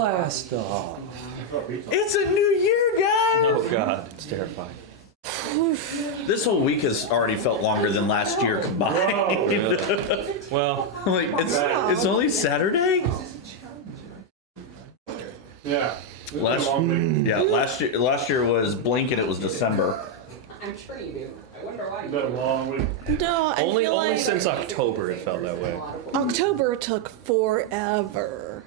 Blast off. It's a new year, guys! Oh god, it's terrifying. This whole week has already felt longer than last year combined. Really? Well, Like, it's only Saturday? Yeah. Last year was blink and it was December. I'm sure you do. I wonder why. It's been a long week. No, I only feel like since October it felt that way. October took forever.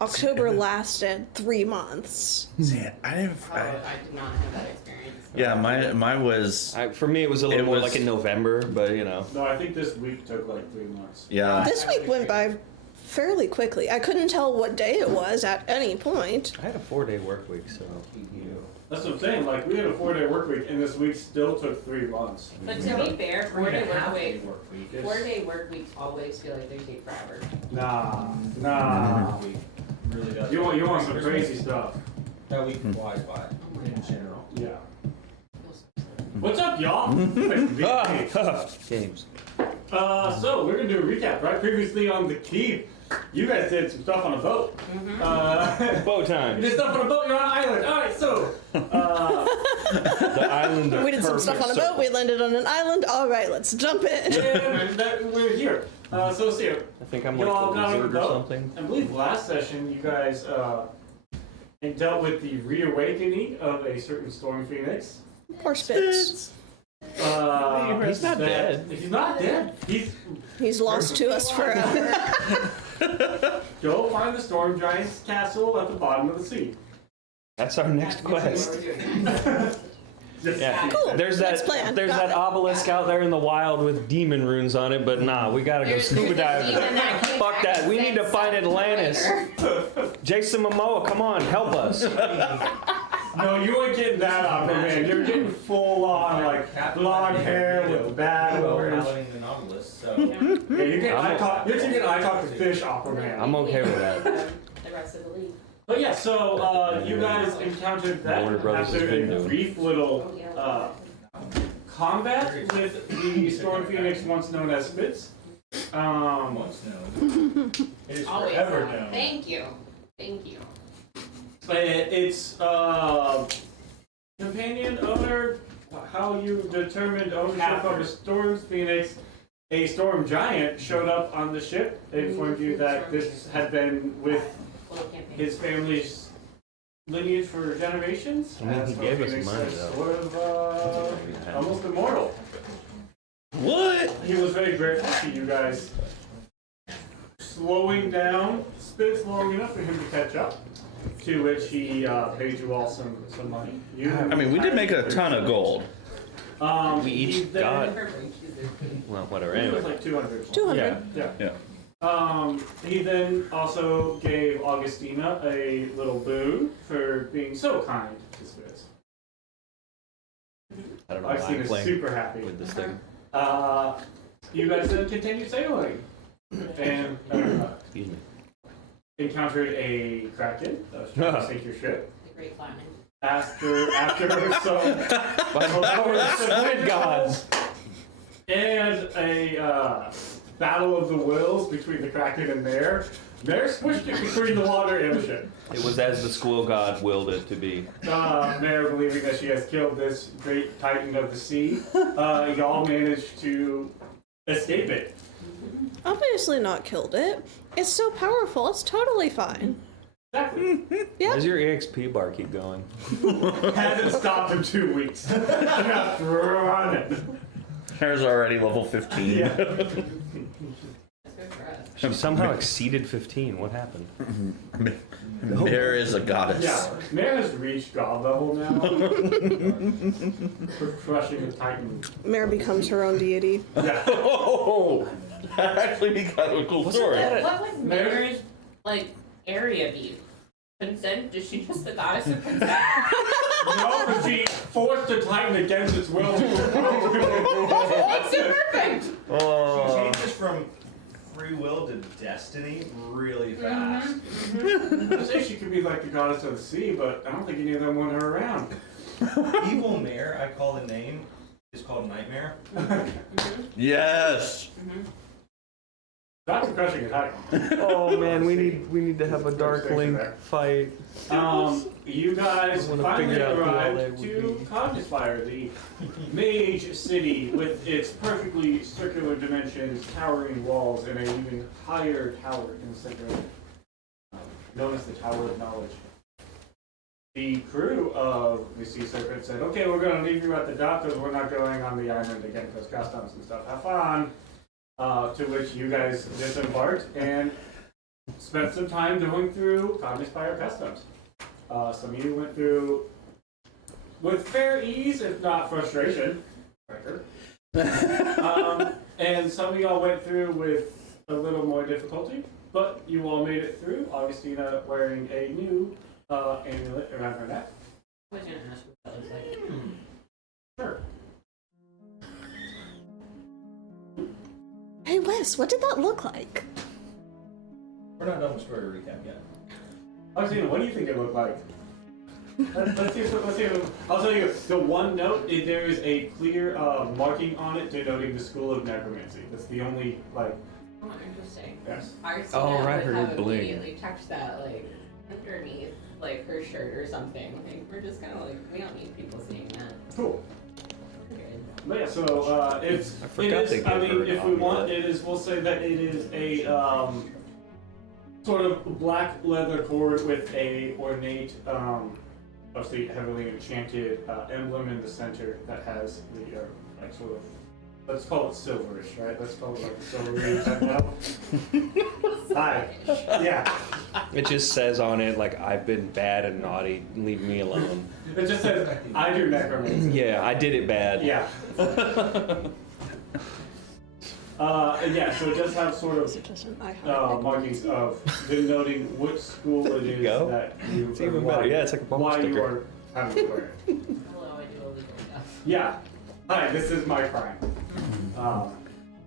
October lasted 3 months. See, I didn't. I did not have that experience. Yeah, mine was. For me, it was a little more like in November, but you know. No, I think this week took like 3 months. Yeah. This week went by fairly quickly. I couldn't tell what day it was at any point. I had a 4-day work week, so. That's what I'm saying. Like, we had a 4-day work week, and this week still took 3 months. But to be fair, 4-day work week, Yes. 4-day work weeks always feel like they take forever. Nah. Really does. You want some crazy stuff. That week flies by in general. Yeah. What's up, y'all? Games. So we're gonna do a recap, right? Previously on the Keep, you guys did some stuff on a boat. Bow You time. did stuff on a boat. You're on an island. All right, so The island of We did some stuff on a boat, we landed on an island. Alright, let's jump in. and we're here. So let's see. I think I'm Y'all like got the on the wizard or boat. something. I believe last session you guys dealt with the reawakening of a certain storm phoenix. Poor Spitz. He's not dead. If he's not dead, He's lost to us forever. go find the storm giant's castle at the bottom of the sea. That's our next quest. Yeah. Cool. There's Next that plan. there's Got that it. obelisk out there in the wild with demon runes on it, but nah, we gotta go scuba diving. Fuck that. We need to find Atlantis. Jason Momoa, come on, help us. No, you ain't getting that Aquaman. You're getting full on like blonde hair with bad orange. Paladin the novelist, so Yeah, you're getting I talk to fish Aquaman. I'm okay with that. The rest of the league. But yeah, so you guys encountered that Warner Brothers has after been a known. brief little combat with the Storm Phoenix, once known as Spitz. once known. It is Always. forever known. Thank you. Thank you. It's companion owner, how you determined ownership of a Storm Phoenix. A storm giant showed up on the ship. They informed you that this had been with Full campaign. his family's lineage for generations. I mean, and he Storm gave us Phoenix money, is though. sort of almost immortal. What? He was very grateful to you guys slowing down Spitz long enough for him to catch up. To which he paid you all some money. I mean, we did make a ton of gold. We each got well, whatever. It was Anyway. like 200. 200. Yeah. Yeah. He then also gave Augustina a little boon for being so kind to Spitz. I don't know why I'm Augustina's playing super happy. with this thing. You guys then continued sailing and Excuse me. encountered a kraken that was trying to sink your ship. The great climbing. After some By the power of the squid gods. and a battle of the wills between the kraken and Mare. Mare squished it between the water and the ship. It was as the squirrel god willed it to be. Mare, believing that she has killed this great titan of the sea, y'all managed to escape it. Obviously not killed it. It's so powerful, it's totally fine. Exactly. Where's your EXP bar keep going? Hasn't stopped in 2 weeks. Just running. Hair's already level 15. Yeah. That's good for us. She somehow exceeded 15. What happened? There is a goddess. Yeah, Mare has reached god level now. For crushing a titan. Mare becomes her own deity. Yeah. Oh, that actually be kind of a cool story. What would Mare's like area be? Consent? Is she just the goddess of consent? No, but she forced a titan against its will. Makes it perfect. She changes from free will to destiny really fast. I say she could be like the goddess of the sea, but I don't think any of them want her around. Evil Mare, I call the name, is called Nightmare. Yes. Doctor Crushing is high. Oh man, we need to have a dark link fight. You guys I wanna finally figure out who all arrived they would to be. Cognispire, the mage city with its perfectly circular dimensions, towering walls, and an even higher tower in the center of it, known as the Tower of Knowledge. The crew of the Sea Serpent said, okay, we're going to leave you at the dock because we're not going on the island again because customs and stuff. Have fun. To which you guys disembarked and spent some time going through Cognispire customs. Some of you went through with fair ease, if not frustration. And some of y'all went through with a little more difficulty, but you all made it through. Augustina wearing a new amulet around her neck. I was gonna ask what that was like. Sure. Hey Wes, what did that look like? We're not done with story recap yet. Augustina, what do you think it looked like? Let's see. I'll tell you, the one note, there is a clear marking on it denoting the School of Necromancy. That's the only, like, Oh, interesting. yes. Our Oh, Sina right, would her have bling. immediately tucked that like underneath like her shirt or something. Like we're just kind of like we don't need people seeing that. Cool. We're good. But yeah, so I forgot they gave her an if we want, amulet. it is, we'll say that it is a sort of black leather cord with a ornate, obviously heavily enchanted emblem in the center that has the like sort of, let's call it silverish, right? Let's call it like silvery type metal. Hi. Yeah. It just says on it like I've been bad and naughty. Leave me alone. It just says I do necromancy. Yeah, I did it bad. Yeah. Yeah, so it does have sort Is of it just an iconic? markings of denoting which school it is go. that you It's even better. Yeah, it's like a bumper why you sticker. are having to wear it. Hello, I do illegal stuff. Yeah. Hi, this is my crime.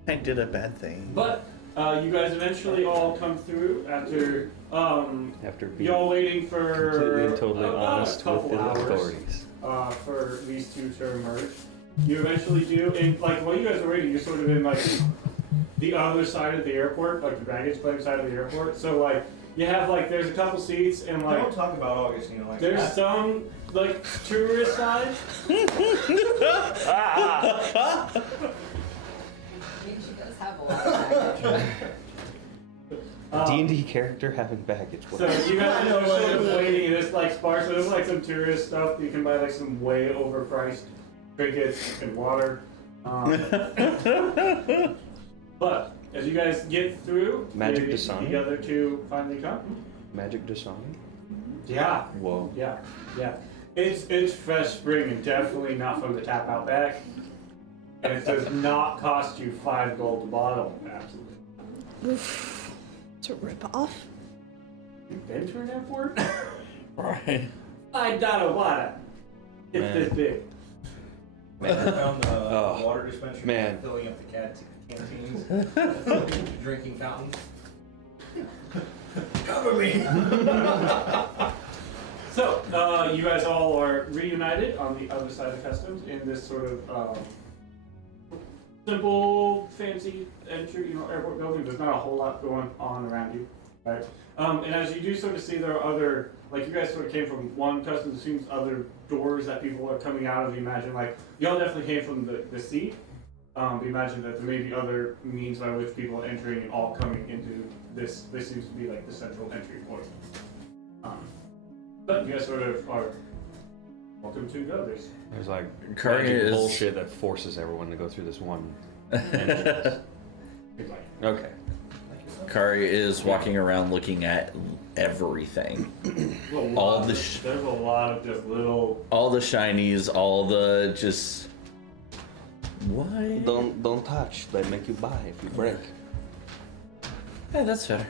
I did a bad thing. But you guys eventually all come through after After being y'all waiting for completely and totally about honest a with couple the hours authorities. for these two to emerge. You eventually do, and like while you guys are waiting, you're sort of in like the other side of the airport, like the baggage claim side of the airport. So like you have like there's a couple seats and like Don't talk about Augustine like there's that. some like tourist side. I mean, she does have a lot of baggage. D&D character having baggage. So you guys are sort of waiting, and it's like sparse. So there's like some tourist stuff. You can buy like some way overpriced trinkets and water. But as you guys get through, Magic Dasani? the other two finally come. Magic Dasani? Yeah, Whoa. yeah. It's fresh spring and definitely not from the tap out back. And it does not cost you 5 gold a bottle. Absolutely. Oof. It's a rip-off. You've been to an airport? Right. $5 water. It's Man. this big. I found the Oh, water dispenser man. filling up the canteens, drinking fountains. Cover me! So, you guys all are reunited on the other side of customs in this sort of simple, fancy entry, airport building. There's not a whole lot going on around you, right? And as you do sort of see, there are other, like you guys sort of came from one customs, assumes other doors that people are coming out of. You imagine, like, y'all definitely came from the sea. You imagine that there may be other means by which people are entering and all coming into this. This seems to be like the central entry point. But you guys sort of are welcome to go. There's like Curry magic is- bullshit that forces everyone to go through this one entrance. There's like, Okay. Kari is walking around looking at everything. All the there's a lot of just little. All the shinies, all the just. Why? Don't touch. They make you buy if you break. Hey, that's better.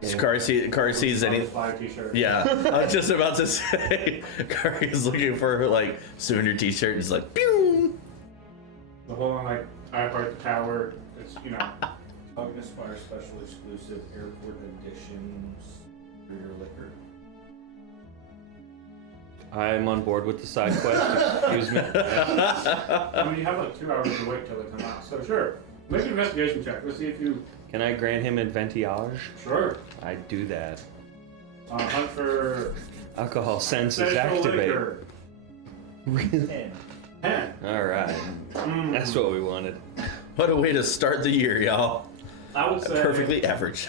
Does Kari sees any? 5 t-shirts. Yeah, I was just about to say. Kari is looking for like souvenir T-shirt. He's like, pew. The whole like I part the tower. It's Cognispire special exclusive airport editions for your liquor. I'm on board with the side quest. Excuse me. I mean, you have like 2 hours to wait till they come out. So sure, make an investigation check. Let's see if you. Can I grant him advantage? Sure. I do that. Hunt for. Alcohol senses special activate. liquor. Really? 10. All right. That's what we wanted. What a way to start the year, y'all. I would say. Perfectly average.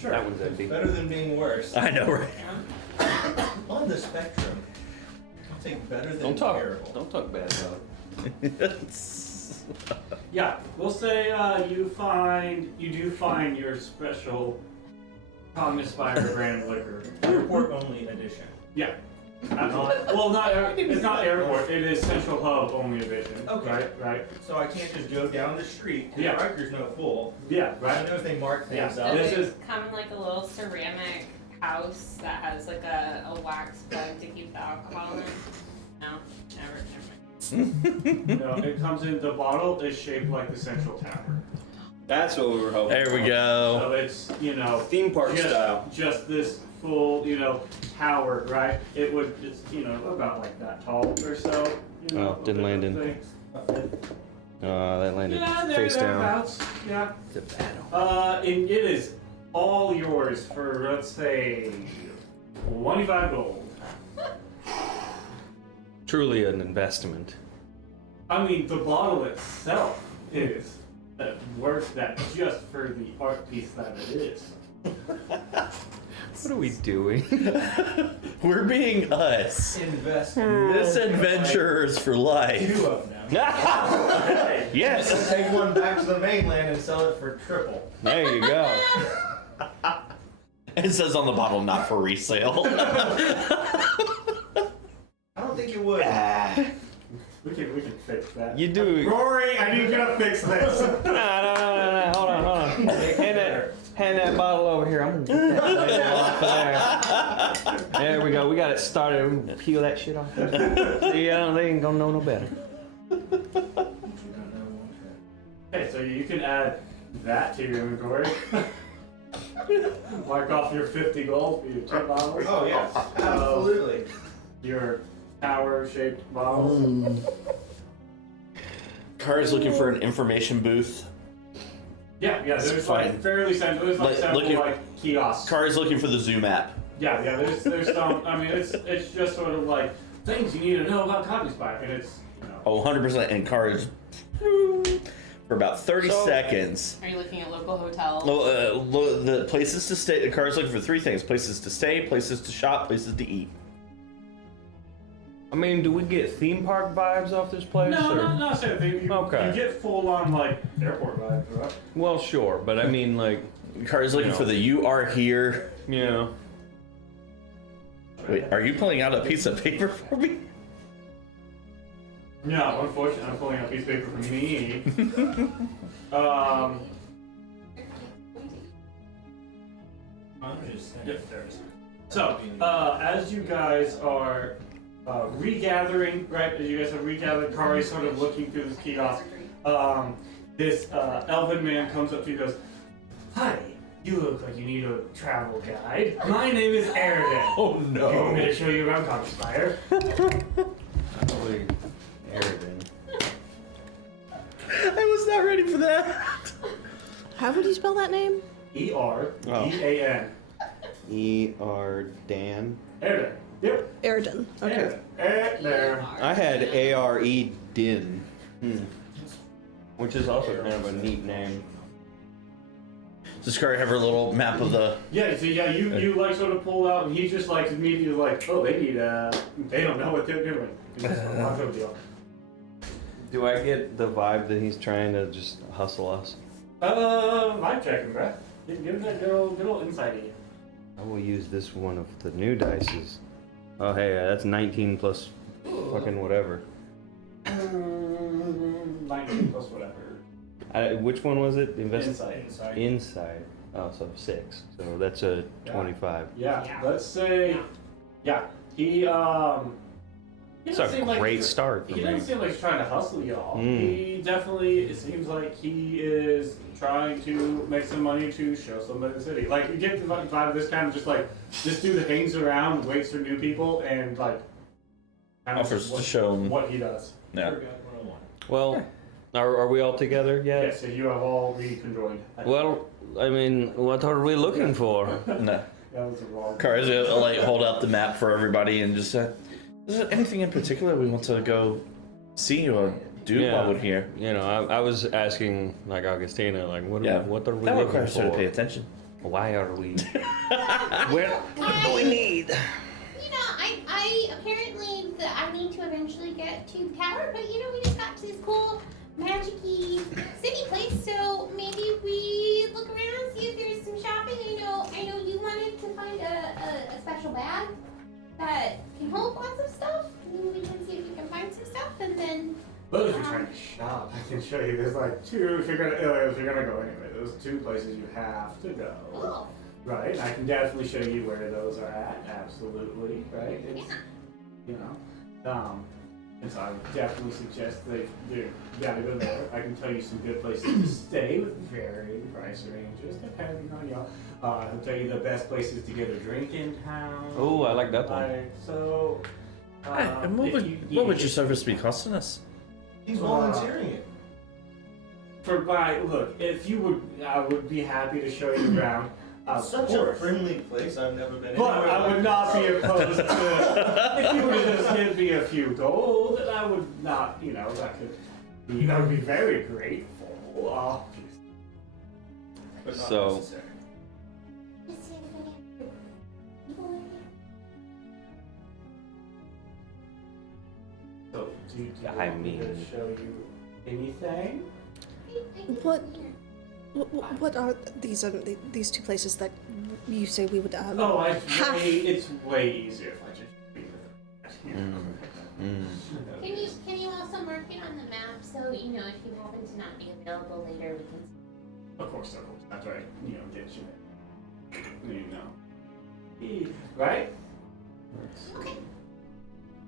Sure. That one's empty. Better than being worse. I know, right? On the spectrum, I'll take better than Don't talk. terrible. Don't talk bad about it. Yeah, we'll say you do find your special Cognispire brand liquor. Airport only edition. Yeah. Absolutely. Well, it's not airport. It is Central Hub only edition. Okay. Right. So I can't just go down the street. Yeah. The Rikers know full. Yeah. I Right. know if they mark things Yeah. up. This Does is- it come in like a little ceramic house that has like a wax plug to keep the alcohol in? No, never mind. No, it comes in. The bottle is shaped like the Central Tower. That's what we were hoping. There we go. So it's Theme park just, style. just this full tower, right? It's about like that tall or so. Oh, didn't land in. thing. That landed Yeah, face down. thereabouts. Yeah. It's a battle. And it is all yours for, let's say, 25 gold. Truly an investment. I mean, the bottle itself is worth that just for the art piece that it is. What are we doing? We're being us. Invest. Misadventurers for life. 2 of them. Yes. Take one back to the mainland and sell it for triple. There you go. It says on the bottle, not for resale. I don't think you would. We can fix that. You do. Rory, I need you to fix this. No. Hold on. Hand that bottle over here. I'm gonna get that label off of there. There we go. We got it started. We can peel that shit off. Yeah, they ain't gonna know no better. Okay, so you can add that to your inventory. Mark off your 50 gold for your 2 bottles. Oh yes, absolutely. Your tower-shaped bottles. Kari's looking for an information booth. Yeah, there's fine. like fairly simple. There's like Like, several looking- like kiosks. Kari's looking for the Zoom app. Yeah, there's some. I mean, it's just sort of like things you need to know about Cognispire, and it's Oh, 100%. And Kari's for about 30 seconds. Are you looking at local hotels? The places to stay. Kari's looking for 3 things: places to stay, places to shop, places to eat. I mean, do we get theme park vibes off this place? no, or? not saying you, Okay. you get full on like airport vibes, right? Well, sure, but I mean, like, Kari's looking for the "You are here." you know. Wait, are you pulling out a piece of paper for me? No, unfortunately, I'm pulling out a piece of paper for me. I'm just saying. Yep, there it is. So, as you guys are regathering, right? As you guys have regathered, Kari's sort of looking through this kiosk. This elven man comes up to you and goes, "Hi, you look like you need a travel guide. My name is Aridin. Oh You want me no! to show you around Cognispire?" Holy Aridin. I was not ready for that. How would you spell that name? E-R-D-A-N. E.R. Dan. Aridin. Yep. Aridin. Okay. Aridin. There. I had A.R.E. Din. Which is also kind of a neat name. Does Kari have her little map of the? Yeah, so you like sort of pull out, and he's just like immediately like, oh, they don't know what they're doing. He's just like, "I'll go deal." Do I get the vibe that he's trying to just hustle us? Vibe checking, bruh. Give him that good old insight. I will use this one of the new dices. Oh, hey, that's 19 plus fucking whatever. 19 plus whatever. Which one was it? Insight. Inside. Oh, so 6. So that's a 25. Yeah. Yeah. Let's say, yeah. He It's doesn't a seem like great he's- start for He me. doesn't seem like he's trying to hustle y'all. Mm. He definitely, it seems like he is trying to make some money to show somebody the city. Like, you get the vibe of this kind of just like, this dude hangs around, waits for new people, and like, kind of Offers to what, show him. what he does. Yeah. Forgot 101. Well, are we all together yet? Yes, so you have all reconjoined. Well, I mean, what are we looking for? No. That was a wrong. Cars like hold out the map for everybody and just say, is there anything in particular we want to go see or do while we're here? You know, I was asking like Augustina, like what Yeah. what are we That looking requires her to pay for? attention. Why are we? What do we need? You know, I apparently I need to eventually get to the tower, but you know, we just got to this cool magic-y city place, so maybe we look around, see if there's some shopping. I know you wanted to find a special bag that can hold lots of stuff. Maybe we can see if we can find some stuff, and then But if you're trying to shop, I can show you. There's like two. If you're gonna go anyway, there's 2 places you have to go. oh, Right, I can definitely show you where those are at. Absolutely, right? It's, you know, and so I would definitely suggest that you gotta go there. I can tell you some good places to stay with varying price ranges, depending on y'all. I'll tell you the best places to get a drink in town. Oh, I like that one. So, And what if would you what would your service be costing us? He's volunteering it. For my look, if you would, I would be happy to show you around. Of Such course. a friendly place. I've never been. But anywhere I would like not this. be opposed to if you were to just give me a few gold, and I would not, I would be very grateful. But not So- necessary. just see if any other people are here. So, do you I want me to mean- show you anything? What? What are these 2 places that you say we would Oh, have? it's way easier if I just be with Can you also mark it on the map so if you happen to not be available later, we can. Of course, that's right. Get you. Right? Okay.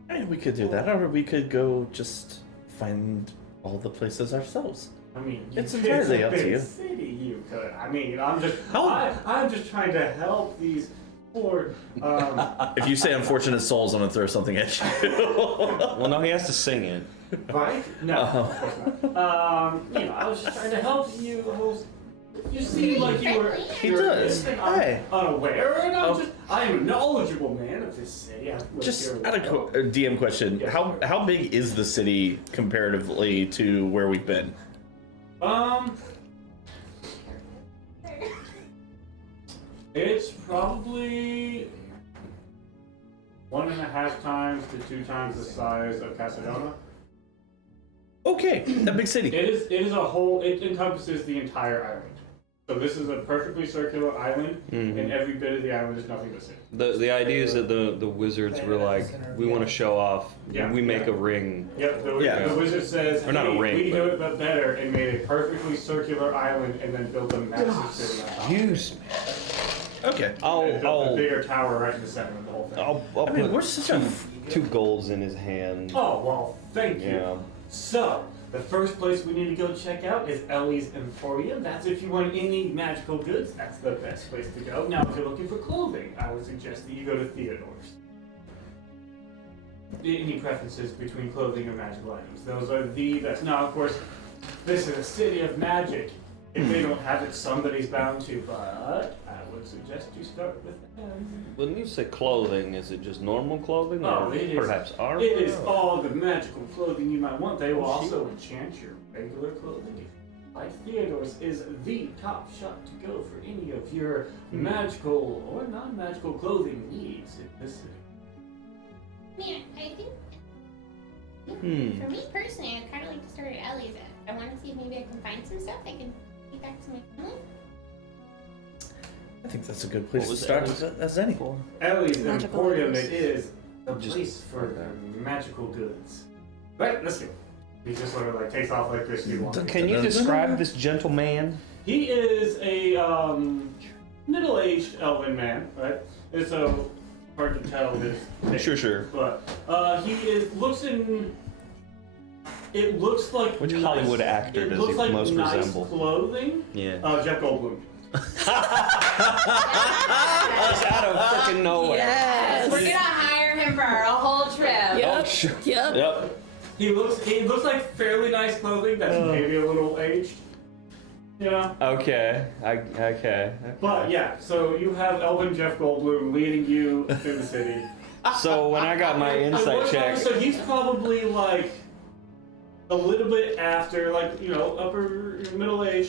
I mean, we could do that, or we could go just find all the places ourselves. I mean, It's entirely a up to big you. City, you could. I mean, I'm just How- I'm just trying to help these poor. If you say unfortunate souls, I'm gonna throw something at you. Well, no, he has to sing it. Right? No, of course not. I was just trying to help you. You seem like you were. He you're does. innocent, Hey. unaware, and I am a knowledgeable man of this city. I've lived Just here out of a DM question, Yes, how sir. how big is the city comparatively to where we've been? It's probably 1.5 times to 2 times the size of Casadona. Okay, that big city. It is a whole. It encompasses the entire island. So this is a perfectly circular island, and every bit of the island is nothing but city. The idea is that the wizards were like, we want to show off. Yeah, we make yeah. a ring. Yep. Yeah. The wizard says, Or not a "Hey, ring, we but- do it but better," and made a perfectly circular island, and then built a massive city on top. Use. Okay. And I'll built a I'll bigger tower right in the center of the whole thing. I'll I mean, put we're such a 2 golds in his hand. Oh well, thank you. Yeah. So, the first place we need to go check out is Ellie's Emporium. That's if you want any magical goods, that's the best place to go. Now, if you're looking for clothing, I would suggest that you go to Theodore's. Any preferences between clothing and magical items? Those are the best. Now, of course, this is a city of magic. If they don't have it, somebody's bound to, but I would suggest you start with them. When you say clothing, is it just normal clothing, Oh, or it is- perhaps armor? It is all the magical clothing you might want. They will also enchant your regular clothing. Like Theodore's is the top shop to go for any of your magical or non-magical clothing needs in this city. Man, I think Hmm. for me personally, I'd kind of like to start at Ellie's. I want to see if maybe I can find some stuff I can take back to my family. I think that's a good place What to was start Ellie's as any. Ellie's Magical Emporium, items. it is a Just- place for the magical goods. Right, let's go. He just sort of like takes off like this. Can you describe this gentleman? He is a middle-aged elven man, right? It's so hard to tell his name. Sure. But it looks like Which nice, Hollywood actor it does looks he like most nice resemble? clothing. Yeah. Jeff Goldblum. Just out of freaking nowhere. Yes. We're gonna hire him for a whole trip. Yep. sure. Yep. Yep. He looks like fairly nice clothing that's maybe a little aged. You know? Okay. Okay. But yeah, so you have Elvin Jeff Goldblum leading you through the city. So when I got my insight check, So he's probably like a little bit after, like, you know, upper middle age.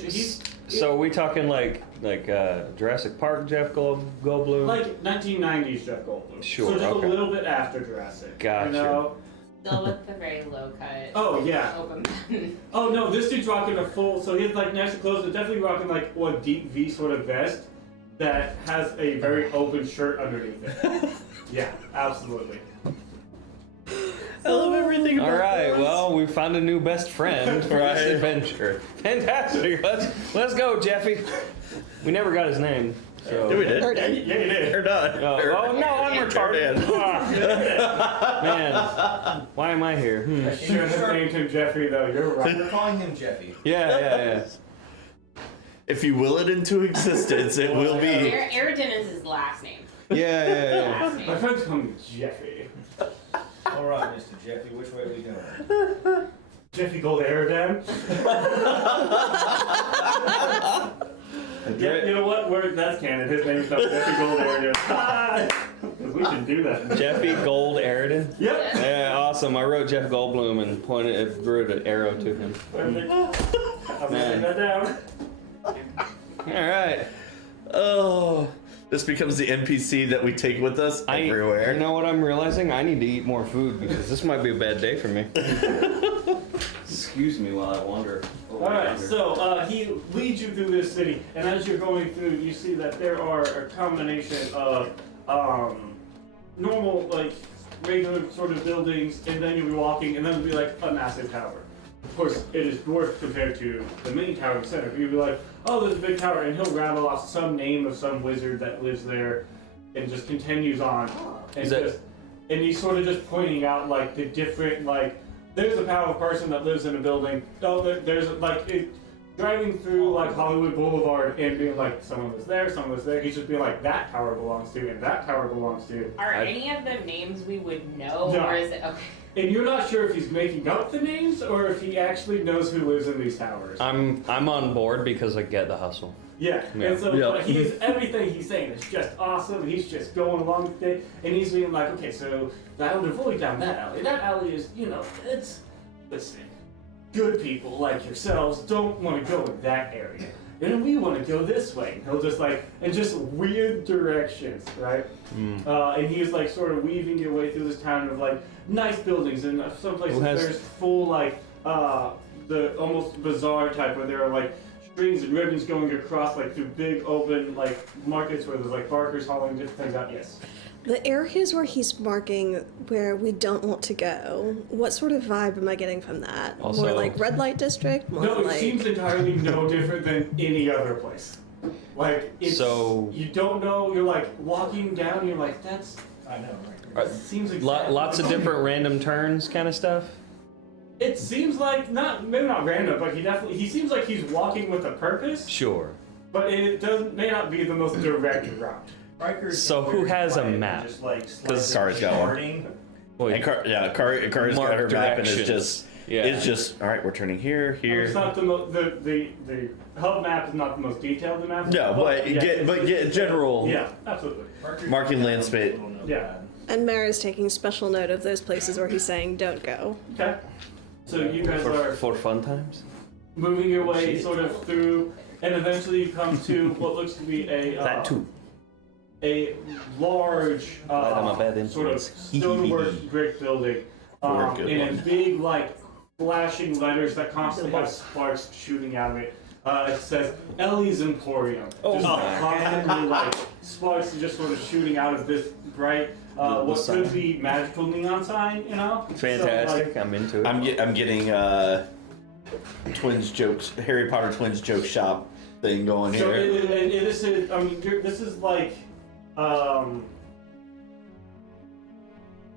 so we talking like Jurassic Park Jeff Goldblum? Like 1990s Jeff Goldblum. Sure, So just okay. a little bit after Jurassic. Gotcha. You know? Still with the very low cut. Oh yeah. Open button. Oh no, this dude's rocking a full. So he has like nice clothes. But definitely rocking like a deep V sort of vest that has a very open shirt underneath it. Yeah, absolutely. I love everything about All right. this. Well, we found a new best friend for Right. this adventure. Fantastic. Let's go, Jeffy. We never got his name. So. Yeah, we did. Yeah, you did. Or not. Oh, no, I'm retarded. Ah. Man, why am I here? I should have named him Jeffrey though. You're right. We're calling him Jeffy. Yeah. If you will it into existence, it will be. Aridin is his last name. Yeah. Last My name. friends call me Jeffy. All right, Mr. Jeffy, which way are we going? Jeffy Gold Aerodam. Yeah, you know what? That's canon. His name's not Jeffy Gold Aerodam. Because we should do that. Jeffy Gold Aridin. Yep. Yeah, awesome. I wrote Jeff Goldblum and drew an arrow to him. Perfect. I'll Man. take that down. All right. Oh, this becomes the NPC that we take with us everywhere. You know what I'm realizing? I need to eat more food because this might be a bad day for me. Excuse me while I wander. Alright, so he leads you through this city, and as you're going through, you see that there are a combination of normal, like, regular sort of buildings, and then you'll be walking, and then there'll be like a massive tower. Of course, it is dwarfed compared to the main tower in the center. You'll be like, oh, there's a big tower, and he'll rattle off some name of some wizard that lives there, and just continues on. And, and he's sort of just pointing out, like, the different, like, there's a powerful person that lives in a building. Oh, there's like driving through like Hollywood Boulevard and being like, someone was there, someone was there. He's just being like, that tower belongs to, and that tower belongs to. Are any of them names we would know, No. or is it okay? And you're not sure if he's making up the names or if he actually knows who lives in these towers. I'm on board because I get the hustle. Yeah. Yeah. And so Yeah. but he is everything he's saying is just awesome, and he's just going along with it, and he's being like, okay, so I'll avoid down that alley. That alley is, you know, it's listen, good people like yourselves don't want to go in that area. And we want to go this way. And he'll just like, in just weird directions, right? And he's like sort of weaving your way through this town of like nice buildings, and some places there's full like the almost bizarre type where there are like strings and ribbons going across like through big open like markets where there's like barkers hauling different things out. Yes. The areas where he's marking where we don't want to go, what sort of vibe am I getting from that? Also- More like red light district? More No, it like... seems entirely no different than any other place. Like, it's, So- you don't know, you're like walking down, you're like, that's, I know, right? it seems exactly Lots of different random turns kind of stuff. It seems like, maybe not random, but he seems like he's walking with a purpose, Sure. but it may not be the most direct route. Riker's So who very has a quiet and map? Just like Because Sar's got one. charting. Wait, And Kari's got Mark her map, and it's directions. just, Yeah. it's just, all right, we're turning here, here. It's not the hub map is not the most detailed the map. No, but yeah, get general Yeah, absolutely. Riker's marking got a landscape. little notepad. Yeah. And Mara's taking special note of those places where he's saying don't go. Okay. So you guys are for fun times. moving your way Shit. sort of through, and eventually you come to what looks to be That too. a large I'm a bad sort of influence. stonework brick building, We're a good and one. in big like flashing letters that constantly have sparks shooting out of it. It says Ellie's Emporium. Oh just my constantly like sparks just sort of shooting out of this bright, what sign. could be magical neon sign, you know? Fantastic. So, like, I'm into it. I'm getting twins jokes, Harry Potter twins joke shop thing going So here. this is, I mean, this is like,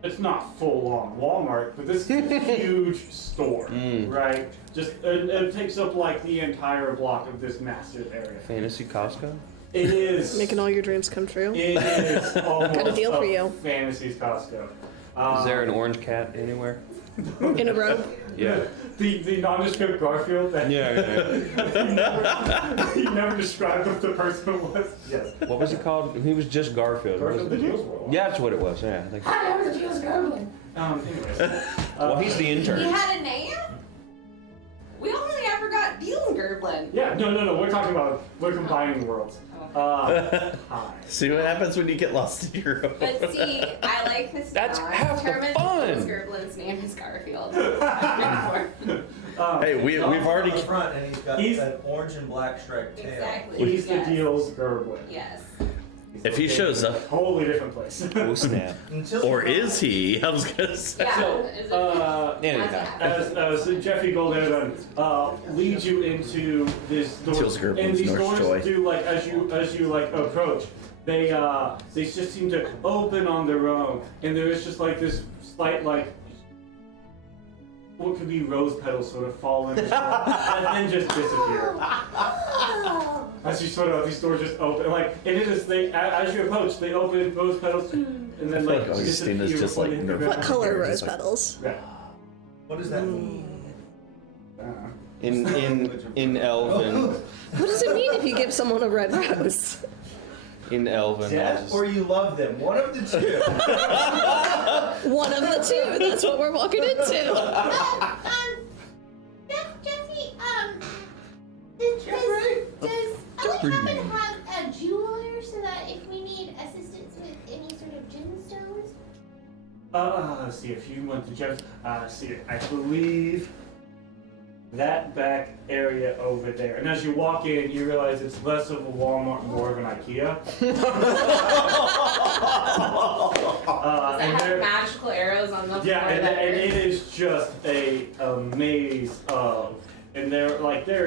it's not full on Walmart, but this is a huge store, right? Just it takes up like the entire block of this massive area. Fantasy Costco. It is Making all your dreams come true. It is almost Got a deal for you. Fantasy's Costco. Is there an orange cat anywhere? In a robe. Yeah. The nondescript Garfield that he never described what the person was. Yes. What was he called? He was just Garfield. Garfield the wasn't he? Jules World. Yeah, that's what it was. Yeah, I think. Hi, I'm the Jules Goblin. Anyways. Well, he's the He intern. had a name? We only ever got Deals Gerblin. Yeah, no. We're combining worlds. Hi. See what happens when you get lost in your own. But see, I like this. That's now. half the Determined fun. Deals Gerblin's name is Garfield. Hey, we've already. on the front, and he's got He's- that orange and black striped tail. Exactly. He's the yes. Deals Gerblin. Yes. He's If he located shows in a up- totally different place. Oh snap. Until Or is he? I was gonna say. Yeah. So, is it- Anyhow. as Jeffy Golden leads you into this door, Tills and Gerblins, these North doors Joy. do like as you like approach, they just seem to open on their own, and there is just like this slight like what could be rose petals sort of fall in, and then just disappear. As you sort of these doors just open, like and it is they as you approach they open rose petals, and then like Augustina's disappear just like when they- nervous. What color Just rose like- petals? Yeah. What does that mean? In Elven, What does it mean if you give someone a red rose? in Elven, I'll Death just- or you love them? One of the two. One of the two. That's what we're walking into. Jesse, does Ellie happen to have a jeweler so that if we need assistance with any sort of gemstones? Let's see, if you went to Jeff's, see, I believe that back area over there. And as you walk in, you realize it's less of a Walmart, more of an IKEA. Does it And have there- magical arrows on the floor? yeah, and that it are- is just a maze of, and there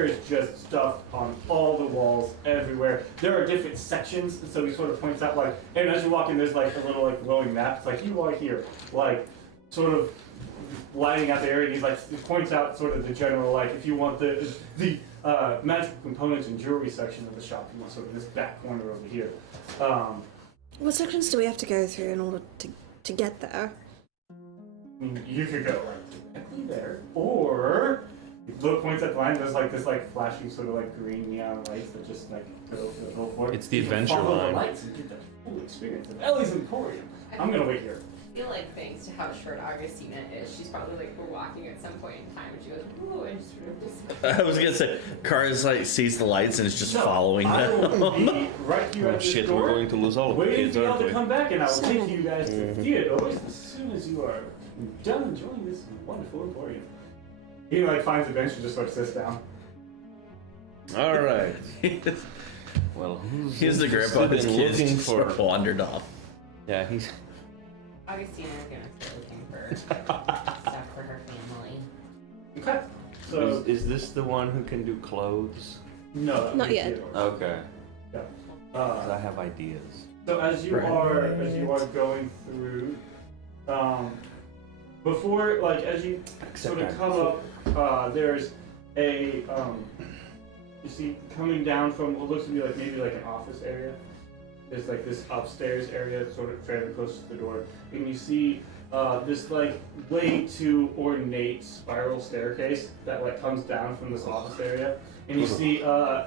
is just stuff on all the walls everywhere. There are different sections, and so he sort of points out like, and as you walk in, there's like a little like glowing map. It's like you are here, like sort of lighting out the area. And he's like, he points out sort of the general like, if you want the magical components and jewelry section of the shop, you want sort of this back corner over here. What sections do we have to go through in order to get there? I mean, you could go like directly there, or look points at the line. There's like this like flashing sort of like green neon lights that just like go through the whole floor. It's the You can adventure follow line. the lights and get the full experience of Ellie's Emporium. I'm gonna wait here. I feel like thanks to how short Augustina is, she's probably like we're walking at some point in time and she goes, ooh, and just sort of disappears. I was gonna say, Cars like sees the lights and is just following I will them. be right here Oh at this shit, door, we're going to lose all of the waiting kids, for y'all aren't to we? come back, and I will take you guys to Theodore as soon as you are done enjoying this wonderful Emporium. He like finds a bench and just like sits down. All right. Well, He's the grandpa whose been kids looking just for. wandered off. Yeah, he's. Augustina is gonna start looking for stuff for her family. Okay. So Is this the one who can do clothes? no, that would Not be yet. Theodore. Okay. Yeah. 'Cause I have ideas. So as you are going through, before like as you Except sort of I- come up, there's a you see coming down from what looks to be like maybe like an office area. There's like this upstairs area, sort of fairly close to the door, and you see this like way too ornate spiral staircase that like comes down from this office area, and you see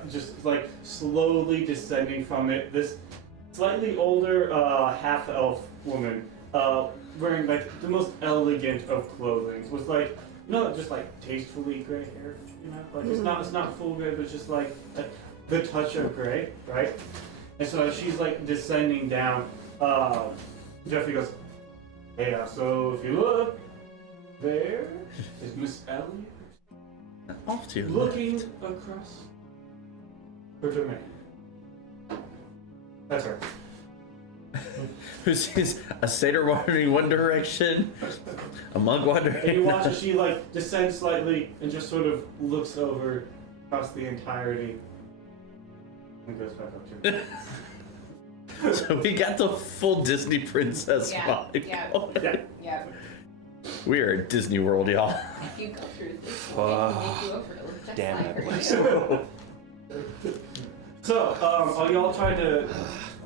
just like slowly descending from it this slightly older half-elf woman wearing like the most elegant of clothing with like just like tastefully gray hair, like it's not full gray, but just like the touch of gray, right? And so as she's like descending down, Jeffrey goes, "Hey, so if you look, there is Miss Ellie Off to your looking across her domain. That's her." Who sees a satyr wandering one direction, a monk wandering And you watch another. as she like descends slightly and just sort of looks over across the entirety and goes back up to her. So we got the full Disney princess Yeah, vibe. yeah. Yeah. Yep. We are at Disney World, y'all. If you go through this, it will make you over to look just Damn like it. her. So, are y'all trying to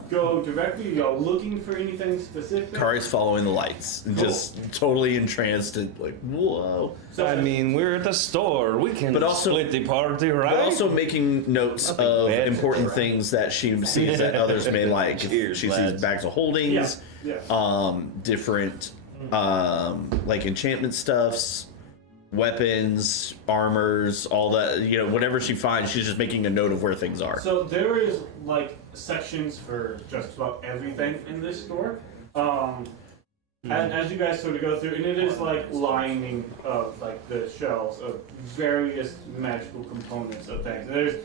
go directly? Y'all looking for anything specific? Kari's following the lights, and just totally entranced and like, whoa. So I mean, we're at the store. We can But also- split the party, right? But also making notes Nothing of bad. important things that she sees that others may like. Cheers, She sees lads. bags of holdings, different like enchantment stuffs, weapons, armors, all that. You know, whatever she finds, she's just making a note of where things are. So there is like sections for just about everything in this store. And as you guys sort of go through, and it is like lining of like the shelves of various magical components of things. There's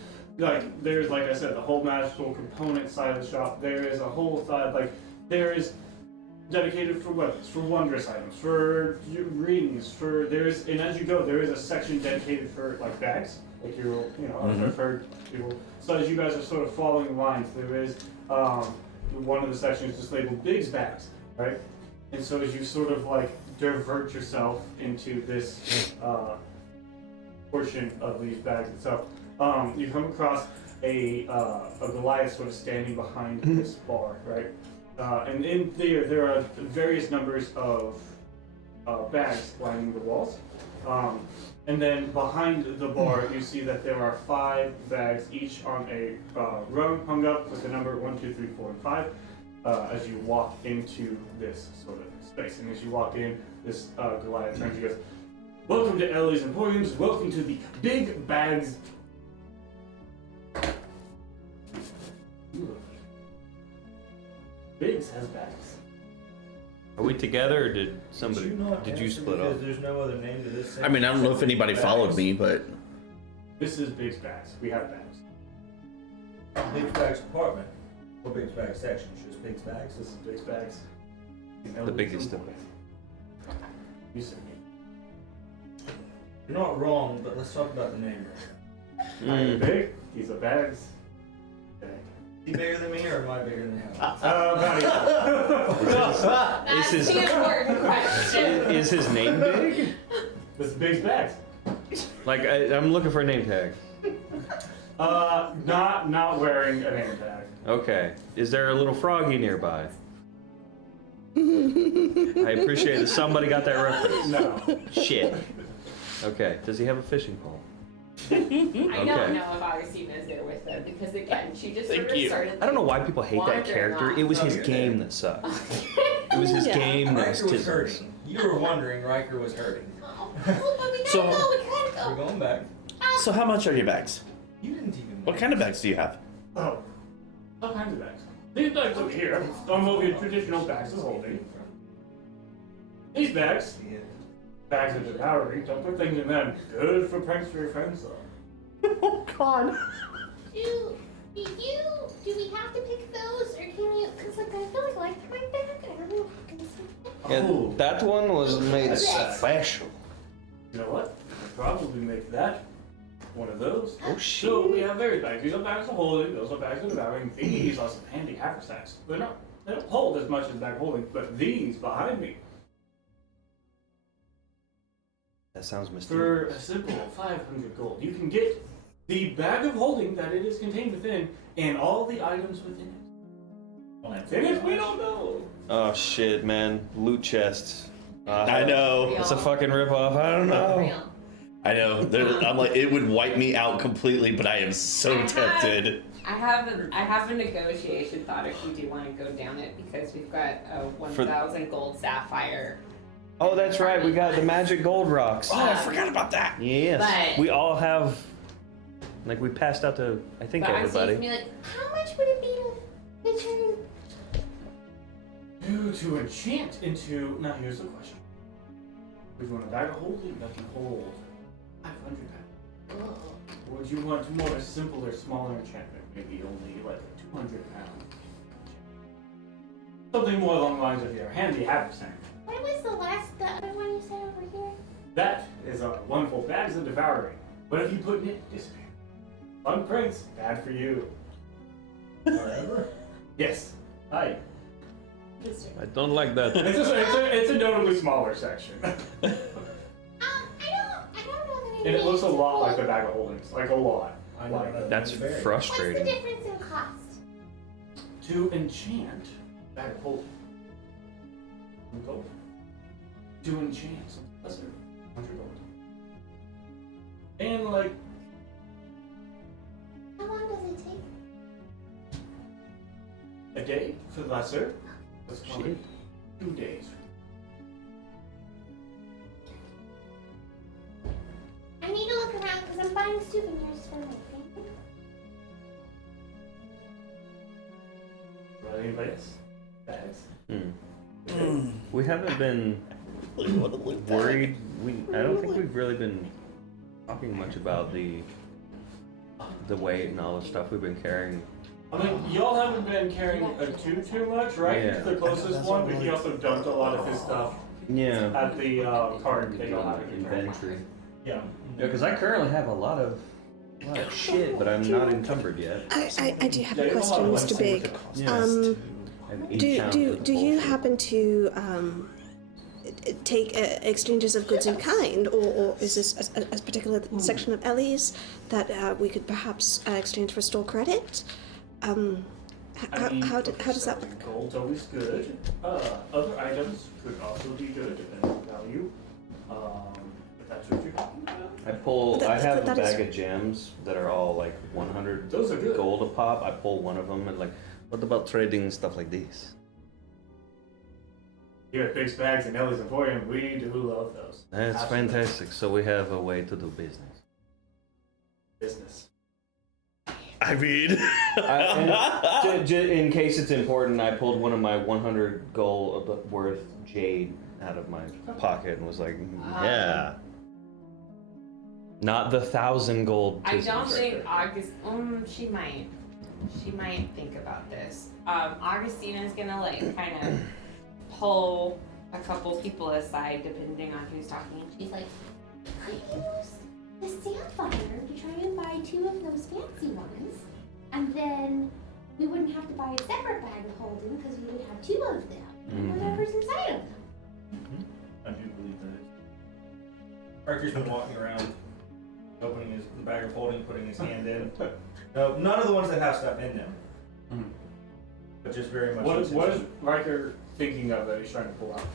like I said, the whole magical component side of the shop. There is a whole side like there is dedicated for weapons, for wondrous items, for rings, for there's and as you go there is a section dedicated for like bags, like for people. So as you guys are sort of following lines, there is one of the sections just labeled Big's bags, right? And so as you sort of like divert yourself into this portion of these bags itself, you come across a Goliath sort of standing behind this bar, right? And in there are various numbers of bags lining the walls. And then behind the bar, you see that there are 5 bags, each on a rung hung up with the number 1, 2, 3, 4, and 5. As you walk into this sort of space, and as you walk in, this Goliath turns. He goes, "Welcome to Ellie's Emporiums. Welcome to the Big Bags." Biggs has bags. Are we together, or did somebody? Did you split up? There's no other name to this. I mean, I don't know if anybody Bags. followed me, but This is Biggs bags. We have bags. Big's Bags department. Or Big's Bags section. Just Big's Bags. This is Biggs bags. The biggest of them. You said me. You're not wrong, but let's talk about the name. I'm big. He's a bags. Bag. Is he bigger than me, or am I bigger than him? About That's Is his- the important question. Is his name big? This is Biggs bags. Like I'm looking for a name tag. Not wearing a name tag. Okay. Is there a little froggy nearby? I appreciate that somebody got that reference. No. Shit. Okay. Does he have a fishing pole? I Okay. don't know if Augustine is there with them because again, she just Thank sort of you. started. I don't know why people hate that wandering character. off. It was his you're game there. that sucked. It was his game that was Riker was tizzles. hurting. You were wondering Riker was hurting. Oh, but we gotta So- go. We gotta We're go. going back. so how much are your bags? You didn't even. What kind of bags do you have? Oh. All kinds of bags. These bags over here, some of your traditional bags of holding. These bags, bags of devouring, don't put things in them. Good for pranks for your friends though. Oh God. Do we have to pick those, or can you? Cause like I feel like my bag. I don't know. If I can see Yeah, Oh. that one was made special. You know what? I'll probably make that one of those. Oh So we shit. have various bags. These are bags of holding, those are bags of devouring. These are some handy haversacks. They don't hold as much as bag holding, but these behind me, That sounds for mysterious. a simple 500 gold, you can get the bag of holding that it is contained within and all the items within it. What's in it? We don't know. Oh shit, man. Loot chests. I know. It's a fucking ripoff. I don't know. Real. I know. I'm like, it would wipe me out completely, but I am so tempted. I have a negotiation thought if we do want to go down it because we've got a 1,000 gold sapphire. Oh, that's right. We got the magic gold rocks. Oh, I forgot about that. Yes. But- We all have. Like we passed out to, I think, But I see everybody. me like, how much would it be to turn? To enchant into. Now here's the question. Would you want a bag of holding that can hold 500 pounds? Or would you want more of a simpler, smaller enchantment? Maybe only like a 200-pound. Something more along the lines of your handy haversack. What was the other one you said over here? That is a wonderful bags of devouring. But if you put in it, disappear. Fun pranks, bad for you. Forever. Yes. Hi. I don't like that. It's a notably smaller section. I don't know that And it looks a lot like the bag of holdings. Like a lot. I know Like, that. That's Very. What's the frustrating. difference in cost? To enchant bag of holding. Gold. To enchant some lesser 100 gold. And like How long does it take? a day for the lesser. Let's call it 2 days. I need to look around because I'm buying souvenirs for my family. About anybody else? Bags? We haven't been worried. I don't think we've really been talking much about the weight and all the stuff we've been carrying. I mean, y'all haven't been carrying too much, right? Yeah. He's the closest one, but he also dumped a lot of his stuff Yeah. at the card that y'all have in your Inventory. Yeah. Yeah, because I currently have a lot of shit, but I'm not encumbered yet. I do have Yeah, a you have a lot question, of Mr. websites Big. that cost. Do you happen to take exchanges of goods in kind, or is this a particular section of Ellie's that we could perhaps exchange for store credit? I mean, How does that work? Gold's always good. Other items could also be good, depending on value. If that's what you're talking about. I have a that is- bag of gems that are all like 100 Those are good. gold a pop. I pull one of them and like, what about trading stuff like these? Here at Big Bags and Ellie's Emporium, we do love those. That's Absolutely. fantastic. So we have a way to do business. Business. I mean, In case it's important, I pulled one of my 100 gold worth jade out of my pocket and was like, yeah. not the 1,000 gold. I don't pieces. think August. She might think about this. Augustina's gonna like kind of pull a couple people aside, depending on who's talking. She's like, could use the sapphire to try and buy 2 of those fancy ones, and then we wouldn't have to buy a separate bag of holding because we would have 2 of them, and whatever's inside of them. I do believe that. Archer's been walking around, opening the bag of holding, putting his hand in. No, none of the ones that have stuff in them. But just very much. What is Riker thinking of that he's trying to pull out?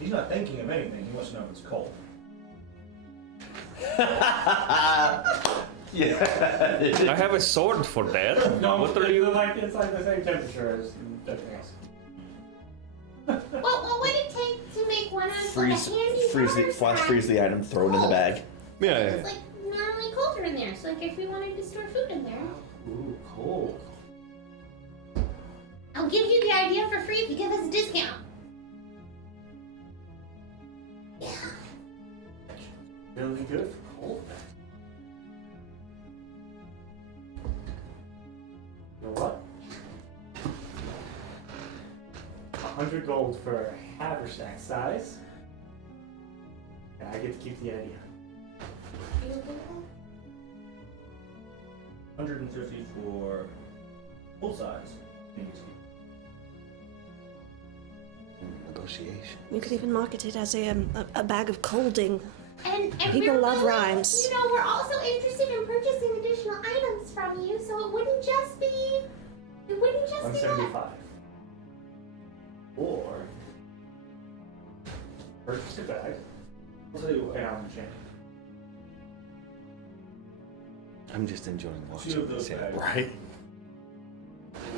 He's not thinking of anything. He wants to know if it's cold. Yeah. I have a sword for that. No, What are you? like inside the same temperature as everything else. What would it take to make one of Freeze, the handy freeze the, powder flash sacks freeze the item, throw it in the bag. Yeah. It's like normally colder in there, so like if we wanted to store food in there, Ooh, cold. I'll give you the idea for free if you give us a discount. Really good for cold. You know what? 100 gold for a haversack size. And I get to keep the idea. 150 for full size. Negotiation. You could even market it as a bag of colding. And People we're love willing- rhymes. You know, we're also interested in purchasing additional items from you, so it wouldn't just be that. 175. Or purchase a bag. I'll tell you what. And I'm enchanted. I'm just enjoying 2 watching of those this. bags. Right?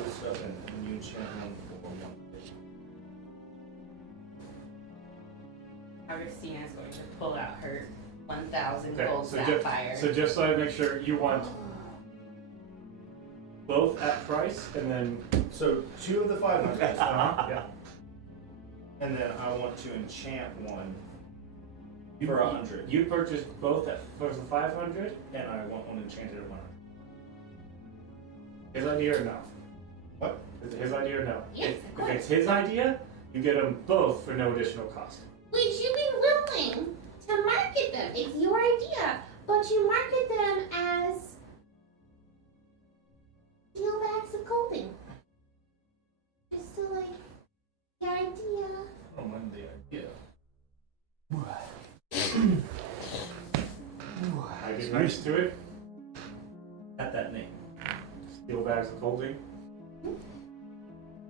This stuff and you enchant one for 1. Augustina's going to pull out her 1,000 Okay, gold so sapphire. just so I make sure you want both at price and then So 2 of the 500. yeah. And then I want to enchant one for 100. You purchased both for the 500. And I want one enchanted at 100. His idea or no? What? Is it his idea or no? Yes, If of it's course. his idea, you get them both for no additional cost. Would you be willing to market them? It's your idea, but you market them as steel bags of clothing. Just to like the idea. I don't mind the idea. I get nice to it. At that name. Steel bags of holding.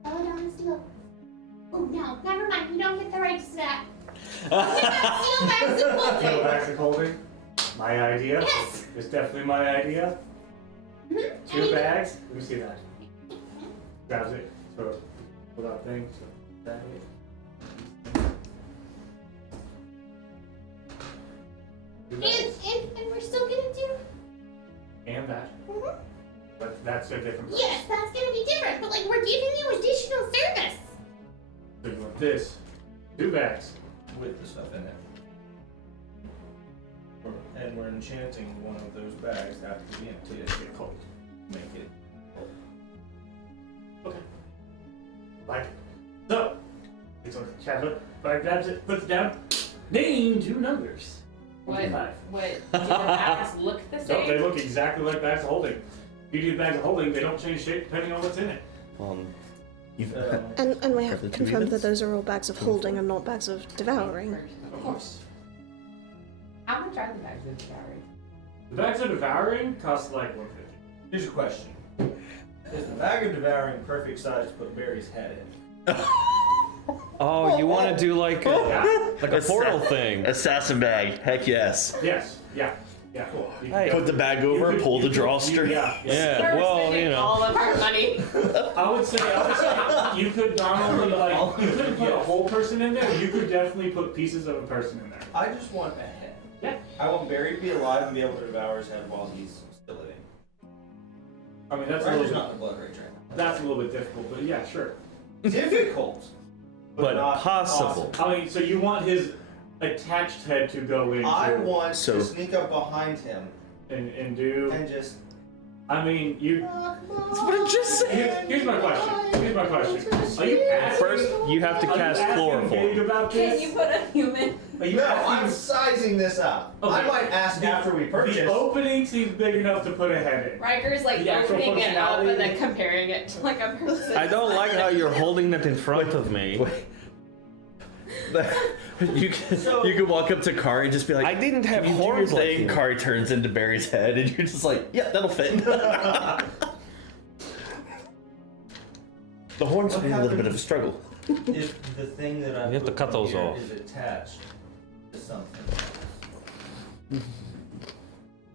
Belladonna steel. Oh no, never mind. We don't get the rights to that. Steel bags of Steel holding. bags of holding. My idea. Yes. It's definitely my idea. Mhm. 2 bags. Let me see that. Grabs it. So pull that thing. So bag it. And we're still gonna do. And that. Mhm. But that's a different price. Yes, that's gonna be different. But like, we're giving you additional service. So you want this. 2 bags. With the stuff in it. And we're enchanting one of those bags after the empty it get cold. Make it cold. Okay. Like, so. It's on the tablet. Bag grabs it, puts it down. Name 2 numbers. What? 25. What? Do the bags look the No, same? they look exactly like bags of holding. If you do bags of holding, they don't change shape depending on what's in it. And we have For the two confirmed that units? those are all bags of holding and not bags of devouring. Of course. How much are the bags of devouring? The bags of devouring cost like 150. Here's a question. Is the bag of devouring perfect size to put Barry's head in? Oh, you want to do like a portal thing? Assassin bag. Heck yes. Yes. Yeah. Yeah. Cool. You Hey. could- Put the bag you over, could- pull the you could- drawstring. Yeah. Yeah, We're well, spending you know. all of our money. I would say you could not only like you couldn't put a whole person in there. You could definitely put pieces of a person in there. I just want a head. Yeah. I want Barry to be alive and be able to devour his head while he's still living. I mean that's a Ryder's little not bit, the blood rage right now. that's a little bit difficult, but yeah, sure. Difficult. But not possible. awesome. I mean, so you want his attached head to go in I want So- to sneak up behind him and do. and just. I mean, you. That's what I just said. Here's my question. Here's my question. Are you asking? First, you have to are you cast asking chloroform. Gage about Can this? you put a human? Are you No, asking? I'm sizing this up. I Okay. might ask after we purchase. The opening seems big enough to put a head in. Riker's like The actual opening it up functionality- and then comparing it to like a person. I don't like how you're holding that in front of me. You can walk up to Kari and just be like, I didn't have "Can you do your horns like thing." you. Kari turns into Barry's head, and you're just like, "Yeah, that'll fit." The horns What will be a little bit happened? of a struggle. If the thing that I You have to put cut in those here off. is attached to something.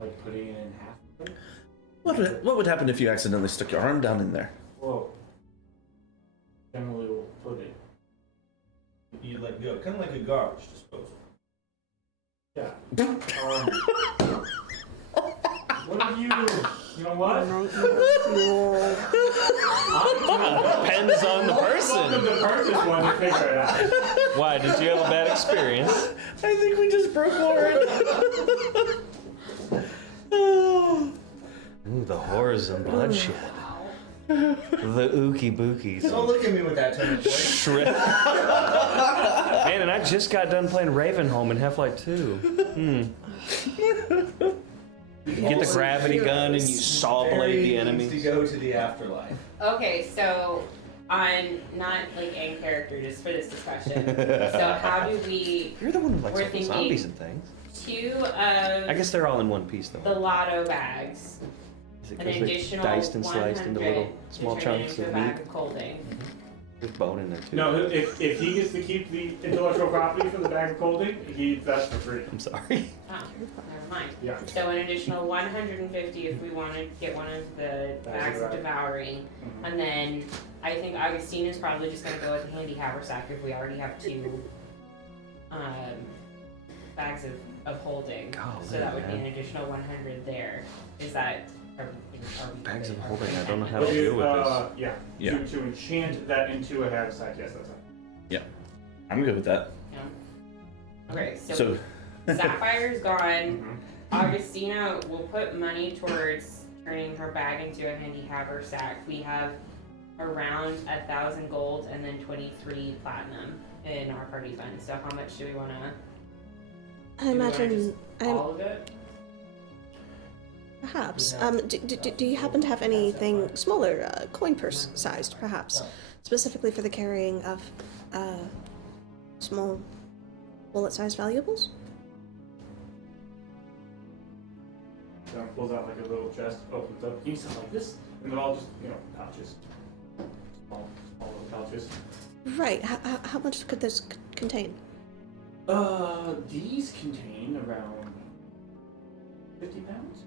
Like putting it in half. What would happen if you accidentally stuck your arm down in there? Whoa. Generally, we'll put it. You let go, kind of like a garbage disposal. Yeah. What are you? You know what? Depends on the Welcome person. to purchase one to figure it out. Why? Did you have a bad experience? I think we just broke Lauren. Ooh, the horrors and bloodshed. The ookie bookies. Don't look at me with that tone of voice. Shred. Man, and I just got done playing Ravenholm in Half-Life 2. You get the gravity gun and you saw blade the Barry needs enemies. to go to the afterlife. Okay, so on not like in character, just for this discussion. So how do we You're the one who likes We're all the thinking- zombies and things. two I of guess they're all in one piece though. the lotto bags, Is it an 'cause they're additional diced and sliced 100 into little small to turn chunks into of a meat? bag of holding? There's bone in there too. No, if he gets to keep the intellectual property for the bag of holding, that's for free. I'm sorry. Oh, never mind. Yeah. So an additional 150 if we want to get one of the bags of devouring, Mhm. and then I think Augustina's probably just gonna go with the handy haversack if we already have two bags of holding. Golly, So that would be man. an additional 100 there. Is that are we Bags of are we holding, I okay don't know with how that? to deal with Yeah. Yeah. To enchant that into a haversack, yes, that's right. I'm good with that. Yeah. Okay, So, Sapphire's gone. Mhm. Augustina will put money towards turning her bag into a handy haversack. We have around 1,000 gold and then 23 platinum in our party fund. So how much do we want to? I imagine. All of it? Perhaps. Do you happen to have anything smaller, coin purse sized, perhaps, specifically for the carrying of small bullet-sized valuables? So it pulls out like a little chest, opens up, you sound like this, and they're all just, pouches. Small little pouches. Right. How much could this contain? These contain around 50 pounds.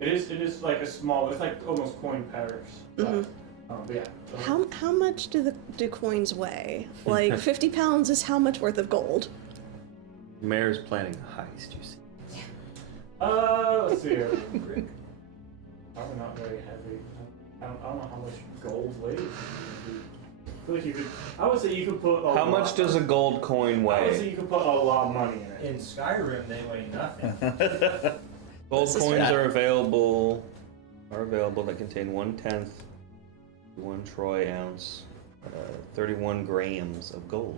It is like a small. It's like almost coin pairs. Mhm. But yeah. How much do coins weigh? Like 50 pounds is how much worth of gold? Mayor's planning a heist, you see. Let's see here. Probably not very heavy. I don't know how much gold weighs. I feel like you could. I would say you could put. How much does a gold coin I would say weigh? you could put a lot of money in it. In Skyrim, they weigh nothing. Gold This is coins right. are available that contain 1/10 1 troy ounce, 31 grams of gold.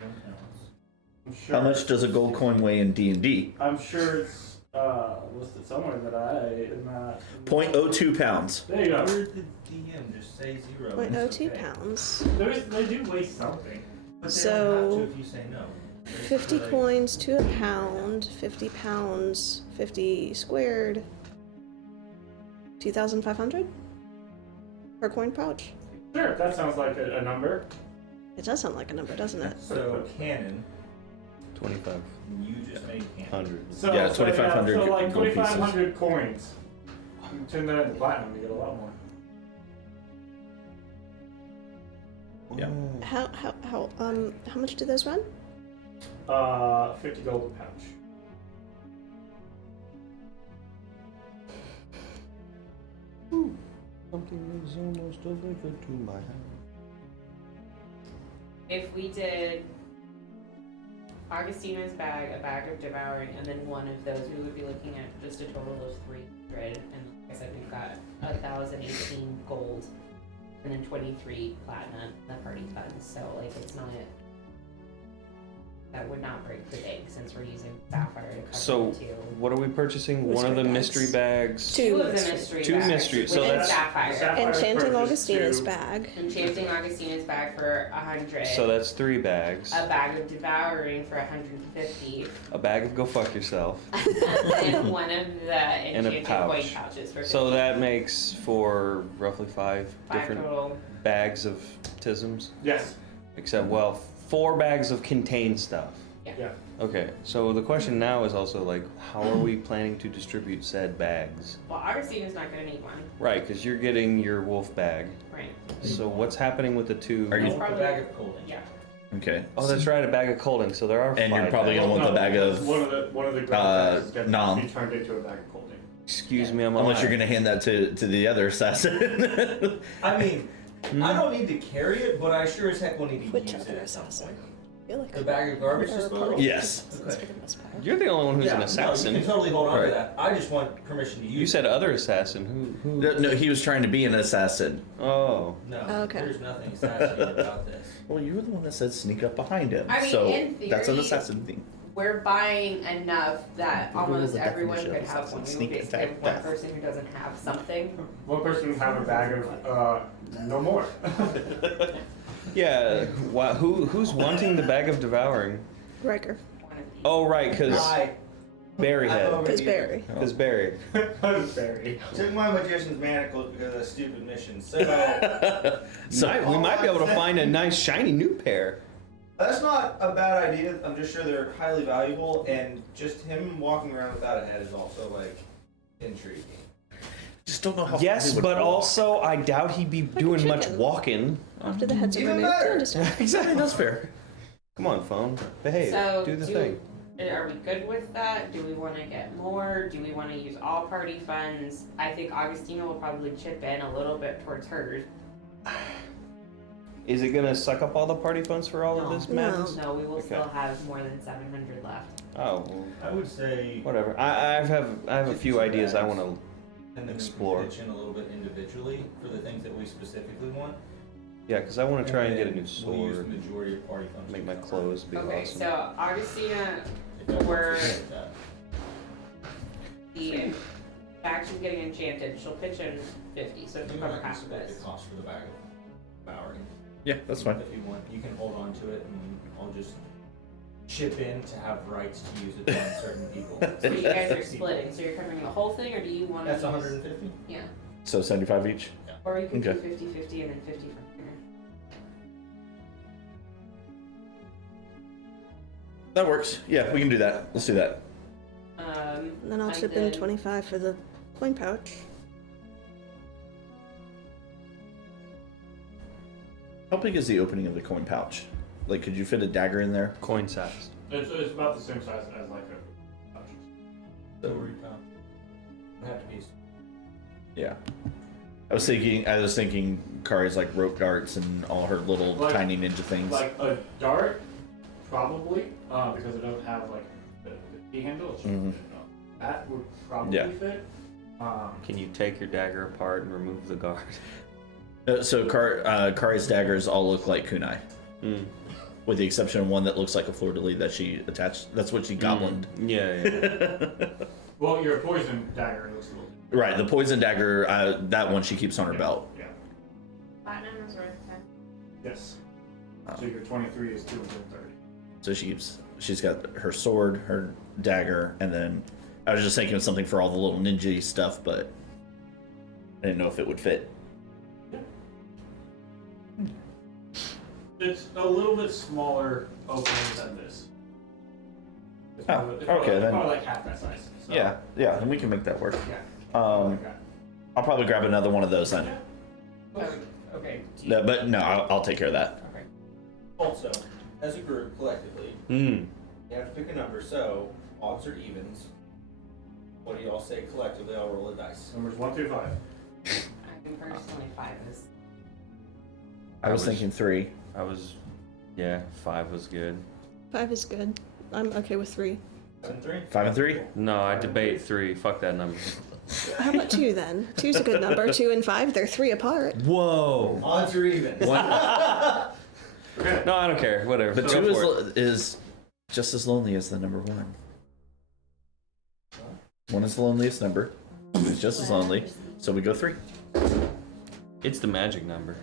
I'm sure How much does a gold coin weigh in D&D? I'm sure it's listed somewhere that I am not. 0.02 pounds. There you go. Where did DM just say 0? 0.02 Okay. pounds. They do weigh something. But they So- don't have to if you say no. 50 Like, coins to a pound. 50 pounds. 50 squared. 2,500 per coin pouch. Sure, that sounds like a number. It does sound like a number, doesn't it? So cannon, 2,500. you just made cannon. So, Yeah, so 2,500 So like gold pieces. 2,500 coins. You turn that into platinum, you get a lot more. Yeah. How much do those run? 50 gold a pouch. Something is almost delivered to my house. If we did Augustina's bag, a bag of devouring, and then one of those, we would be looking at just a total of 300. And like I said, we've got 1,018 gold, and then 23 platinum in the party funds. So like it's not. That would not break the bank since we're using sapphire to cover So, the two. what are we purchasing? One of the mystery bags. Two of the mystery Two bags. mystery- so within that's- sapphire. Sapphire's Enchanting purchased Augustina's two. bag. Enchanting Augustina's bag for 100. So that's 3 bags. A bag of devouring for 150. A bag of go fuck yourself. And one of the a enchanted pouch. coin pouches for 50. So that makes for roughly 5 5 different total. bags of tisms. Yes. Except, well, 4 bags of contained stuff. Yeah. Okay, so the question now is also like, how are we planning to distribute said bags? Well, Augustina's not going to need one. Right, because you're getting your wolf bag. Right. So what's happening with the 2? Are you- That's The probably. bag of colding. Yeah. Okay. Oh, that's right, a bag of colding. So there are 5 And you're probably bags. gonna want the bag of. one of the grand bags gets nom. to be turned into a bag of colding. Excuse me, I'm Unless you're alive. gonna hand that to the other assassin. I mean, I don't need to carry it, but I sure as heck will need to Which use other it at some assassin? point. I feel like The bag of garbage there are disposal? party Yes. assistants Okay. for the most part. You're the only one who's Yeah, an No, assassin. you can totally hold on Right. to that. I just want permission to use You said other assassin. Who? No, he was trying to be an assassin. Oh. No, Okay. there's nothing assassinated about this. Well, you were the one that said sneak up behind him. I mean, so in that's an theory- assassin thing. We're buying enough that Google almost the everyone definition could of have assassin. one. We Sneak would basically have attack one death. person who doesn't have something. One person would have a bag of no more. Yeah. Who's wanting the bag of devouring? Riker. One of these. Oh, right, because I Barry I'm had. over Because here. Barry. Because Barry. Very. Took my magician's manacles because of that stupid mission. So We might be able to find a nice shiny new pair. that's not a bad idea. I'm just sure they're highly valuable, and just him walking around without a head is also like intriguing. Just don't know how. Yes, far he would but walk. also I doubt he'd be doing much chicken. walking. After the heads are Even removed, better. you understand. Exactly, that's fair. Come on, phone. Behave. So, do the thing. Are we good with that? Do we want to get more? Do we want to use all party funds? I think Augustina will probably chip in a little bit towards hers. Is it gonna suck up all the party funds for all of this No. madness? No, we will Okay. still have more than 700 left. Oh, well, I would say, whatever. I have a few ideas I want to. and then Explore. we can pitch in a little bit individually for the things that we specifically want. Yeah, because I want to try and get a then new We'll use the sword. majority of party funds. Make to my cover it. clothes be Okay, awesome. so Augustina, If that We're- works like that. the bag she's getting enchanted, she'll pitch in 50, so You she'll can cover half of split this. the cost for the bag of devouring. Yeah, that's fine. If you want, you can hold on to it, and I'll just chip in to have rights to use it on certain people. So you guys are splitting, so you're covering the whole thing, or do you want to That's 150. Yeah, So 75 each. or you can Okay. do 50-50 and then 50 from here. That works. Yeah, we can do that. Let's do that. And then I'll I chip in did- 25 for the coin pouch. How big is the opening of the coin pouch? Like, could you fit a dagger in there? Coin sized. It's about the same size as like a. So we have to be. Yeah. I was thinking Kari's like rope darts and all her little Like- tiny ninja things. Like a dart, probably, because it doesn't have like the key handle. It's just, Mhm. that would probably Yeah. fit. Can you take your dagger apart and remove the guard? So Kari's daggers all look like kunai, with the exception of one that looks like a fleur-de-lis that she attached. That's what she goblined. Yeah. Well, your poison dagger looks a little. Right, the poison dagger, that one she keeps on her belt. Yeah. Platinum is worth 10. Yes. So your 23 is 230. So she's got her sword, her dagger, and then I was just thinking of something for all the little ninja stuff, but I didn't know if it would fit. It's a little bit smaller opening than this. It's Oh, probably, okay, then. Probably like half that size. So, Yeah, then we can make that work. Yeah. Um, I'll probably grab another one of those then. Okay. No, but no, I'll take care of that. Okay. Also, as a group, collectively, you have to pick a number, so odds or evens. What do y'all say collectively? I'll roll a dice. Numbers 1 through 5. I think personally 5 is. I was thinking 3. Yeah, 5 was good. 5 is good. I'm okay with 3. 7 3. 5 and 3? No, I debate 3. Fuck that number. How about 2 then? 2's a good number. 2 and 5, they're 3 apart. Whoa. Odds or evens. Okay. No, I don't care. Whatever. But Go 2 for it. is just as lonely as the number 1. 1 is the loneliest number. 2 is just as lonely. So we go 3. It's the magic number.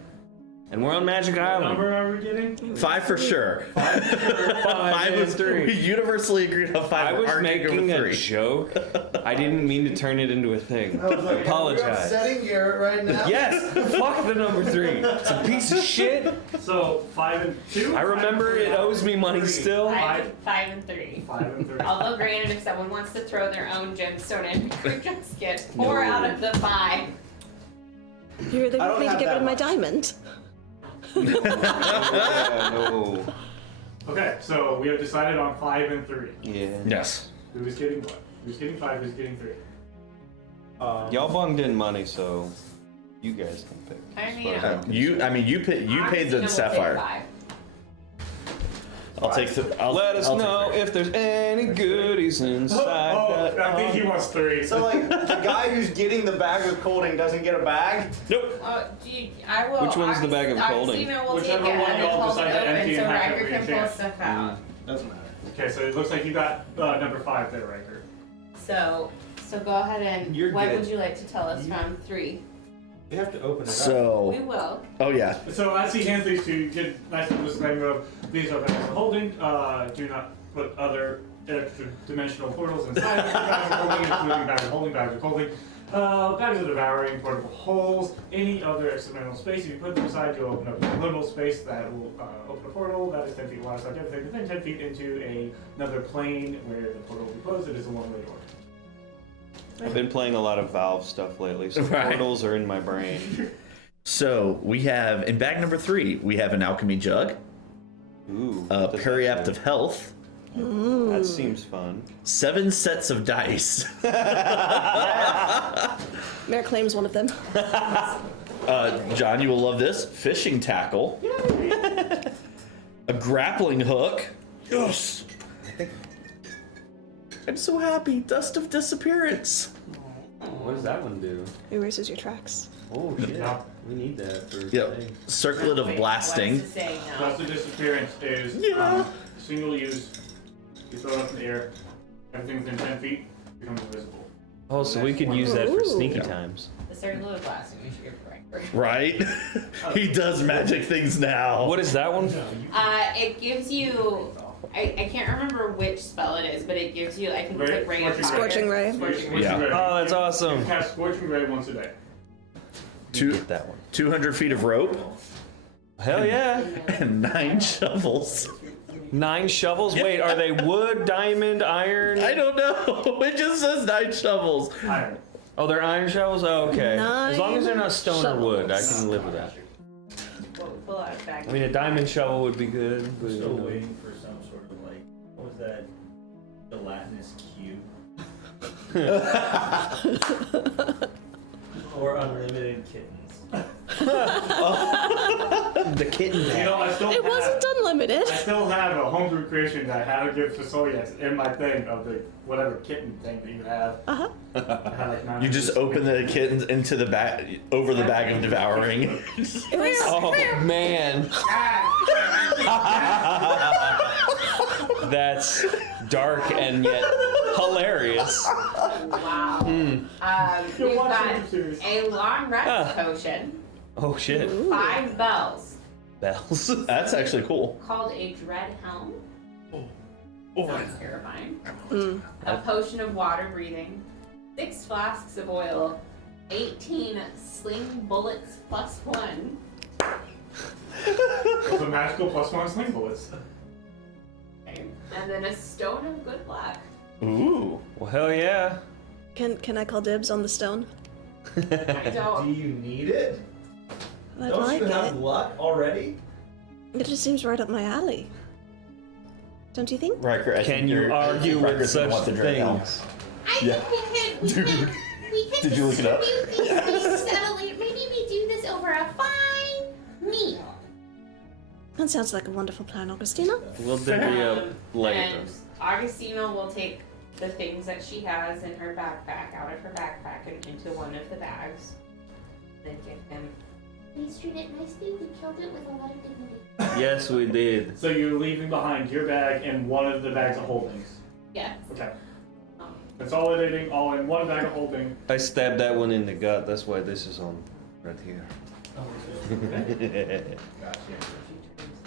And we're on Magic What Island. number are we getting? 5 for sure. 5 was and 3. We universally agreed on 5. I was Arguing making over a 3. joke. I didn't mean to turn it into a thing. I apologize. Garrett right now. Yes! Fuck the number 3. It's a piece of shit. So 5 and 2. I remember it owes me money still. 5 and 3. 5 and 3. Although granted, if someone wants to throw their own gemstone in, just get 4 out of the 5. You really I want don't me to have get rid that of my much. diamond? No. Okay, so we have decided on 5 and 3. Yeah. Yes. Who is getting what? Who's getting 5? Who's getting 3? Y'all bunged in money, so you guys can pick. I mean, You paid the sapphire. 5. I'll take the. Let us I'll take know 3. if there's any goodies inside. Oh, that I think he wants 3. So like the guy who's getting the bag of colding doesn't get a bag? Nope. I will. Which one's the bag of colding? We'll Whichever take it one and y'all hold it decide to open empty so and have Riker it can pull re-enchant. stuff out. Doesn't matter. Okay, so it looks like you got number 5 there, Riker. So go ahead and You're what good. would you like to tell us from 3? We have to open it up. We So. will. Oh yeah. So as he hands these to you, get a nice little disclaimer of these are bags of holding. Do not put other extra dimensional portals inside of the bags of holding, including bags of holding, bags of holding. Bags of devouring, portable holes, any other extra space. If you put them aside, you'll open up a little space that will open a portal that is 10 feet wide, like everything, within 10 feet into another plane where the portal will be closed. It is a one-way door. I've been playing a lot of Valve stuff lately, so Right. portals are in my brain. So we have in bag number 3 we have an alchemy jug, Ooh. a what does that periapt do? of health, That seems fun. 7 sets of dice. Mare claims one of them. John, you will love this. Fishing tackle. A grappling hook. Yes. I'm so happy. Dust of disappearance. What does that one do? Erases your tracks. Oh shit. Yeah. We need that for Yep. thing. Circlet of Wait, blasting. what's it say now? Dust of disappearance is Yeah. single use. You throw it up in the air. Everything within 10 feet becomes invisible. Oh, so we could use that for Ooh. sneaky Yeah. times. The circle of blasting. We should give it Riker. Right? He does magic things now. What is that one? It gives you. I can't remember which spell it is, but it gives you. I think it's like ray of fire. Scorching ray. Scorching ray. Yeah. Oh, that's You awesome. can cast Scorching Ray once a day. Two- That one. 200 feet of rope Hell yeah. and 9 shovels. 9 shovels? Wait, are they wood, diamond, iron? I don't know. It just says 9 shovels. Iron. Oh, they're iron shovels? Oh, okay. 9 As long as they're not stone or wood, I shovels. can live with that. We'll pull out a bag. I mean, a diamond shovel would be good. We're But, still waiting for some sort of like, what was that? Gelatinous cube. Or unlimited kittens. the kitten You bag. know, I still It wasn't unlimited. I still have a homebrew creation that I had to give to Soyex in my thing of the whatever kitten thing that you have. Uh-huh. I had like 9 You just open the kittens into the bag, over the bag of devouring. It was, Oh, man. That's dark and yet hilarious. Wow. You're We've watching got the series. a long rest Ah. potion, Oh, shit. 5 bells, Bells. That's actually cool. called a dread helm. Oh, Sounds terrifying. A potion of water breathing, 6 flasks of oil, 18 sling bullets plus 1. Those are magical +1 sling bullets. Okay. And then a stone of good luck. Ooh. Well, hell yeah. can I call dibs on the stone? I Do don't. you need it? I'd Don't like you have it. luck already? It just seems right up my alley. Don't you think? Riker, I Can think you you're- argue with Riker's gonna such want the dread helm. things? I Yeah. think we could Did you look it up? distribute these things steadily. Maybe we do this over a fine meal. That sounds like a wonderful plan, Augustina. We'll divvy up And later. Augustina will take the things that she has in her backpack out of her backpack and into one of the bags. Then give him. Please treat it nicely. We killed it with a lot of dignity. Yes, we did. So you're leaving behind your bag and one of the bags of holdings. Yes. Okay. Um, Consolidating all in one bag of holding. I stabbed that one in the gut. That's why this is on right here.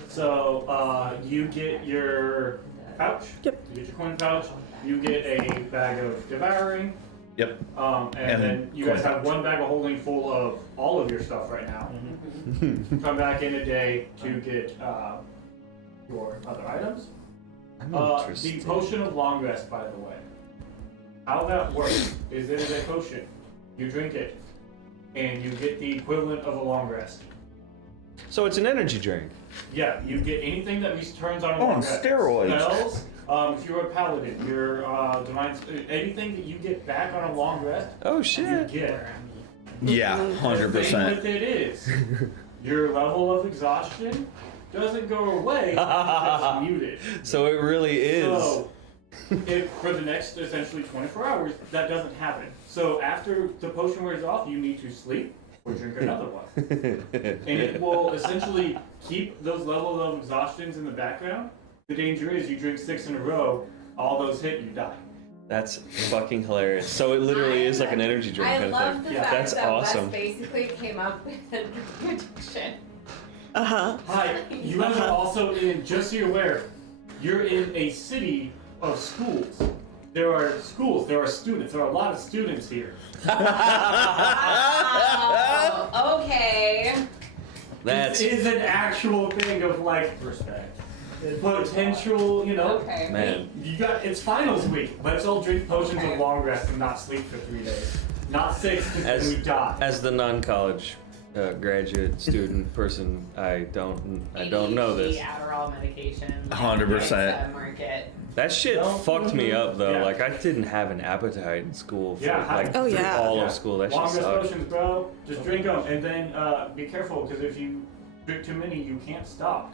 So you get your pouch. Yep. You get your coin pouch. You get a bag of devouring. Yep. And then you guys have one bag of holding full of all of your stuff right now. Come back in a day to get your other items. I'm The interested. potion of long rest, by the way. How that works is it is a potion. You drink it, and you get the equivalent of a long rest. So it's an energy drink. Yeah, you get anything that turns on a Oh, long on rest. steroids. Spells, if you're a paladin, your divine, anything that you get back on a long rest, Oh you shit. get. Yeah, The thing 100%. with it is, your level of exhaustion doesn't go away, it's just muted. So it really is. So, if for the next essentially 24 hours, that doesn't happen. So after the potion wears off, you need to sleep or drink another one. And it will essentially keep those levels of exhaustions in the background. The danger is you drink 6 in a row, all those hit, you die. That's fucking hilarious. So it literally is like an energy drink I kind of love thing. the Yeah. fact That's that awesome. Wes basically came up with a drug addiction. Uh-huh. Hi, you guys are also in, just so you're aware, you're in a city of schools. There are schools, there are students, there are a lot of students here. Oh, okay. That's This is an actual thing of like Respect. potential, you know. Okay. man. You got, it's finals week. Let's all drink potions Okay. of long rest and not sleep for 3 days. Not 6, because then As- we die. As the non-college graduate student person, I don't know this. ADHD, Adderall medication. 100%. Market. That shit fucked me up though. Yeah. like I didn't have an appetite in school for Yeah, like Oh, through yeah. all Yeah. of school. That Long shit rest sucked. potions, bro. Just drink them, and then be careful, because if you drink too many, you can't stop.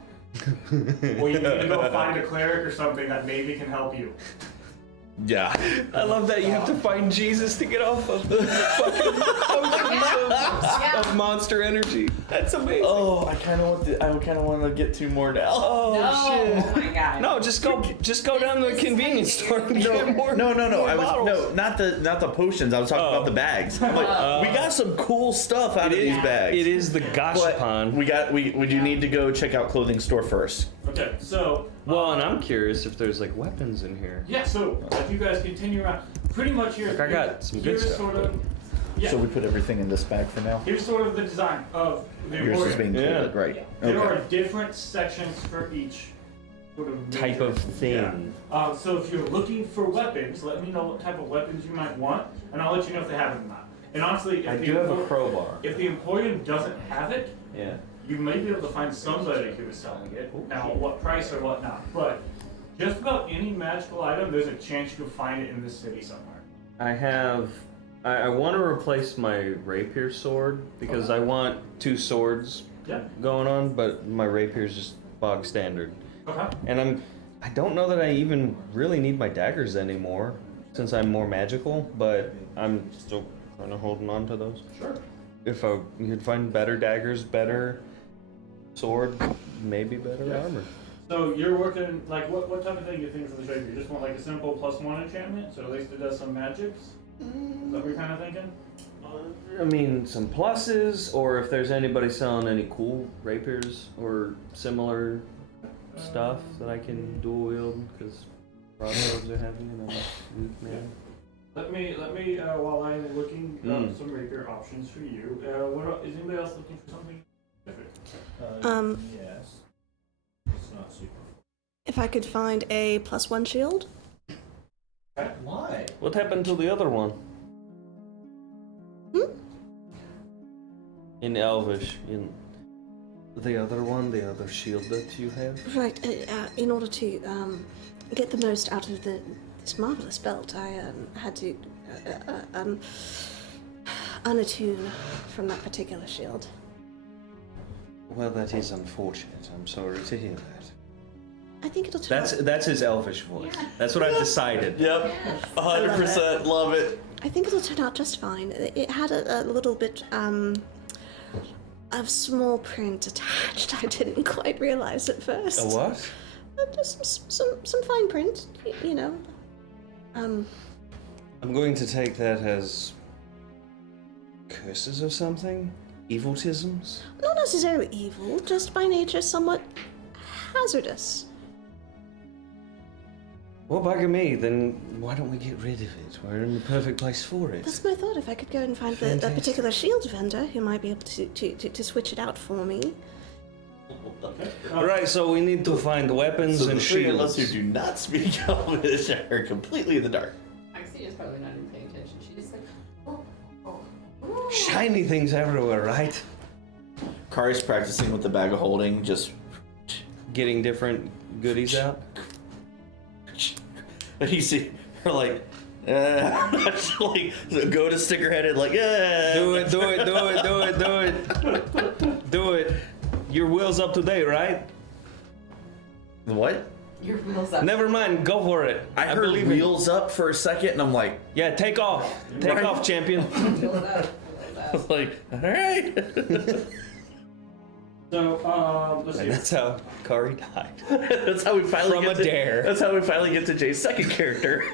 Or you need to go find a cleric or something that maybe can help you. Yeah. I love that you have to find Jesus to get off of the fucking potions of monster energy. That's amazing. Oh, I kind of want to get 2 more now. Oh, No, shit. oh my god. No, just go down to the convenience store and get more. No. more I was bottles. not the potions. I was talking Oh. about the bags. I'm like, we got some cool stuff out of these bags. It is the But gashapon. we do need to go check out clothing store first. Okay, so Well, and I'm curious if there's like weapons in here. yeah, so if you guys continue around, pretty much you're. Like, I got some good here's stuff, Sort of, yeah. So we put everything in this bag for now. Here's sort of the design of the Yours is emporium. being Yeah. cleared, right? There are Okay. different sections for each sort of type major- of thing. Yeah. So if you're looking for weapons, let me know what type of weapons you might want, and I'll let you know if they have it or not. And honestly, if I the do have a employ- crowbar. if the employer doesn't have it, Yeah. you may be able to find somebody who is selling it. Now, what price or whatnot. But just about any magical item, there's a chance you can find it in this city somewhere. I want to replace my rapier sword because I want 2 swords Yeah. going on, but my rapier's just bog standard. Okay. And I don't know that I even really need my daggers anymore since I'm more magical, but I'm still kind of holding on to those. Sure. If you could find better daggers, better sword, maybe better Yeah. armor. So you're working, like, what type of thing you think for the trade? You just want like a simple +1 enchantment, so at least it does some magics? Is that what you're kind of thinking? I mean, some pluses, or if there's anybody selling any cool rapiers or similar stuff that I can dual wield, because crossbows are heavy and I'm a weak man. Let me while I'm looking Mm. up some rapier options for you. Is anybody else looking for something different? Yes. It's not super. If I could find a +1 shield. Why? What happened to the other one? In Elvish, in the other one, the other shield that you have? Right, in order to get the most out of this marvelous belt, I had to unattune from that particular shield. Well, that is unfortunate. I'm sorry to hear that. I think it'll turn out. That's his Elvish voice. That's what I've decided. Yep, 100%. Love it. I think it'll turn out just fine. It had a little bit of small print attached. I didn't quite realize at first. A what? Just some fine print, you know. I'm going to take that as curses or something? Eviltisms? Not necessarily evil, just by nature somewhat hazardous. Well, bugger me, then why don't we get rid of it? We're in the perfect place for it. That's my thought. If I could go and find the Fantastic. particular shield vendor who might be able to switch it out for me. Right, so we need to find weapons So the and three of us shields. who do not speak Elvish are completely in the dark. Actually, is probably not even paying attention. She's just like, Shiny things everywhere, right? Kari's practicing with the bag of holding, just Getting different goodies out. and you see her like, like go to stick her head in like, yeah. Do it, do it, do it, do it, do it. Do it. Your will's up to date, right? What? your wheels up. Never mind, go for it. I heard believe in- wheels up for a second, and I'm like, Yeah, take off. Take Right. off, champion. Fill it up. I was like, all right. So, let's see. And that's how Kari died. That's how we finally From get a to, dare. That's how we finally get to Jay's second character.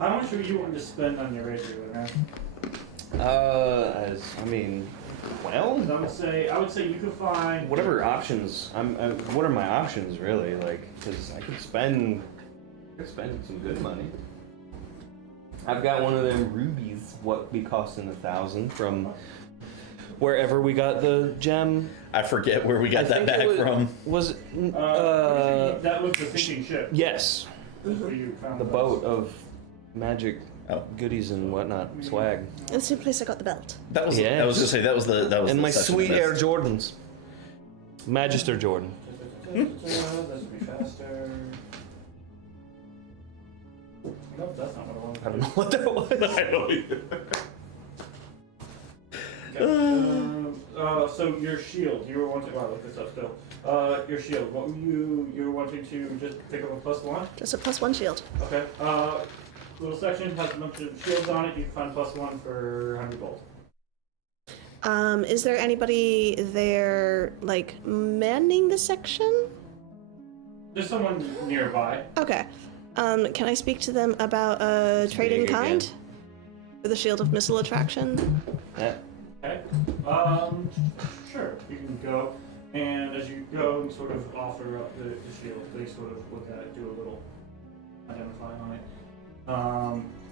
How much are you wanting to spend on your rapier right now? I mean, well, I would say you could find whatever options. What are my options really? Like, because I could spend some good money. I've got one of them rubies. What be costing 1,000 from wherever we got the gem. I forget where we got I that think bag it was, from. Was it? that was the sinking ship. Yes, That's where you found the those. boat of magic Oh. goodies and whatnot, swag, That's the same place I got the belt. That was. Yeah. I was gonna say that was the. and the my section sweet I Air missed. Jordans, Magister Jordan. This would be faster. Nope, that's not what I wanted. I don't know what that was. I don't either. Okay. So your shield, you were wanting. Wow, look this up still. Your shield. What were you were wanting to just pick up a +1? Just a +1 shield. Okay. Little section has a bunch of shields on it. You can find +1 for 100 gold. Is there anybody there, like, manning the section? There's someone nearby. Okay. Can I speak to them about trade in big again. kind? For the shield of missile attraction? Yeah. Okay. Sure. You can go, and as you go and sort of offer up the shield, they sort of look at it, do a little identify on it.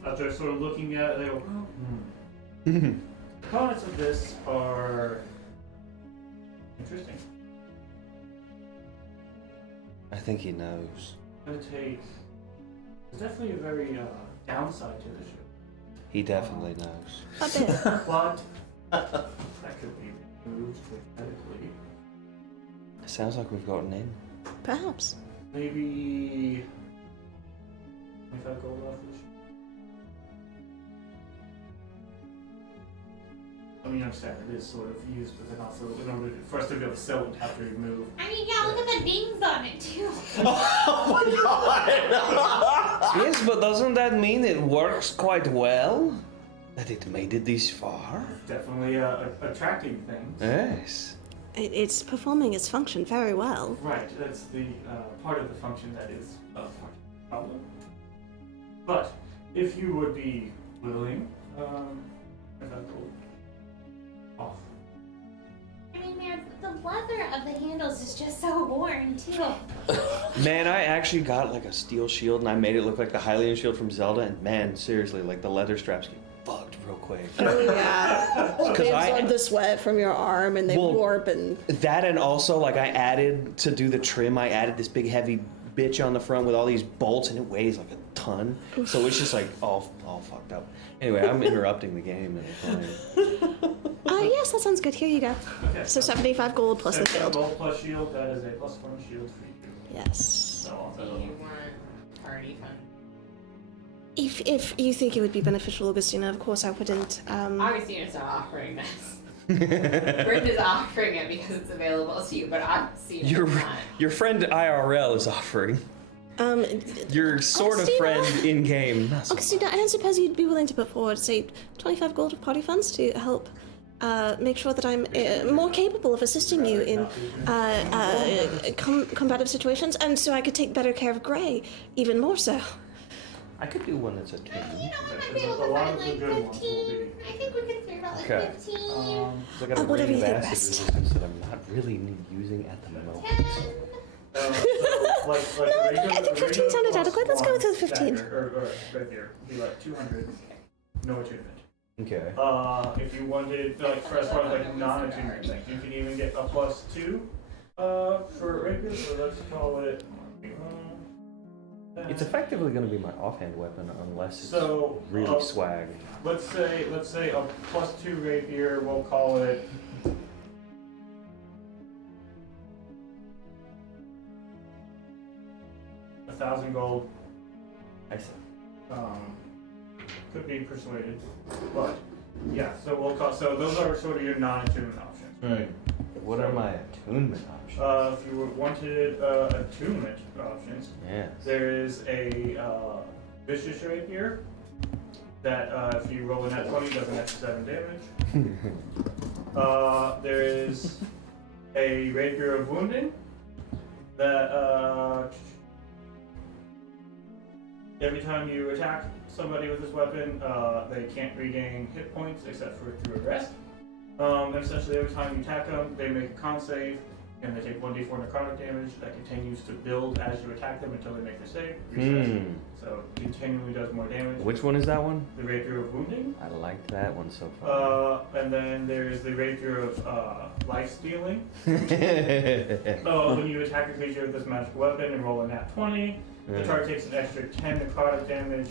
After sort of looking at it, they go, components of this are interesting. I think he knows. Gonna take. There's definitely a very downside to the ship. He definitely knows. A bit. But that could be removed hypothetically. It sounds like we've gotten in. Perhaps. Maybe 25 gold off the ship. I mean, I understand it is sort of used, but then also in order for us to be able to sell it, we'd have to remove. I mean, yeah, look at the dings on it too. Oh my god! Yes, but doesn't that mean it works quite well? That it made it this far? Definitely attracting things. Yes. It's performing its function very well. Right, that's the part of the function that is part of the problem. But if you would be willing, if I go off. I mean, the leather of the handles is just so worn too. Man, I actually got like a steel shield and I made it look like the Hylian shield from Zelda, and man, seriously, like the leather straps get fucked real quick. Oh yeah. They absorb the sweat from your arm and they warp and... That, and also like I added, to do the trim, I added this big heavy bitch on the front with all these bolts, and it weighs like a ton. So it's just like all fucked up. Anyway, I'm interrupting the game and playing. Yes, that sounds good. Here you go. Okay. So 75 gold plus the 75 shield. gold plus shield, that is a +1 shield for you. Yes. So Do you want party fun? If you think it would be beneficial, Augustina, of course I wouldn't. Augustina's not offering this. Brenda's offering it because it's available to you, but Augustina's not. Your friend IRL is offering. Your sort of Augustina? friend in game. Augustina, I don't suppose you'd be willing to put forward, say, 25 gold of party funds to help make sure that I'm more capable of assisting you in combative situations, and so I could take better care of Gray, even more so. I could do one that's a You 10. know, I might be able to find like 15. I think we could figure out like Okay. 15. So I got a whatever ring you of think acid best. resistance that I'm not really using at the moment. 10. like No, I think 15 sounded adequate. Let's go with the 15. Or right here, be like 200, no attunement. Okay. If you wanted, like, for as far as like non-attunement things, you can even get a +2 for rapier, so let's call it. It's effectively going to be my offhand weapon unless it's So, really swag. Let's say a +2 rapier, we'll call it. $1,000 gold. I see. Could be persuaded, but yeah. So we'll call. So those are sort of your non-attunement options. Right. What are my attunement options? If you wanted attunement options, Yes. there is a vicious rapier that if you roll a nat 20 does an extra 7 damage. There is a rapier of wounding that every time you attack somebody with this weapon, they can't regain hit points except for through a rest. And essentially every time you attack them, they make a con save, and they take 1d4 necrotic damage that continues to build as you attack them until they make their save. Resets. So it continually does more damage. Which one is that one? The Rapier of Wounding. I liked that one so far. And then there's the Rapier of Life Stealing. When you attack a creature with this magical weapon and roll a nat 20, the target takes an extra 10 necrotic damage,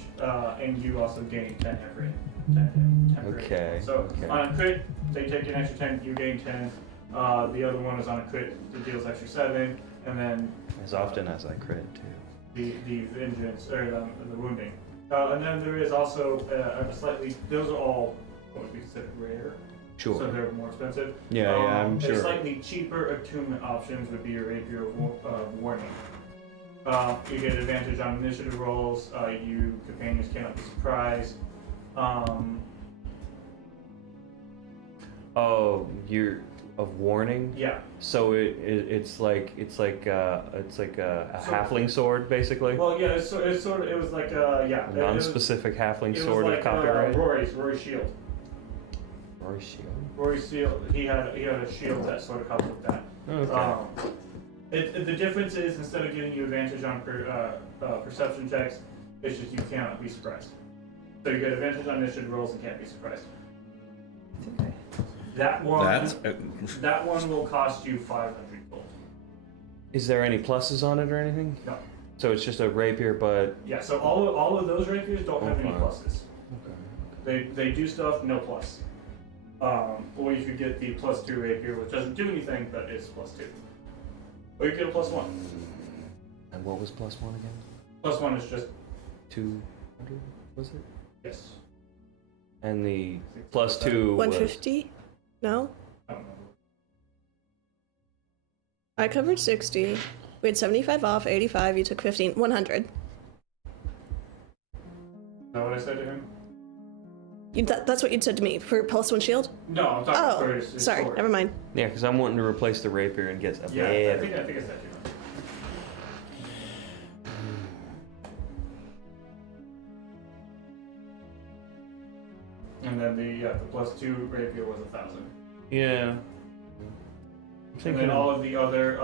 and you also gain 10 every. 10 Okay. So on a crit, they take an extra 10, you gain 10. The other one is on a crit, it deals extra 7, and then As often as I crit too. the vengeance or the wounding. And then there is also a slightly. Those are all what would be considered rare. Sure. So they're more expensive. Yeah, I'm the sure. slightly cheaper attunement options would be your Rapier of Warning. You get advantage on initiative rolls. You companions cannot be surprised. Oh, you're of warning. Yeah. So it's like a So- halfling sword basically. Well, yeah. It was like yeah. A non-specific halfling It was sword like of copyright. Rory's shield. Rory's shield. Rory's shield. He had a shield that sort of helped with that. Okay. The difference is instead of giving you advantage on perception checks, it's just you cannot be surprised. So you get advantage on initiative rolls and can't be surprised. That one. That's That one will cost you 500 gold. Is there any pluses on it or anything? No. So it's just a rapier, but Yeah, so all of those rapiers don't have any Okay. pluses. They do stuff, no plus. Or you could get the +2 rapier, which doesn't do anything, but it's +2. Or you could get a +1. And what was +1 again? +1 is just 200, was it? yes. And the +2 was 150? No? I don't know. I covered 60. We had 75 off, 85, you took 15, 100. Is that what I said to him? That's what you'd said to me for +1 shield? No, I'm talking for his Sorry, sword. never mind. Yeah, because I'm wanting to replace the rapier and get a Yeah, I better. think I said to him. And then the +2 rapier was 1,000. Yeah. I'm And thinking then all of the other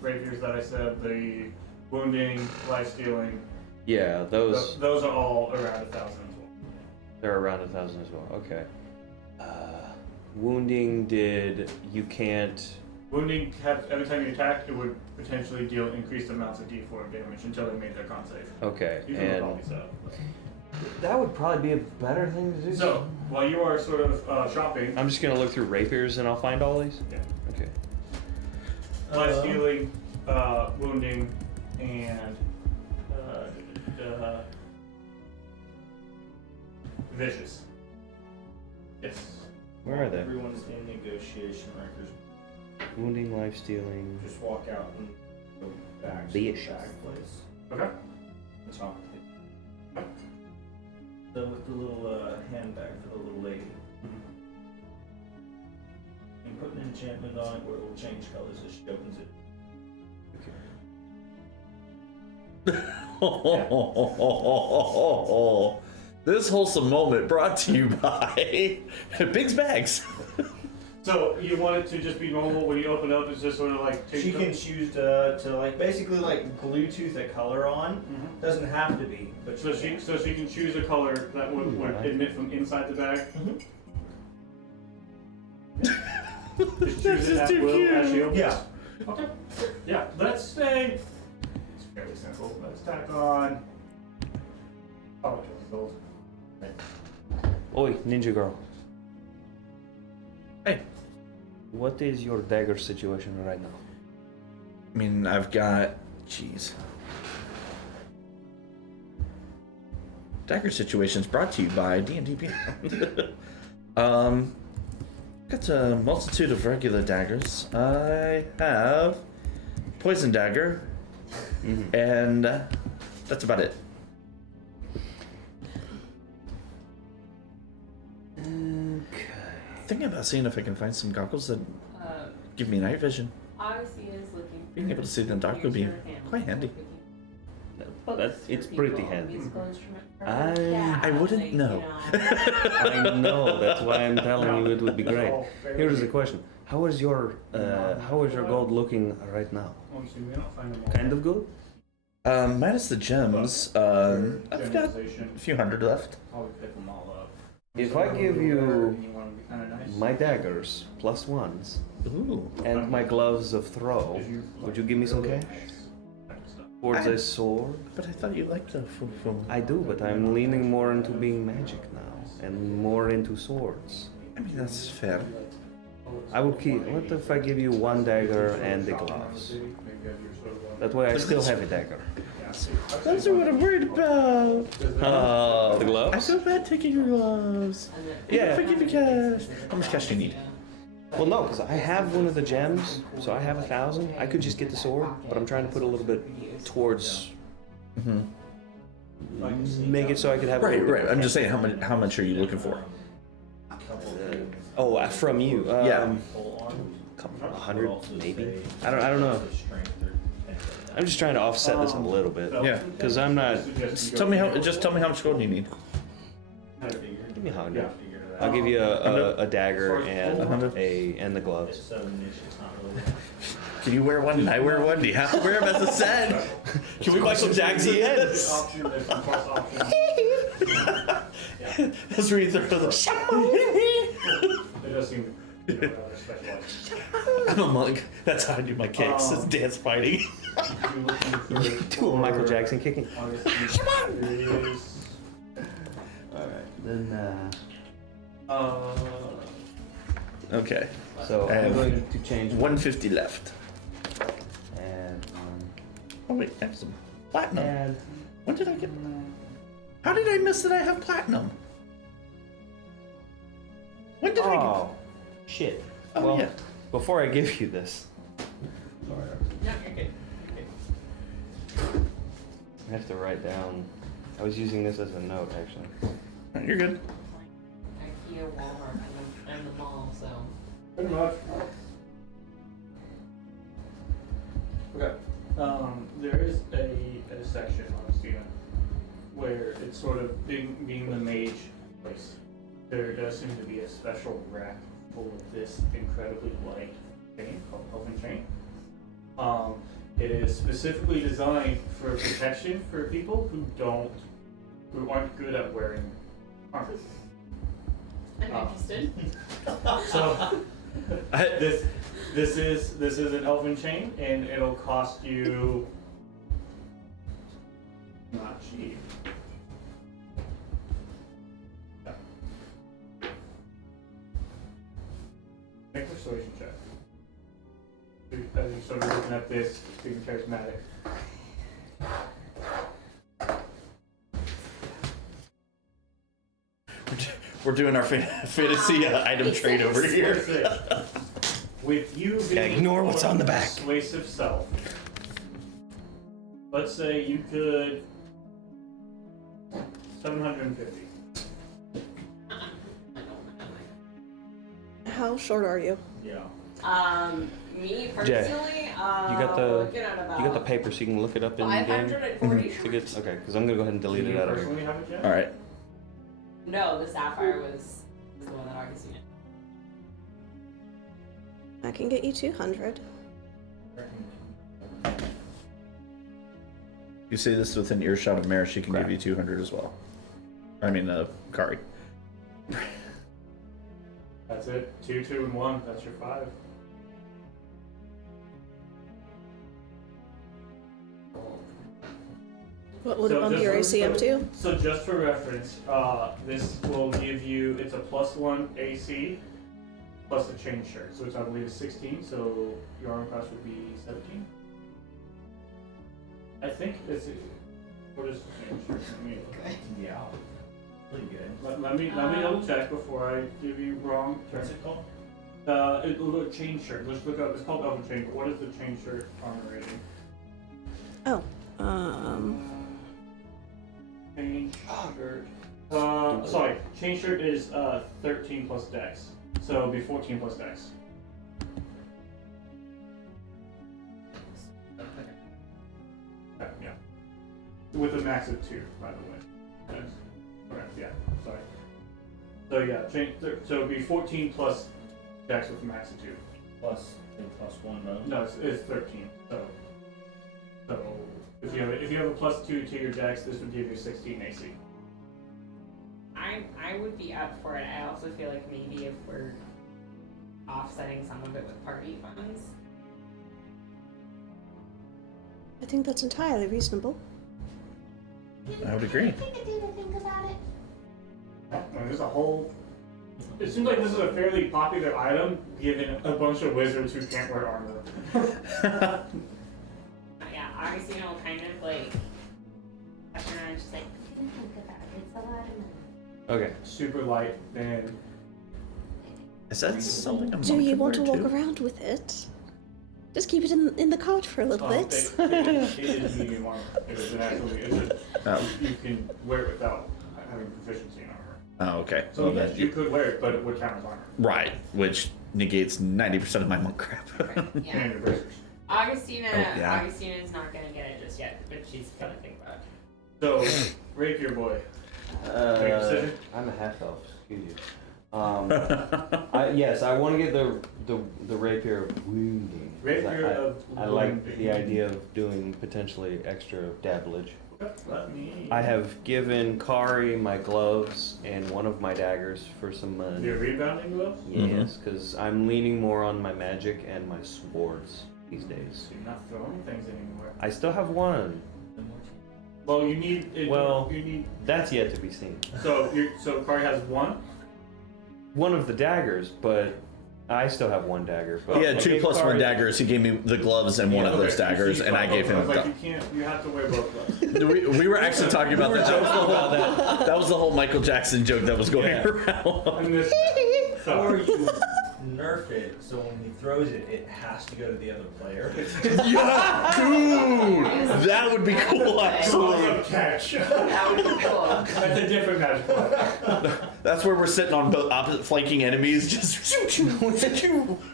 rapiers that I said, the wounding, life stealing, yeah, those those are all around 1,000 as well. they're around 1,000 as well. Okay. Wounding did you can't. Wounding kept every time you attacked, it would potentially deal increased amounts of D4 damage until they made their con save. Okay, You can look all and these up. that would probably be a better thing to do. So while you are sort of shopping, I'm just gonna look through rapiers and I'll find all these. yeah. Okay. Life stealing, wounding, and vicious. Yes. Where are they? Everyone's in negotiation records. Wounding, life stealing. Just walk out and go back to Vicious. the bag place. Okay. And talk to him. So with the little handbag for the little lady. And put an enchantment on it where it will change colors as she opens it. This wholesome moment brought to you by Big's Bags. So you want it to just be normal when you open up? It's just sort of like take She the- can choose to like basically like Bluetooth a color on. Mhm. Doesn't have to be, but So she can choose a color that would emit from inside the bag. Just choose it at will as she opens. Yeah. Okay. Yeah. Let's say it's fairly simple. Let's tack on. Oh, it was gold. Oi, ninja girl. Hey. What is your dagger situation right now? I mean, I've got, jeez. Dagger situations brought to you by D&D Beyond. Got a multitude of regular daggers. I have poison dagger, and that's about it. Thinking about seeing if I can find some goggles that give me night vision. Odyssey is looking. Being able to see in the dark would be quite handy. It's pretty handy. Musical instrument. I wouldn't know. I know. That's why I'm telling you it would be great. Here's the question: How is your gold looking right now? Kind of good. Minus the gems, I've got a few hundred left. If I give you my daggers +1s Ooh. and my gloves of throw, would you give me some cash towards a sword? But I thought you liked the full. I do, but I'm leaning more into being magic now and more into swords. I mean, that's fair. I will keep. What if I give you one dagger and the gloves? That way, I still have a dagger. Those are what I'm worried about. The I gloves? feel bad taking your gloves. Yeah. If I give you cash. How much cash do you need? Well, no, because I have one of the gems, so I have 1,000. I could just get the sword, but I'm trying to put a little bit towards. Make it so I could have. a Right, little bit right. I'm just saying, how much are you looking for? from you. Yeah. Couple 100, maybe. I don't know. I'm just trying to offset this a little bit. Yeah. Because I'm not. Just tell me how much gold you need. Give me 100. I'll give you a dagger and and the gloves. Can you wear one and I wear one? Do you have to wear them as a set? Can we buy some Jags in this? Option, there's some plus options. That's where you throw the It does seem You know, rather specialized. I'm a monk. That's how I do my kicks. It's dance fighting. You're looking for Do a Michael Jackson kicking. Augustine. There is. Alright, then, Okay. so I'm going to change 150 left. and, Oh wait, I have some platinum. add. When did I get? How did I miss that I have platinum? When did I Oh, shit. Oh, Well, yeah. before I give you this, No, you're good. I have to write down. I was using this as a note, actually. get? You're good. IKEA, Walmart, and the mall, so. Pretty much. Okay. There is a section on Steven where it's sort of being the mage place. There does seem to be a special rack full of this incredibly light chain called Elven Chain. It is specifically designed for protection for people who aren't good at wearing armor. I'm interested. So this is an elven chain, and it'll cost you not cheap. Make a persuasion check. As you sort of looking at this, being charismatic. We're doing our fantasy item trade over here. With you being ignore what's on the back. Persuasive self. Let's say you could 750. How short are you? Yeah. Me Jay, personally, You got the looking at about you got the paper so you can look it up in game. 540. Tickets. Okay, because I'm gonna go ahead and delete Do it you out of here. personally have it yet? All right. No, the sapphire was the one that Augustine had. I can get you 200. You say this within earshot of Mara, she can give you 200 as well. I mean, Kari. That's it. 2, 2, and 1. That's your 5. What would it So bump just your for- AC up to? So just for reference, this will give you, it's a +1 AC plus a chain shirt. So it's, I believe, is 16. So your armor class would be 17. I think it's. What is the chain shirt? Let me look. Yeah. Pretty good. Let me double check before I give you wrong terms. What's it called? Look, chain shirt. Let's look up. It's called Elven Chain. But what is the chain shirt armor rating? Oh, Chain shirt. Sorry. Chain shirt is 13 plus dex. So it'll be 14 plus dex. Yeah. With a max of 2, by the way. Yes. Okay, yeah. Sorry. So yeah, so it'll be 14 plus dex with a max of 2. Plus 1 though. No, it's 13. So if you have a +2 to your dex, this would give you 16 AC. I would be up for it. I also feel like maybe if we're offsetting some of it with party funds. I think that's entirely reasonable. I would agree. Take a day to think about it. I mean, there's a whole. It seems like this is a fairly popular item, given a bunch of wizards who can't wear armor. Yeah, Augustine will kind of like. And just like. Think about it. It's a lot of money. Okay. Super light, thin. Is that something I'm Do you want to walk around with it? Just keep it in the cart for a little bit. It is medium armor. It is actually. Oh. You can wear it without having proficiency in armor. Oh, okay. So Well, yes, then you could wear it, but it would count as armor. right, which negates 90% of my monk crap. Yeah. And your bracers. Augustina, Oh, yeah. Augustina's not gonna get it just yet, but she's gonna think about it. So, rapier boy. Make a decision. I'm a half elf. Excuse you. Yes, I want to get the rapier of wounding. 'Cause Rapier of I like wounding. the idea of doing potentially extra dabblage. Let me. I have given Kari my gloves and one of my daggers for some money. Your rebounding gloves? Yes, because I'm leaning more on my magic and my swords these days. So you're not throwing things anymore. I still have one. Well, you need. You need. That's yet to be seen. So Kari has one. One of the daggers, but I still have one dagger. But He had I 2 gave plus 1 Kari- daggers. He gave me the gloves and one of those daggers, and I gave him. Like you can't. You have to wear both gloves. We were actually talking about that. That was the whole Michael Jackson joke that was going around. And this. Or So, you nerf it so when he throws it, it has to go to the other player. Yeah, dude, that would be cool. Actually, catch. That would be cool. That's a different magic item. that's where we're sitting on both opposite flanking enemies. Just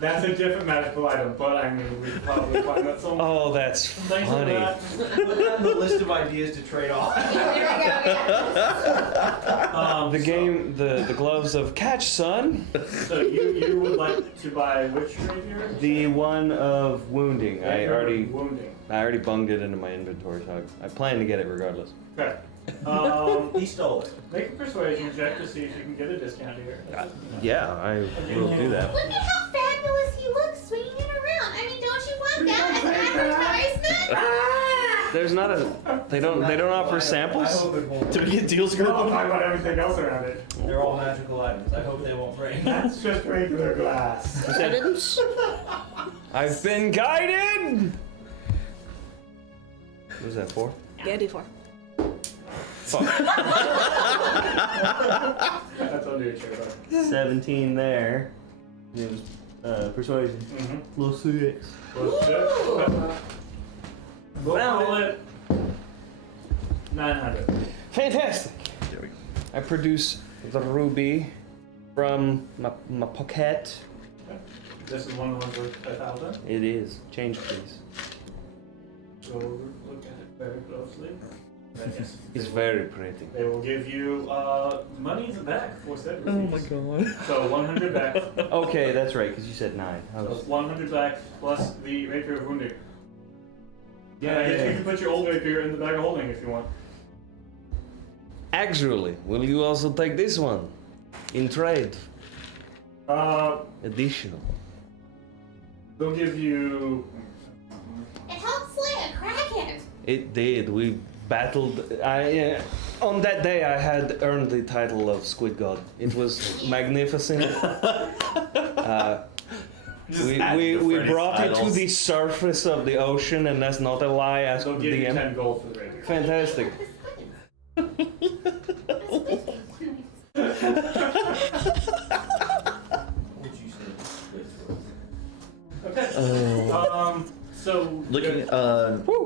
That's a different magical item, but I mean, we could probably find that somewhere. Oh, that's Thanks for funny. that. Put that in the list of ideas to trade off. There we go. Yeah. The gloves of catch, son. So you would like to buy which rapier? The one of wounding. I already Wounding. bunged it into my inventory, so I plan to get it regardless. Okay. He stole it. Make a persuasion check to see if you can get a discount here. Yeah, I will do that. Look at how fabulous he looks swinging it around. I mean, don't you want that as advertisement? There's not a. They don't offer I samples. hope it won't. to get deals I'll going. talk about everything else around it. They're all magical items. I hope they won't break. That's just regular glass. Evidence? I've been guided. What was that for? Yeah, D4. Fuck. That's under your chair, bud. 17 there. It was persuasion. Mm-hmm. Plus 6. We'll call it 900. Fantastic. There we go. I produce the ruby from my pocket. This is one of the ones worth 1,000. It is. Change, please. So look at it very closely. And yes, It's very pretty. they will give you money back for said Oh my receipts. god. So 100 back. Okay, that's right, because you said 9. I So was... 100 back plus the rapier of wounding. Yeah, I guess Yeah. you can put your old rapier in the bag of holding if you want. Actually, will you also take this one? In trade. Additional. They'll give you. It helps slay a kraken. It did. We battled. On that day, I had earned the title of Squid God. It was magnificent. We brought it to the surface of the ocean, and that's not a lie. As They'll give you DM. 10 gold for the rapier. Fantastic. Would you say it's worth? Okay. So Looking,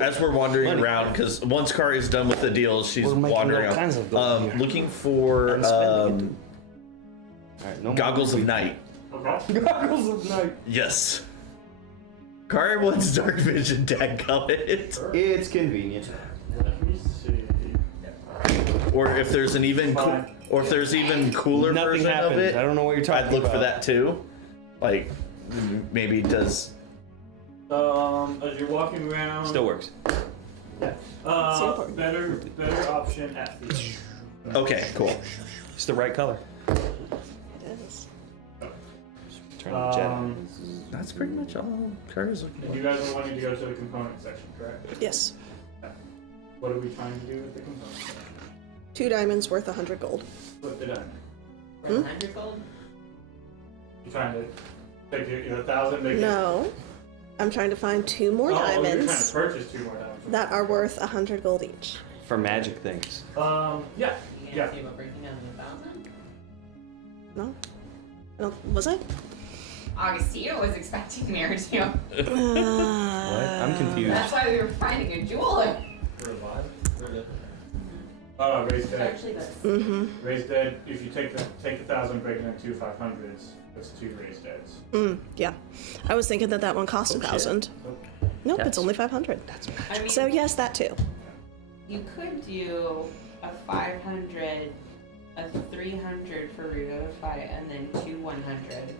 as we're wandering Money. around, because once Kari is done with the deals, she's We're making wandering all kinds of gold around. here. Looking for And spending it. All right, no more goggles of ruby. night. Okay. Goggles of night. Yes. Kari wants dark vision, dadgummit. It's convenient. Let me see. Or if there's an even Fine. or if there's even cooler Nothing version happened. of it, I don't know what you're talking I'd look about. for that too. Like maybe it does. As you're walking around. Still works. Better option at the. Okay, cool. It's the right color. It is. Turn the jet. That's pretty much all Kari's looking And for. you guys are wanting to go to the component section, correct? Yes. What are we trying to do with the component section? 2 diamonds worth 100 gold. Flip the diamond. 100 gold? You trying to take your 1,000, make it. No. I'm trying to find 2 more Oh, you're trying to diamonds purchase 2 more diamonds. that are worth 100 gold each. For magic things. Yeah. You Yeah. can't see about breaking down to 1,000? No? No, was I? Augustino was expecting there too. What? I'm confused. That's why we were finding a jeweler. Raised dead. Actually, that's. Mm-hmm. Raised dead. If you take the 1,000, break it into 2 500s. That's 2 raised deads. Yeah. I was thinking that one cost Oh, shit. 1,000. Nope, Yes. it's only 500. I mean, So yes, that too. you could do a 500, a 300 for Revivify, and then 2 100.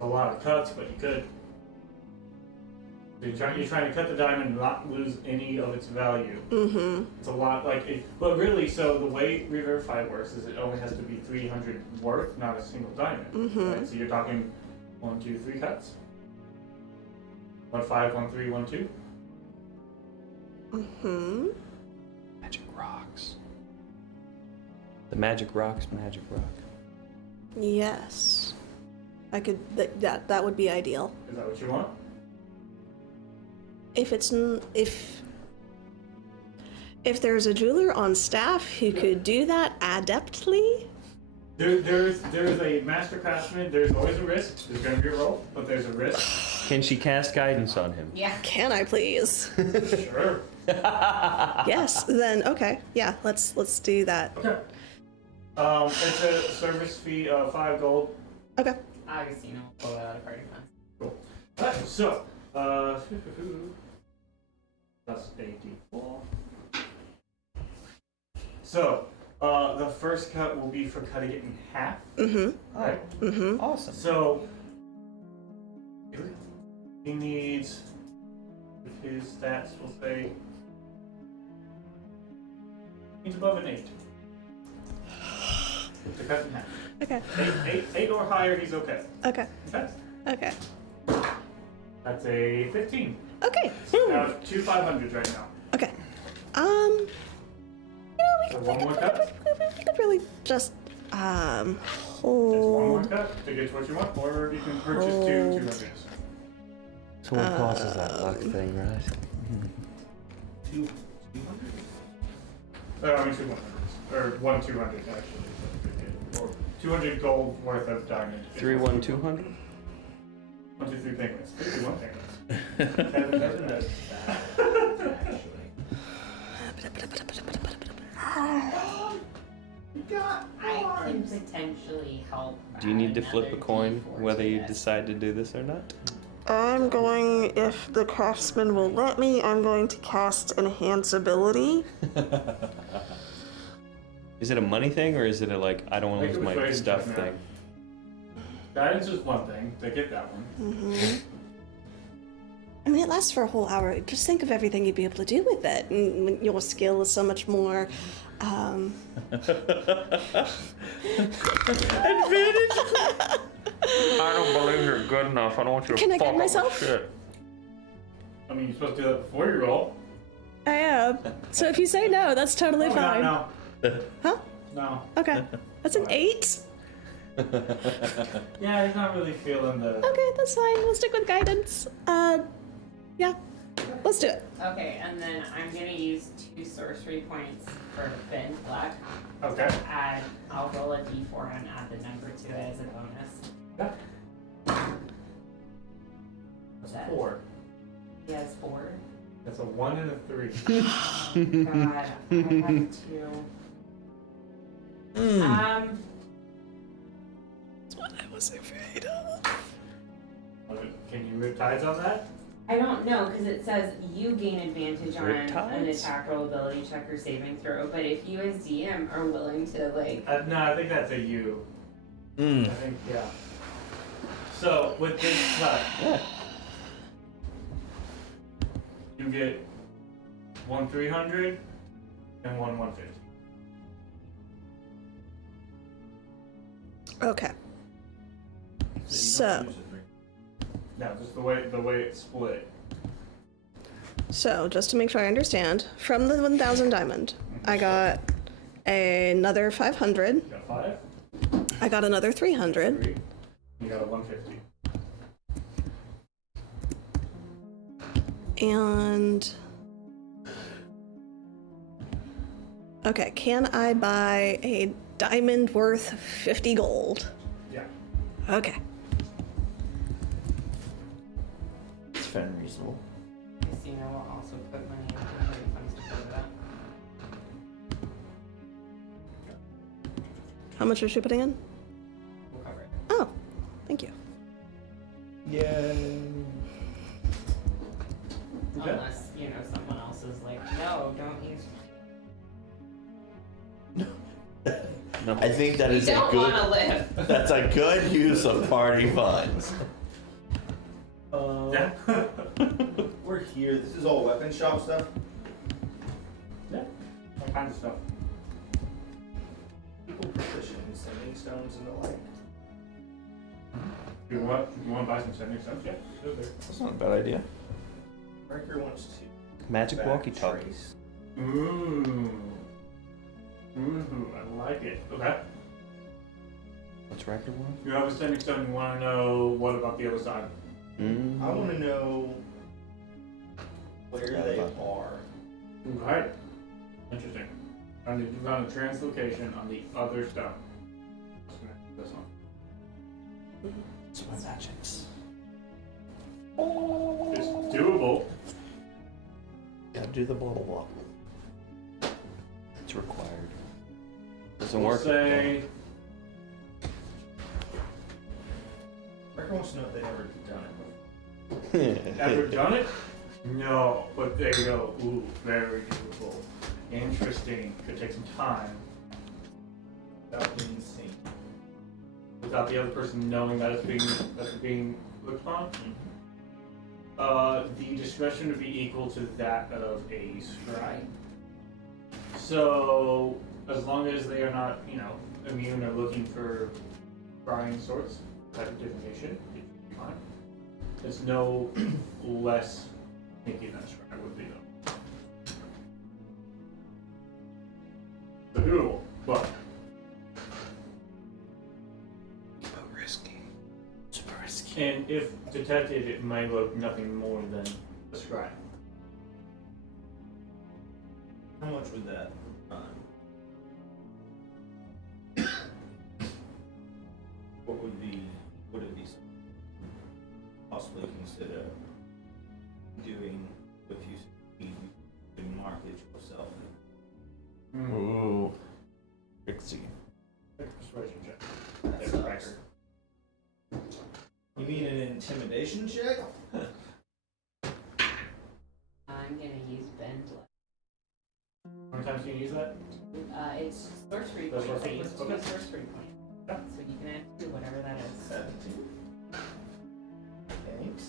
A lot of cuts, but you could. You're trying to cut the diamond and not lose any of its value. Mm-hmm. It's a lot, but really, so the way Re-Verify works is it only has to be 300 worth, not a single diamond. Mm-hmm. Right? So you're talking 1, 2, 3 cuts. 1, 5, 1, 3, 1, 2. Mm-hmm. Magic rocks. The magic rocks, magic rock. Yes. I could. That would be ideal. Is that what you want? If there's a jeweler on staff who could do that adeptly. There's a master craftsman. There's always a risk. There's going to be a roll, but there's a risk. Can she cast guidance on him? Yeah. Can I please? Sure. Yes. Then okay. Yeah. Let's do that. Okay. It's a service fee of 5 gold. Okay. Augustino will pull that out of party funds. Cool. Alright, so, that's 84. So, the first cut will be for cutting it in half. Mm-hmm. Right? Mm-hmm. Awesome. So, he needs, with his stats, we'll say, he's above an 8. To cut in half. Okay. 8 or higher, he's okay. Okay. Okay? Okay. That's a 15. Okay. So now 2 500s right now. Okay. You know, So one more cut? we could really just It's one more hold. cut to get what you want, or you can purchase 2 200s. So what causes that luck thing, right? 2 200s? I mean 2 100s. Or 1 200 actually. Or 200 gold worth of diamond. 3 1 200. 1 2 3 penguins. 3 2 1 penguins. I can potentially help. Do you need to add flip a another coin D4 whether to you this. decide to do this or not? I'm going, if the craftsman will let me, I'm going to cast Enhance Ability. Is it a money thing or is it a like I don't want to Make lose a my persuasion stuff check now. thing? Guidance is one thing. They get that one. Mm-hmm. I mean, it lasts for a whole hour. Just think of everything you'd be able to do with it. And your skill is so much more. Advantage. I don't believe you're good enough. I don't want you to Can I fuck guide up my myself? shit. I mean, you're supposed to do that before you roll. I am. So if you say no, that's totally Oh, fine. no. Huh? No. Okay. That's an 8. Yeah, he's not really feeling the. Okay, that's fine. We'll stick with guidance. Yeah. Let's do it. Okay, and then I'm gonna use 2 sorcery points for bend luck. Okay. I'll roll a d4 and add the number to it as a bonus. Yeah. That's That- 4. He has 4. That's a 1 and a 3. God, I have 2. That's what I was afraid of. Can you rip tides on that? I don't know, because it says you gain advantage on an Riptides? attack roll, ability check, or saving throw, but if you as DM are willing to, like... No, I think that's a U. I Mm. think, yeah. So, with this cut, you get 1 300 and 1 150. Okay. So, No, just the way it's split. just to make sure I understand, from the 1,000 diamond, I got another 500. You got 5, I got another 300. 3, you got a 150. And okay, can I buy a diamond worth 50 gold? Yeah. Okay. It's fair and reasonable. Casino will also put money into the funds to cover that. How much is she putting in? We'll cover it. Oh, thank you. Yay. Okay. Unless, someone else is like, no, don't use... No. I think that We is a don't good. want to live. That's a good use of party funds. Yeah. here, this is all weapon shop stuff. Yeah, all kinds of stuff. People proficient in sending stones and the like. You want to buy some sending stones? Yeah, they're there. That's not a bad idea. Riker wants to Magic back walkie-talkie. trace. Ooh, I like it. Okay. What's record one? You have a sending stone. You want to know what about the other side? Mm. I want to know where they are. Okay. Interesting. I need to find a translocation on the other stone. This one. So my magics. It's doable. Gotta do the blah blah blah. It's required. Doesn't We'll work. say Riker wants to know if they've ever done it before. ever done it? No, but there you go. Ooh, very doable. Interesting. Could take some time That would be insane. without the other person knowing that it's being looked upon. The discretion would be equal to that of a scribe. So, as long as they are not, immune or looking for prying sorts, type of divination, it should be fine. It's no less sneaky than a scribe would be, though. So doable, but Risky. Super risky. and if detected, it might look nothing more than a scribe. How much would that run? Would it be possibly consider doing if you succeed, market yourself? Ooh. Risky. Persuasion check. That There's sucks. Riker. You mean an intimidation check? I'm gonna use bend. How many times can you use that? It's sorcery That's points. I sorcery use points, 2 okay. sorcery points. Yeah. So you can add 2, whatever that is. 17. Thanks.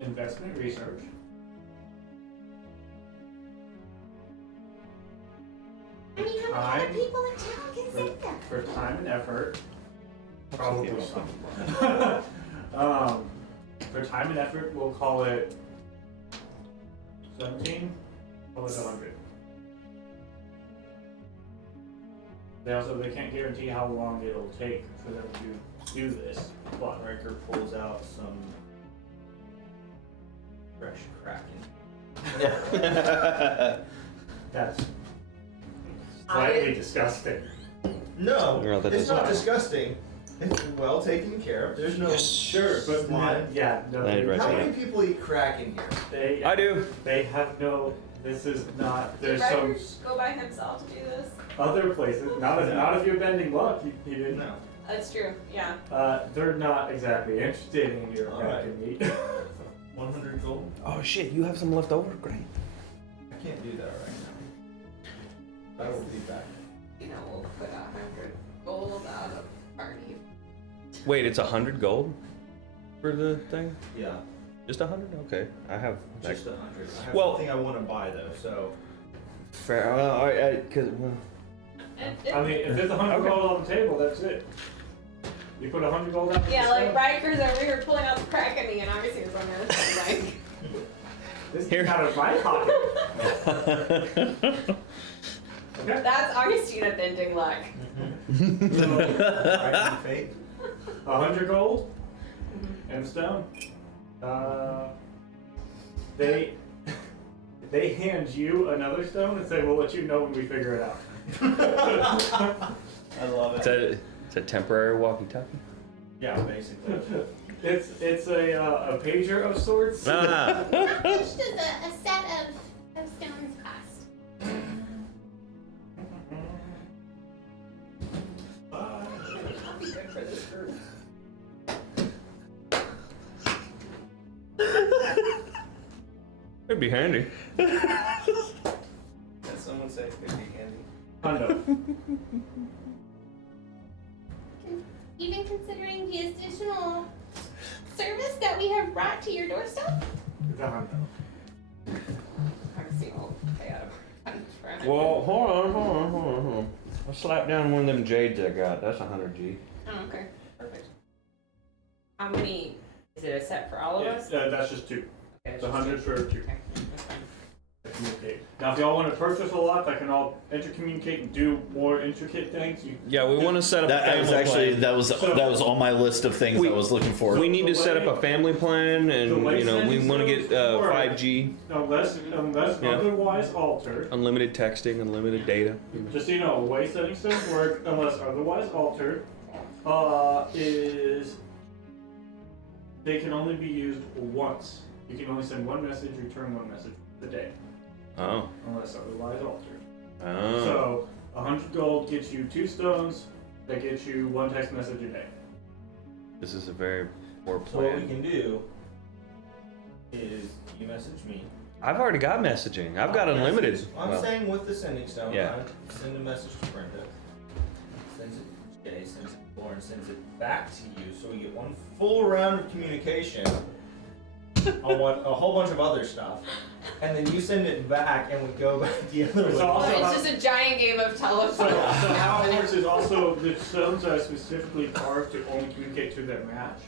Investment research. I mean, how many Time. other people in town can say that? For time and effort, probably some. For time and effort, we'll call it 17. Call it 100. They can't guarantee how long it'll take for them to do this, but Riker pulls out some fresh kraken. that's slightly disgusting. No, Girl, that it's is not fine. disgusting. It's well taken care of. There's no. Sure, but Slime. yeah, no. I'd They, right How there. many people eat kraken here? they, I do. they have no. This is not. Did There's some Ryder go by himself to do this? other places. Not if you're bending luck. He didn't. No. That's true, yeah. They're not exactly interested in your Alright. kraken meat. 100 gold? Oh shit, you have some left over? Great. I can't do that right now. I will be back. You know, we'll put 100 gold out of party. Wait, it's 100 gold for the thing? Yeah, Just 100? Okay. I have like, just 100. I have Well- something I want to buy though, so. fair. Alright, cause I mean, if there's 100 Okay. gold on the table, that's it. You put 100 gold out. Yeah, like Riker's over here pulling out the crack at me, and obviously it's on the other side, like. This Here. is out of my pocket. Okay. That's Augustina bending luck. Right, fate. 100 gold and stone. They hand you another stone and say, "We'll let you know when we figure it out." I love it's it. a temporary walkie-talkie. Yeah, basically. It's a pager of sorts. Ah. How much does a set of stones cost? I'll be good for this group. It'd be handy. Can someone say 50 handy? Hundo. Even considering the additional service that we have brought to your doorstep? It's a hundo. Obviously, I'll pay out of funds for it. Well, hold on. I'll slap down one of them jades I got. That's 100 G. Oh, okay. Perfect. How many? Is it a set for all of Yeah, us? that's just 2. Okay, It's 100 for 2. Okay, that's fine. Communicate. Now, if y'all want to purchase a lot that can all intercommunicate and do more intricate things, you Yeah, we want to set up a That family was actually plan. that was on my list of things I was looking for. We need to set up a family plan, and The way you know we settings want to get work- 5G, unless Yeah. otherwise altered. unlimited texting, unlimited data. Just so you know, the way settings don't work unless otherwise altered is they can only be used once. You can only send one message, return one message a day, Oh. unless otherwise altered. Oh. So 100 gold gets you 2 stones. That gets you 1 text message a day. This is a very poor So what we plan. can do is you message me. I've already got messaging. I've got unlimited. I'm Well, saying with the sending stone, Yeah. I send a message to Brenda. Sends it to Jay, sends it to Lauren, sends it back to you, so we get one full round of communication on a whole bunch of other stuff, and then you send it back, and we go back the other It's way. also It's just a giant game of So telephone. how it works is also the stones are specifically carved to only communicate to their match.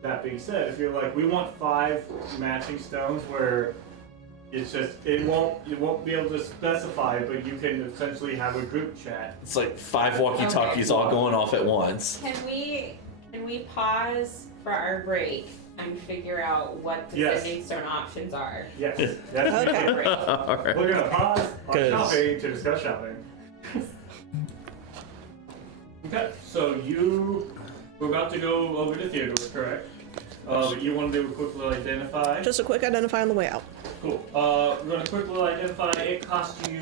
That being said, if you're like, we want 5 matching stones where it's just you won't be able to specify, but you can essentially have a group chat. It's like 5 walkie-talkies all going off at once. Can we pause for our break and figure out what the Yes. sending stone options are? Yes, that's Okay. great. All right. We're gonna pause on 'Cause- shopping to discuss shopping. Okay, so we're about to go over to Theodore, correct? But you want to do a quick little identify? Just a quick identify on the way out. Cool. We're gonna quickly identify. It costs you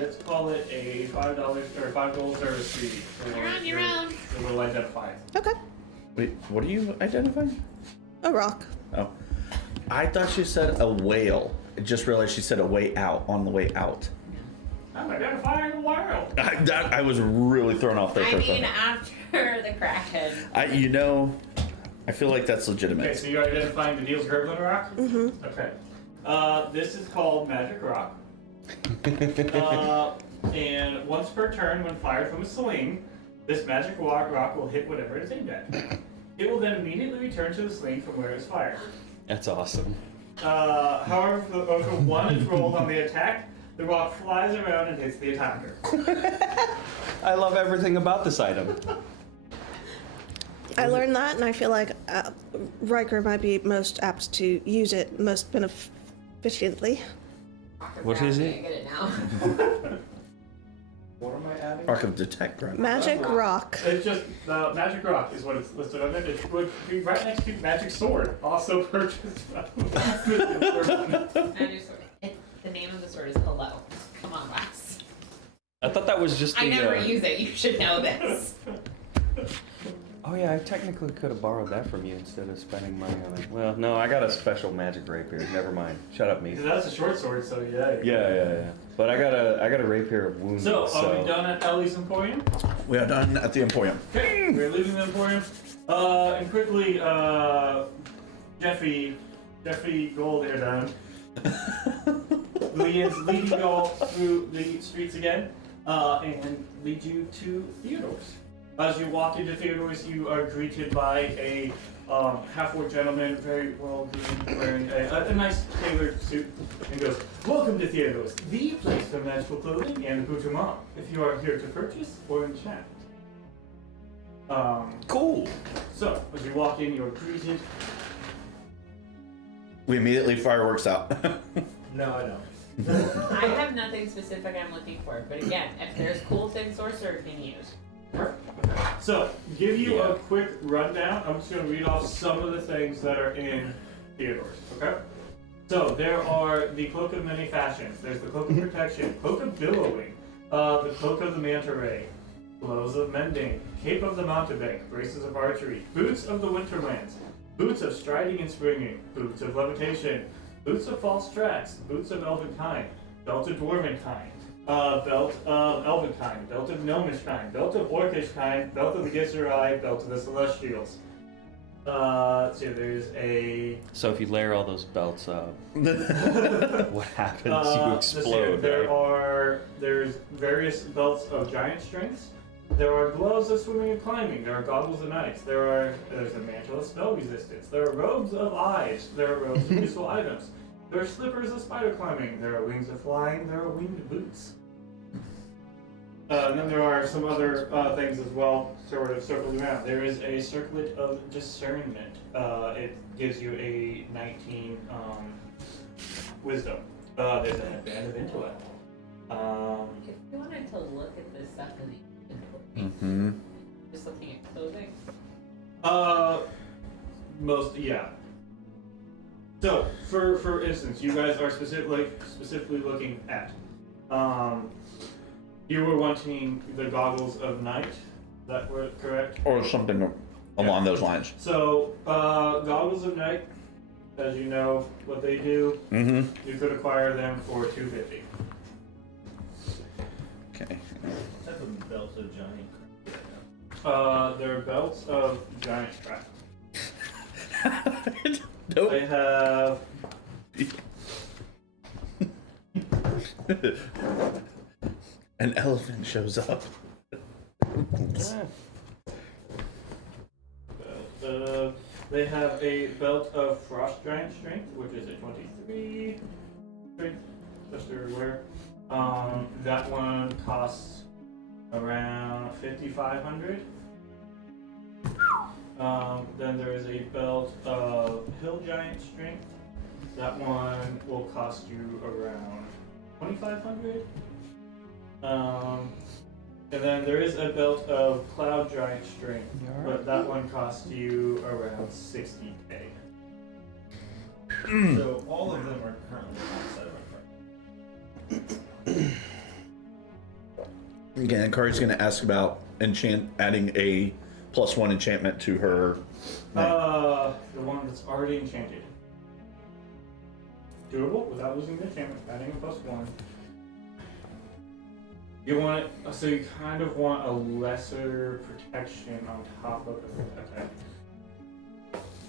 let's call it a $5 or 5 gold service fee. For You're on your own. The little identify. Okay. Wait, what are you identifying? A rock. Oh, I thought she said a whale. I just realized she said a way out on the way out. I'm identifying the world. I was really thrown off there. I for a mean, second. after the crackhead. I feel like that's Okay, legitimate. so you're identifying the deal's Gurgling Rock? Mm-hmm. Okay. This is called Magic Rock. And once per turn, when fired from a sling, this magic rock will hit whatever it's aimed at. It will then immediately return to the sling from where it was fired. That's awesome. However, if one is rolled on the attack, the rock flies around and hits the attacker. I love everything about this item. I learned that, and I feel like Riker might be most apt to use it most beneficiently. What is I it? can't get it now. What am I adding? Arc of Detect, right? Magic rock. It's just Magic Rock is what it's listed on it. It would be right next to Magic Sword, also purchased. Magic sword. The name of the sword is Hello. Come on, Wax. I thought that was just the. I never use it. You should know this. Oh yeah, I technically could have borrowed that from you instead of spending money on it. Well, no, I got a special magic rapier. Never mind. Shut up, me. Because that's a short sword, so yeah. Yeah. But I got a rapier of wounds. So, are we done at Ellie's Emporium? We are done at the Emporium. Okay, we're leaving the Emporium. And quickly, Jeffy Gold Hair Down leads you all through the streets again, and lead you to Theodore's. As you walk into Theodore's, you are greeted by a half-orc gentleman, very well groomed, wearing a nice tailored suit, and goes, "Welcome to Theodore's, the place for magical clothing and accoutrement. If you are here to purchase or enchant." Cool. So, as you walk in, you're greeted. We immediately fireworks out. No, I don't. I have nothing specific I'm looking for, but again, if there's cool things Sorcerer can use. So, give you a quick rundown. I'm just going to read off some of the things that are in Theodore's, okay? So, there are the Cloak of Many Fashions. There's the Cloak of Protection, Cloak of Billowing, the Cloak of the Manta Ray, Gloves of Mending, Cape of the Mountebank, Braces of Archery, Boots of the Winterlands, Boots of Striding and Springing, Boots of Levitation, Boots of False Tracks, Boots of Elven Kind, Belt of Dwarven Kind, Belt of Elven Kind, Belt of Gnomish Kind, Belt of Orcish Kind, Belt of the Gizzerai, Belt of the Celestials. So there's a. So if you layer all those belts up, what happens? You Let's see, explode, right? There's various belts of giant strengths. There are gloves of swimming and climbing. There are goggles of knights. There's a mantle of spell resistance. There are robes of eyes. There are robes of useful items. There are slippers of spider climbing. There are wings of flying. There are winged boots. And then there are some other things as well, sort of circled around. There is a circlet of discernment. It gives you a 19 wisdom. There's a band of intellect. If you wanted to look at this stuff in the inventory, just looking at clothing. Yeah. So, for instance, you guys are specifically looking at. You were wanting the goggles of night. Is that correct? Or something along those lines. So, goggles of night, as you know what they do, you could acquire them for $250. Okay. What type of belts of giant? They're belts of giant strap. Nope. They have. An elephant shows up. They have a belt of frost giant strength, which is a 23 strength, just so you're aware. That one costs around 5,500. Then there is a belt of hill giant strength. That one will cost you around 2,500. And then there is a belt of cloud giant strength, but that one costs you around 60K. So all of them are currently outside of our party. Again, Kari's going to ask about adding a +1 enchantment to her. The one that's already enchanted. Doable without losing the enchantment, adding a +1. You want it, so you kind of want a lesser protection on top of it.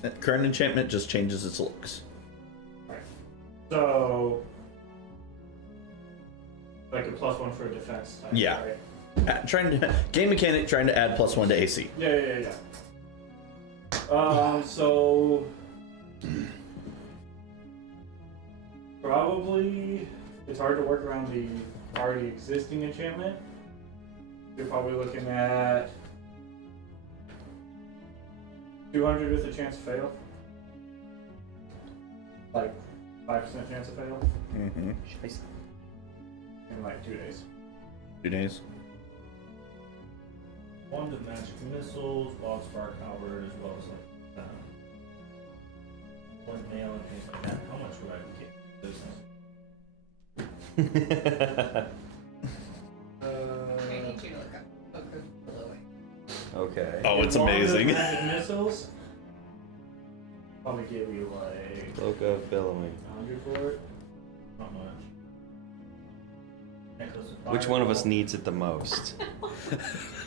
Okay. Current enchantment just changes its looks. Right. So, like a +1 for defense type, Yeah. right? Game mechanic trying to add +1 to AC. Yeah. So probably it's hard to work around the already existing enchantment. You're probably looking at 200 with a chance to fail. Like 5% chance to fail in like 2 days. 2 days. Wand of magic missiles, wild spark halberd, as well as one nail and things like that. How much would I be getting for business? I need you to look up Cloak of Billowing. Okay. Oh, it's Wand of amazing. magic missiles. Probably give you like Cloak of Billowing. 100 for it. Not much. Necklace of Which one of us fireball. needs it the most?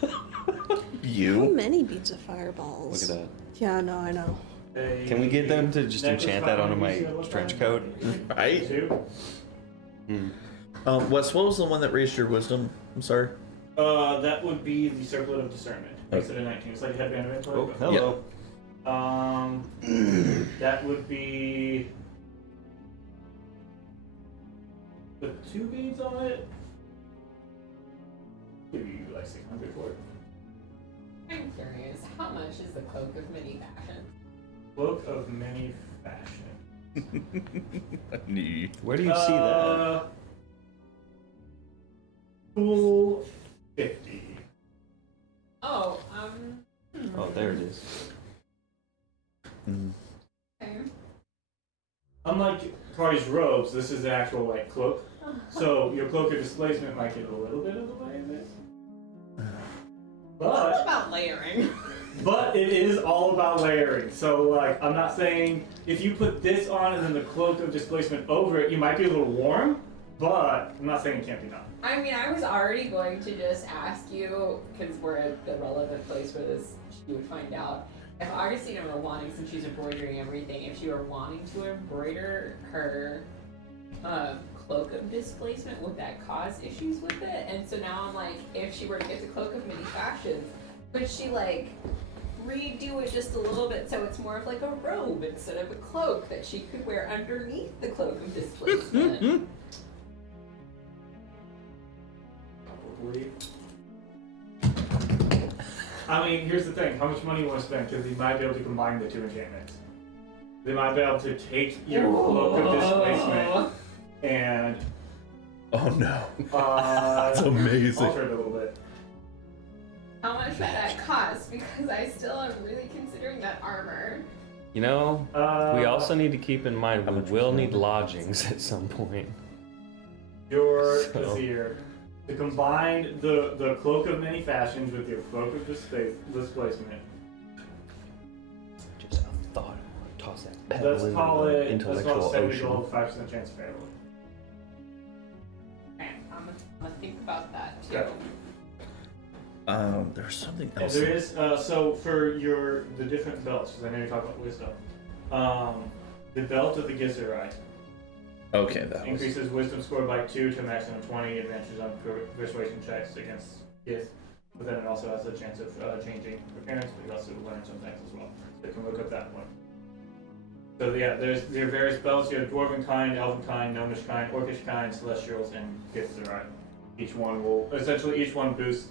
How You. many beads of fireballs? Look at Yeah, no, I know. that. Can we get them to just enchant that onto my trench coat? Right? Two. Wes, what was the one that raised your wisdom? I'm sorry. That would be the circlet of discernment. Makes Okay. it a 19. It's like a headband of intellect. Oh, but- hello. That would be with 2 beads on it. Give you like 600 for it. I'm curious, how much is the Cloak of Many Fashions? Cloak of many fashions. Where do you see that? Cool 50. Oh, Oh, there it is. okay. Unlike Kari's robes, this is an actual like cloak. So your cloak of displacement might get a little bit of the way of it. It's all But about layering. it is all about layering. So like I'm not saying if you put this on and then the cloak of displacement over it, you might be a little warm, but I'm not saying it can't be done. I mean, I was already going to just ask you, because we're at the relevant place where this you would find out, If Augustina were wanting, since she's embroidering everything, if she were wanting to embroider her cloak of displacement, would that cause issues with it? And so now I'm like, if she were to get the cloak of many fashions, could she like redo it just a little bit so it's more of like a robe instead of a cloak that she could wear underneath the cloak of displacement? Probably. I mean, here's the thing. How much money you want to spend? Because they might be able to combine the two enchantments. They might be able to take your cloak of displacement and Oh no. That's amazing. alter it a little bit. How much would that cost? Because I still am really considering that armor. You know, we also need to keep in mind we will need lodgings at some point. Your So- vizier to combine the cloak of many fashions with your cloak of displacement. Just a thought. Toss that pebble Let's into call the it intellectual 70 ocean. gold, 5% chance of failure. Okay, I'm gonna think about that too. Okay. There's something And else. there is so for the different belts, because I know you're talking about wisdom. The belt of the Gizzerai Okay, that was. increases wisdom score by 2 to a maximum of 20. Advantages on persuasion checks against Gith, but then it also has a chance of changing appearance. But you also learn some things as well. So you can look up that one. So yeah, there are various belts. You have Dwarven kind, Elven kind, Gnomish kind, Orcish kind, Celestials, and Githzerai. Each one boosts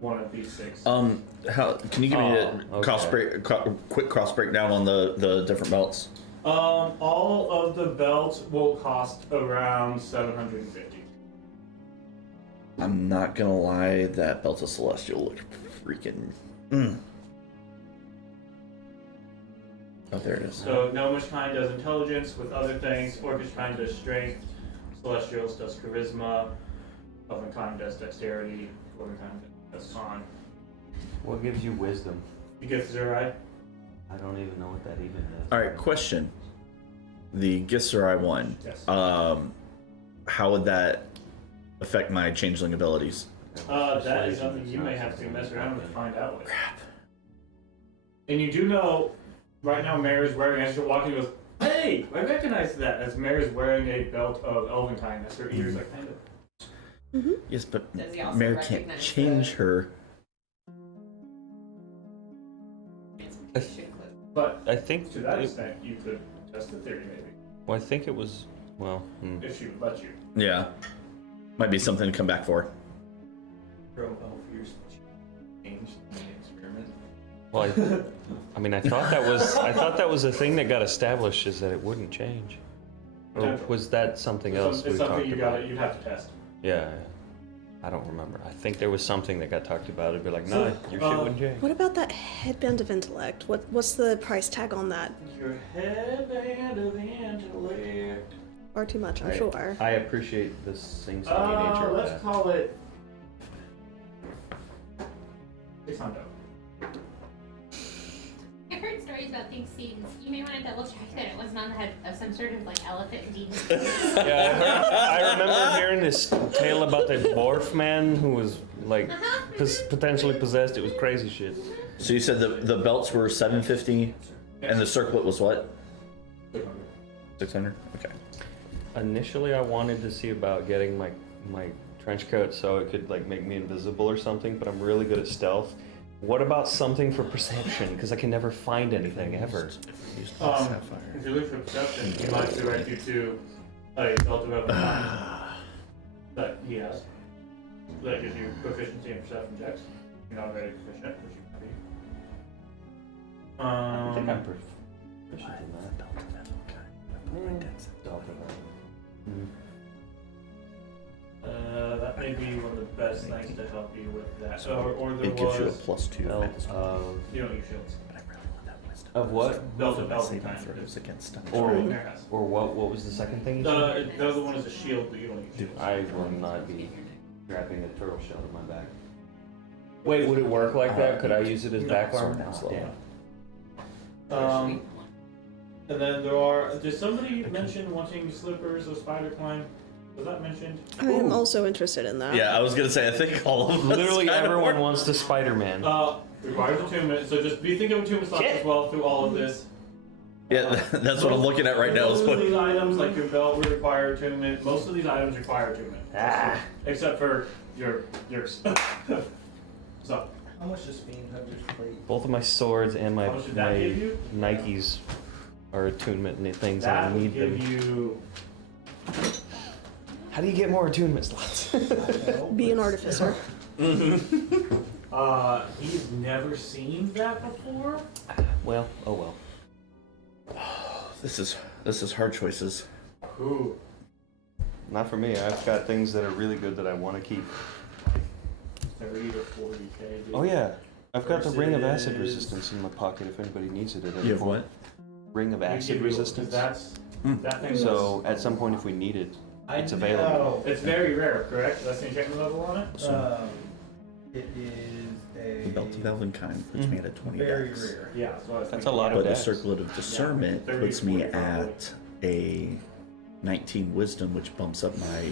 one of these 6. How can you give me a okay. quick cross breakdown on the different belts? All of the belts will cost around 750. I'm not gonna lie, that belt of Celestial looked freaking. Oh, there it is. So Gnomish kind does intelligence with other things. Orcish kind does strength. Celestials does charisma. Elven kind does dexterity. Dwarven kind does con. What gives you wisdom? You get Zerai. I don't even know what that even is. All right, question. The Githzerai one. Yes. How would that affect my changeling abilities? That is something you may have to mess around with to find out with. Crap. And you do know, right now Mare is wearing, as you're walking, goes, hey, I recognize that, as Mare is wearing a belt of Elven kind, as her ears are kind of. Yes, but Does he also Mare can't recognize change her. But I think to that extent, you could test the theory, maybe, Well, I think it was. Well, if she would let you. Yeah, might be something to come back for. Bro, ears changed in the experiment. well, I mean, I thought that was a thing that got established, is that it wouldn't change. Or Potential. was that something else It's we something talked you about? you'd have to test. Yeah, I don't remember. I think there was something that got talked about. It'd be like, So, no, your shit wouldn't change. What about that headband of intellect? What's the price tag on that? Your headband of intellect. Or too much, I'm sure. I appreciate the sing-songy nature of Let's that. call it 600. I've heard stories about things scenes. You may want to double check that it wasn't on the head of some sort of like elephant demon. Yeah, I remember hearing this tale about the dwarf man who was like potentially possessed. It was crazy shit. So you said the belts were 750, and the circlet was what? 600. Okay. Initially, I wanted to see about getting my trench coat so it could like make me invisible or something, but I'm really good at stealth. What about something for perception? Because I can never find anything ever. If you look for perception, he might direct you to a belt of Elven kind that he has. That gives you proficiency in perception checks. You're not very proficient, which you might be. I think I'm proficient in that. Stealth of that. That may be one of the best things to help you with that. Or there It gives you a was. +2. You don't use shields. But I really want that wisdom. Of what? Belt of Elven Saving kind. throws against stuff. Or what was the second thing you said? The other one is a shield, but you don't use shields. I will not be wrapping a turtle shell in my back. Wait, would it work like that? Could I use it as back armor? And then did somebody mention wanting slippers of spider climb? Was that mentioned? I am also interested in that. Yeah, I was gonna say I think all of us Literally kind of everyone were. wants the Spider-Man. requires attunement. So just be thinking of attunement slots as well through all of this. Yeah, that's what I'm looking at right now. Most of these items, like your belt, will require attunement. Most of these items require attunement. Except for yours. So. How much does Fiend Hunter's plate? Both of my swords and my How much did that give you? Nikes are attunement things. That I would need give them. you. How do you get more attunement slots? Be an artificer. He's never seen that before. Well, oh well. This is hard choices. Ooh. Not for me. I've got things that are really good that I want to keep. 30 to 40K. Oh yeah, I've got the ring of acid Versus- resistance in my pocket if anybody needs it at any You have point. what? Ring of acid resistance. That's that thing. So at some point, if we need it, it's I available. know. It's very rare, correct? That's the enchantment level on it. It is The Belt of Elvenkind puts me at a 20 very dex. rare. Yeah, so I was That's thinking, a lot But of the dex. Circlet of Discernment 30, puts me 40 probably. at a 19 Wisdom, which bumps up my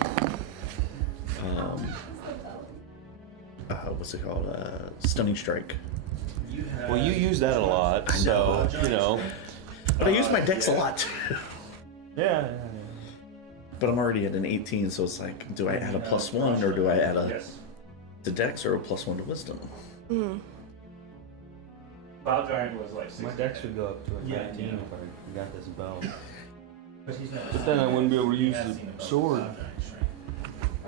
what's it called? Stunning Strike. Well, you use that a lot, I know. so you know. But I use my dex a lot. Yeah. But I'm already at an 18, so it's like, do I add a +1 or do I add a Yes. to dex or a +1 to wisdom? Mm. Cloud Giant was like 60. My dex would go up to a Yeah, 19 yeah. if I got this belt. But he's not. Then I wouldn't be able to He use has the seen about sword. Cloud Giant strength.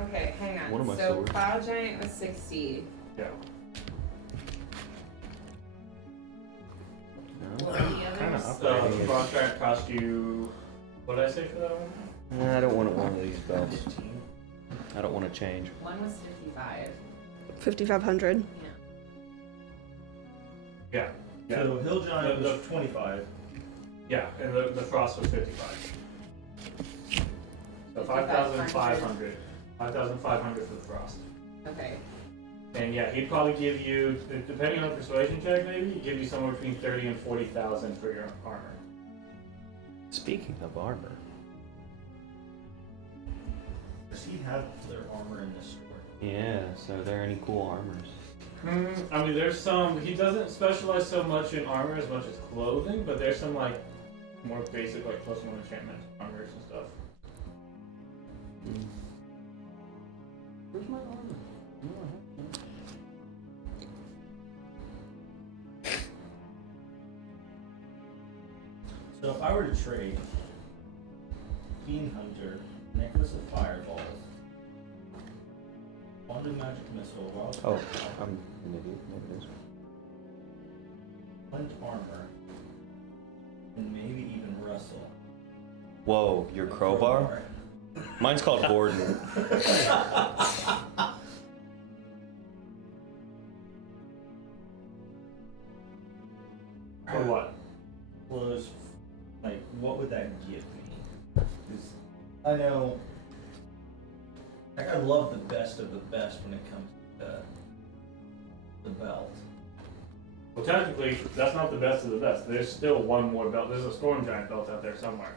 Okay, hang on. One of my so swords. Cloud Giant was 60. Yeah. What were the Kinda others? operating it. Cloud Giant cost you. What did I say for that one? Nah, I don't want one of these belts. 15. I don't want to change. One was 55. 5,500. Yeah. Yeah. So Hill Giant The- was 25. Yeah, and the frost was 55. So 5,500. 5,500 for the frost. Okay. And yeah, he'd probably give you, depending on the persuasion check, maybe he'd give you somewhere between 30 and 40,000 for your armor. Speaking of armor, Does he have their armor in this store? yeah. So are there any cool armors? I mean, there's some. He doesn't specialize so much in armor as much as clothing, but there's some like more basic, like +1 enchantment armors and stuff. Where's my armor? So if I were to trade Fiend Hunter, Necklace of Fireballs, Wand of Magic Missile, Wild Oh, Card, I'm an idiot. Maybe it is. Flint Armor, and maybe even Russell. Whoa, your crowbar? Mine's called Gordon. For what? Was like, what would that give me? 'Cause I know, like, I love the best of the best when it comes to the belt. Well, technically, that's not the best of the best. There's still one more belt. There's a Storm Giant belt out there somewhere.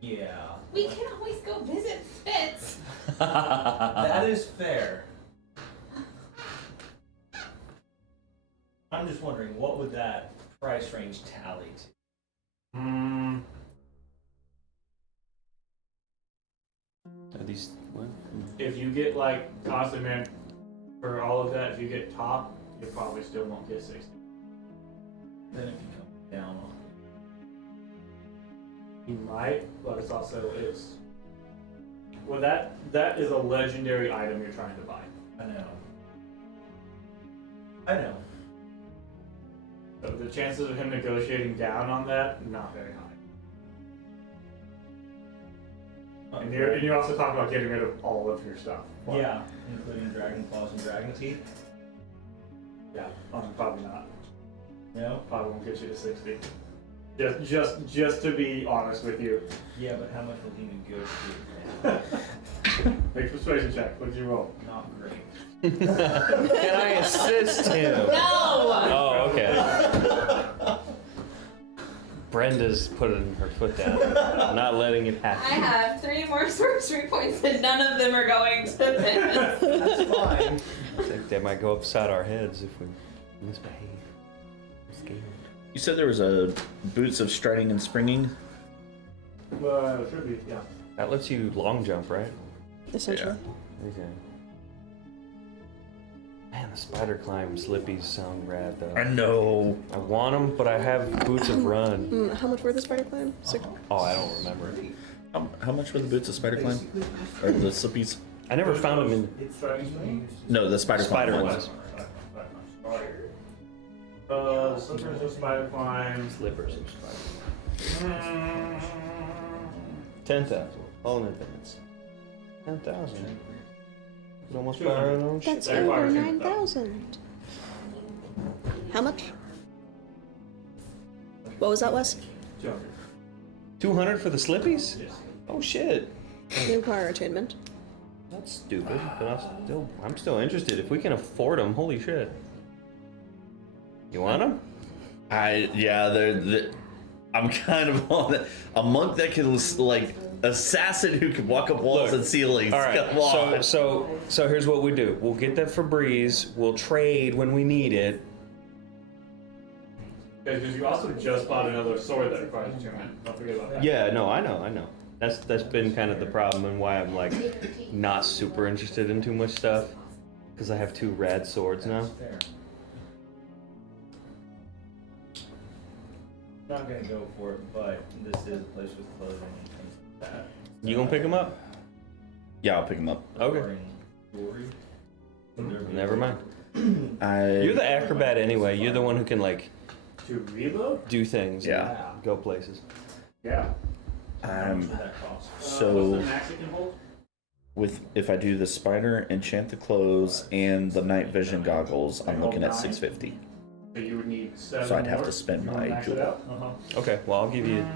Yeah, We can always go visit Spitz. that is fair. I'm just wondering, what would that price range tally to? Are these what? If you get like, honestly, man, for all of that, if you get top, you probably still won't get 60. Then if you come down on You might, but it's also is. Well, that is a legendary item you're trying to buy. I know. I know. So the chances of him negotiating down on that, not very high. And you're also talking about getting rid of all of your stuff. Yeah, including Dragon Claws and Dragon Teeth. Yeah, probably not. No? Probably won't get you to 60. Just to be honest with you. Yeah, but how much will he negotiate? Make persuasion check. What'd you roll? Not great. Can I assist him? No! Oh, okay. Brenda's putting her foot down, not letting it I happen. have 3 more sorcery points and none of them are going to this. That's fine. I think they might go upside our heads if we misbehave. You said there was a boots of striding and springing. Should be, yeah. That lets you long jump, right? Essentially. Okay. Man, the spider climb slippies sound rad though. I know. I want them, but I have boots of run. How much were the spider climb? Oh, I don't remember. How much were the boots of spider climb? Or the slippies? I never found them in No, the spider climb spider ones. ones. Slippers of spider climb. Slippers of spider. 10,000. All in advance. 10,000. It's almost fire on That's They're over fire. 9,000. How much? What was that, Wes? 200 for the slippies? Oh shit. New car attainment. That's stupid, but I'm still interested. If we can afford them, holy shit. You want them? I'm kind of on it. A monk that can like assassin who can walk up walls Look, and ceilings. All right. Come on. So here's what we do. We'll get that Febreze. We'll trade when we need it. Because you also just bought another sword that requires attunement. Don't forget about that. Yeah. No. I know. That's been kind of the problem and why I'm like not super interested in too much stuff because I have 2 rad swords now. Fair. Not gonna go for it, but this is a place with clothing and things like that. You gonna pick them up? Yeah, I'll pick them up. Okay. Wearing jewelry. Never mind. I You're the acrobat anyway. You're the one who can like To reload? do things. and Yeah. go places. Yeah. How much would that cost? What's so the max it can hold? if I do the spider, enchant the clothes, and the night vision goggles, I'm looking at 650. So you would need 7 So I'd have more. to spend You wanna my max it jewel. out? Uh-huh. Okay. Well, I'll give you.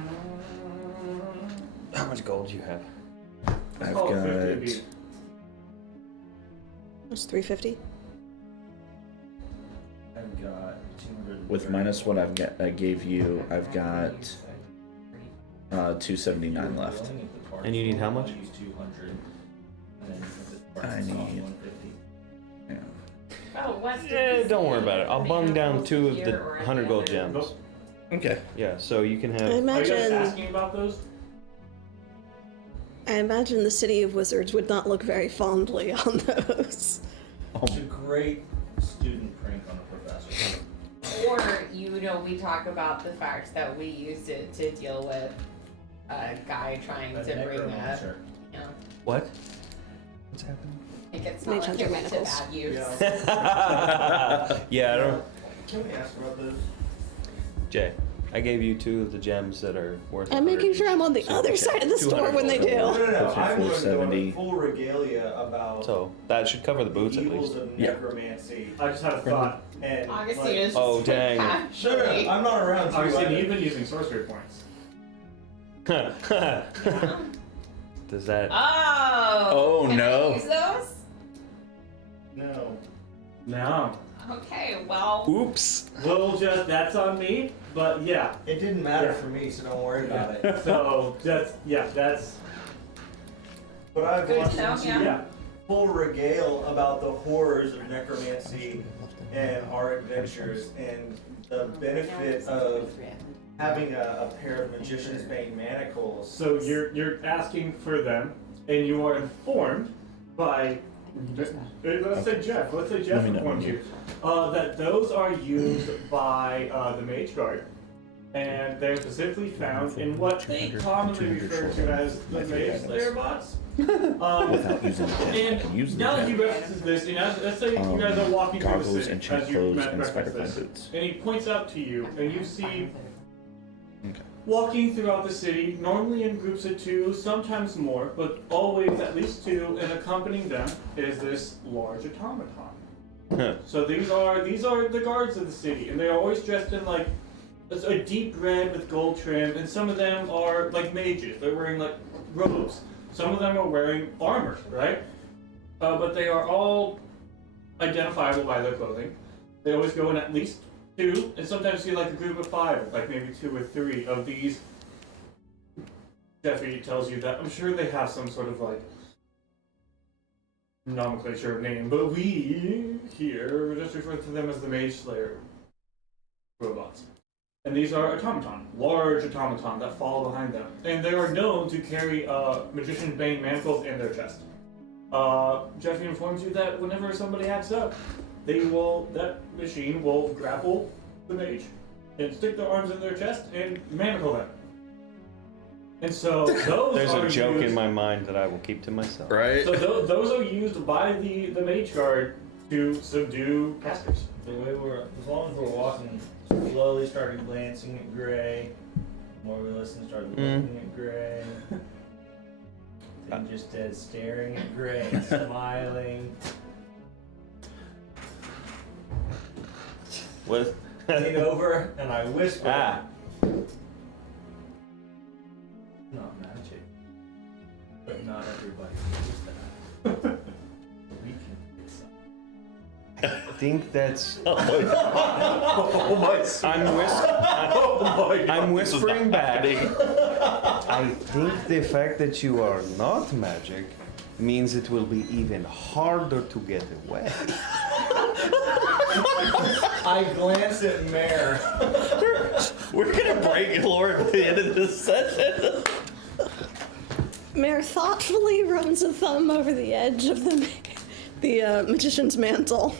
How much gold do you have? I've Call it 50 got. apiece. That's 350. I've got 200. With minus what I gave you, I've got 279 left. And you need how much? 200. And then if it's I parts, it's all need- 150. Yeah. Oh, what's Don't worry about it. I'll bung down 2 of the 100 gold gems. Okay. Yeah. So you can I have. Are you guys imagine. asking about those? I imagine the City of Wizards would not look very fondly on those. It's a great student prank on a professor. Or, we talk about the fact that we used it to deal with a guy trying A to bring a, necromancer. What? What's happening? I think it's Mage not like Hunter it went to manacles. bad use. Yeah, I don't. Can we ask about those? Jay, I gave you 2 of the gems that are worth. I'm making sure I'm on the other side of the store when they do. No, I'm going to 70. full regalia about So that should cover the boots at evils least. of Yeah. necromancy. I just had a thought. And Augustine like, is just Oh, dang. Shut up! I'm not around to Obviously, either. you've been using sorcery points. Does that? Oh! Oh, Can no. I use those? No. No. Okay, well. Oops. We'll just, that's on me, but yeah. It didn't matter for me, so don't worry about it. So, that's, But I've Good watched to know, into yeah. full regale about the horrors of necromancy and our adventures and the benefit of having a pair of magician's bane manacles. so you're asking for them, and you are informed by, let's say Jeff Let me know. informed you, that those are used by the Mage Guard. And they're specifically found in what they commonly refer to as the Mage Slayer bots. Without using the gem, I And can use the now that he gem. references this, and let's say you guys are walking through the Goggles, city enchant as you clothes, met and spider reference climb this, boots. and he points out to you, and you see Okay. walking throughout the city, normally in groups of 2, sometimes more, but always at least 2, and accompanying them is this large automaton. So these are the guards of the city, and they are always dressed in like a deep red with gold trim, and some of them are like mages. They're wearing like robes. Some of them are wearing armor, right? But they are all identifiable by their clothing. They always go in at least 2, and sometimes you see like a group of 5, like maybe 2 or 3 of these. Jeffy tells you that I'm sure they have some sort of like nomenclature name, but we here just refer to them as the Mage Slayer robots. And these are automaton, large automaton that follow behind them. And they are known to carry magician's bane manacles in their chest. Jeffrey informs you that whenever somebody acts up, that machine will grapple the mage and stick their arms in their chest and manacle them. And so those There's are a joke used, in my mind that I will keep to myself. Right? So those are used by the mage guard to subdue casters. The way as long as we're walking, slowly started glancing at Gray. The more we listen, started looking at Gray. And just dead staring at Gray and smiling. What? Lean over and I whisper. Ah. Not magic. But not everybody knows that. We can get some. I think that's. Oh my I'm this is whispering not back. happening. I think the fact that you are not magic means it will be even harder to get away. I glance at Mare. We're gonna break lore at the end of this session. Mare thoughtfully runs a thumb over the edge of the magician's mantle.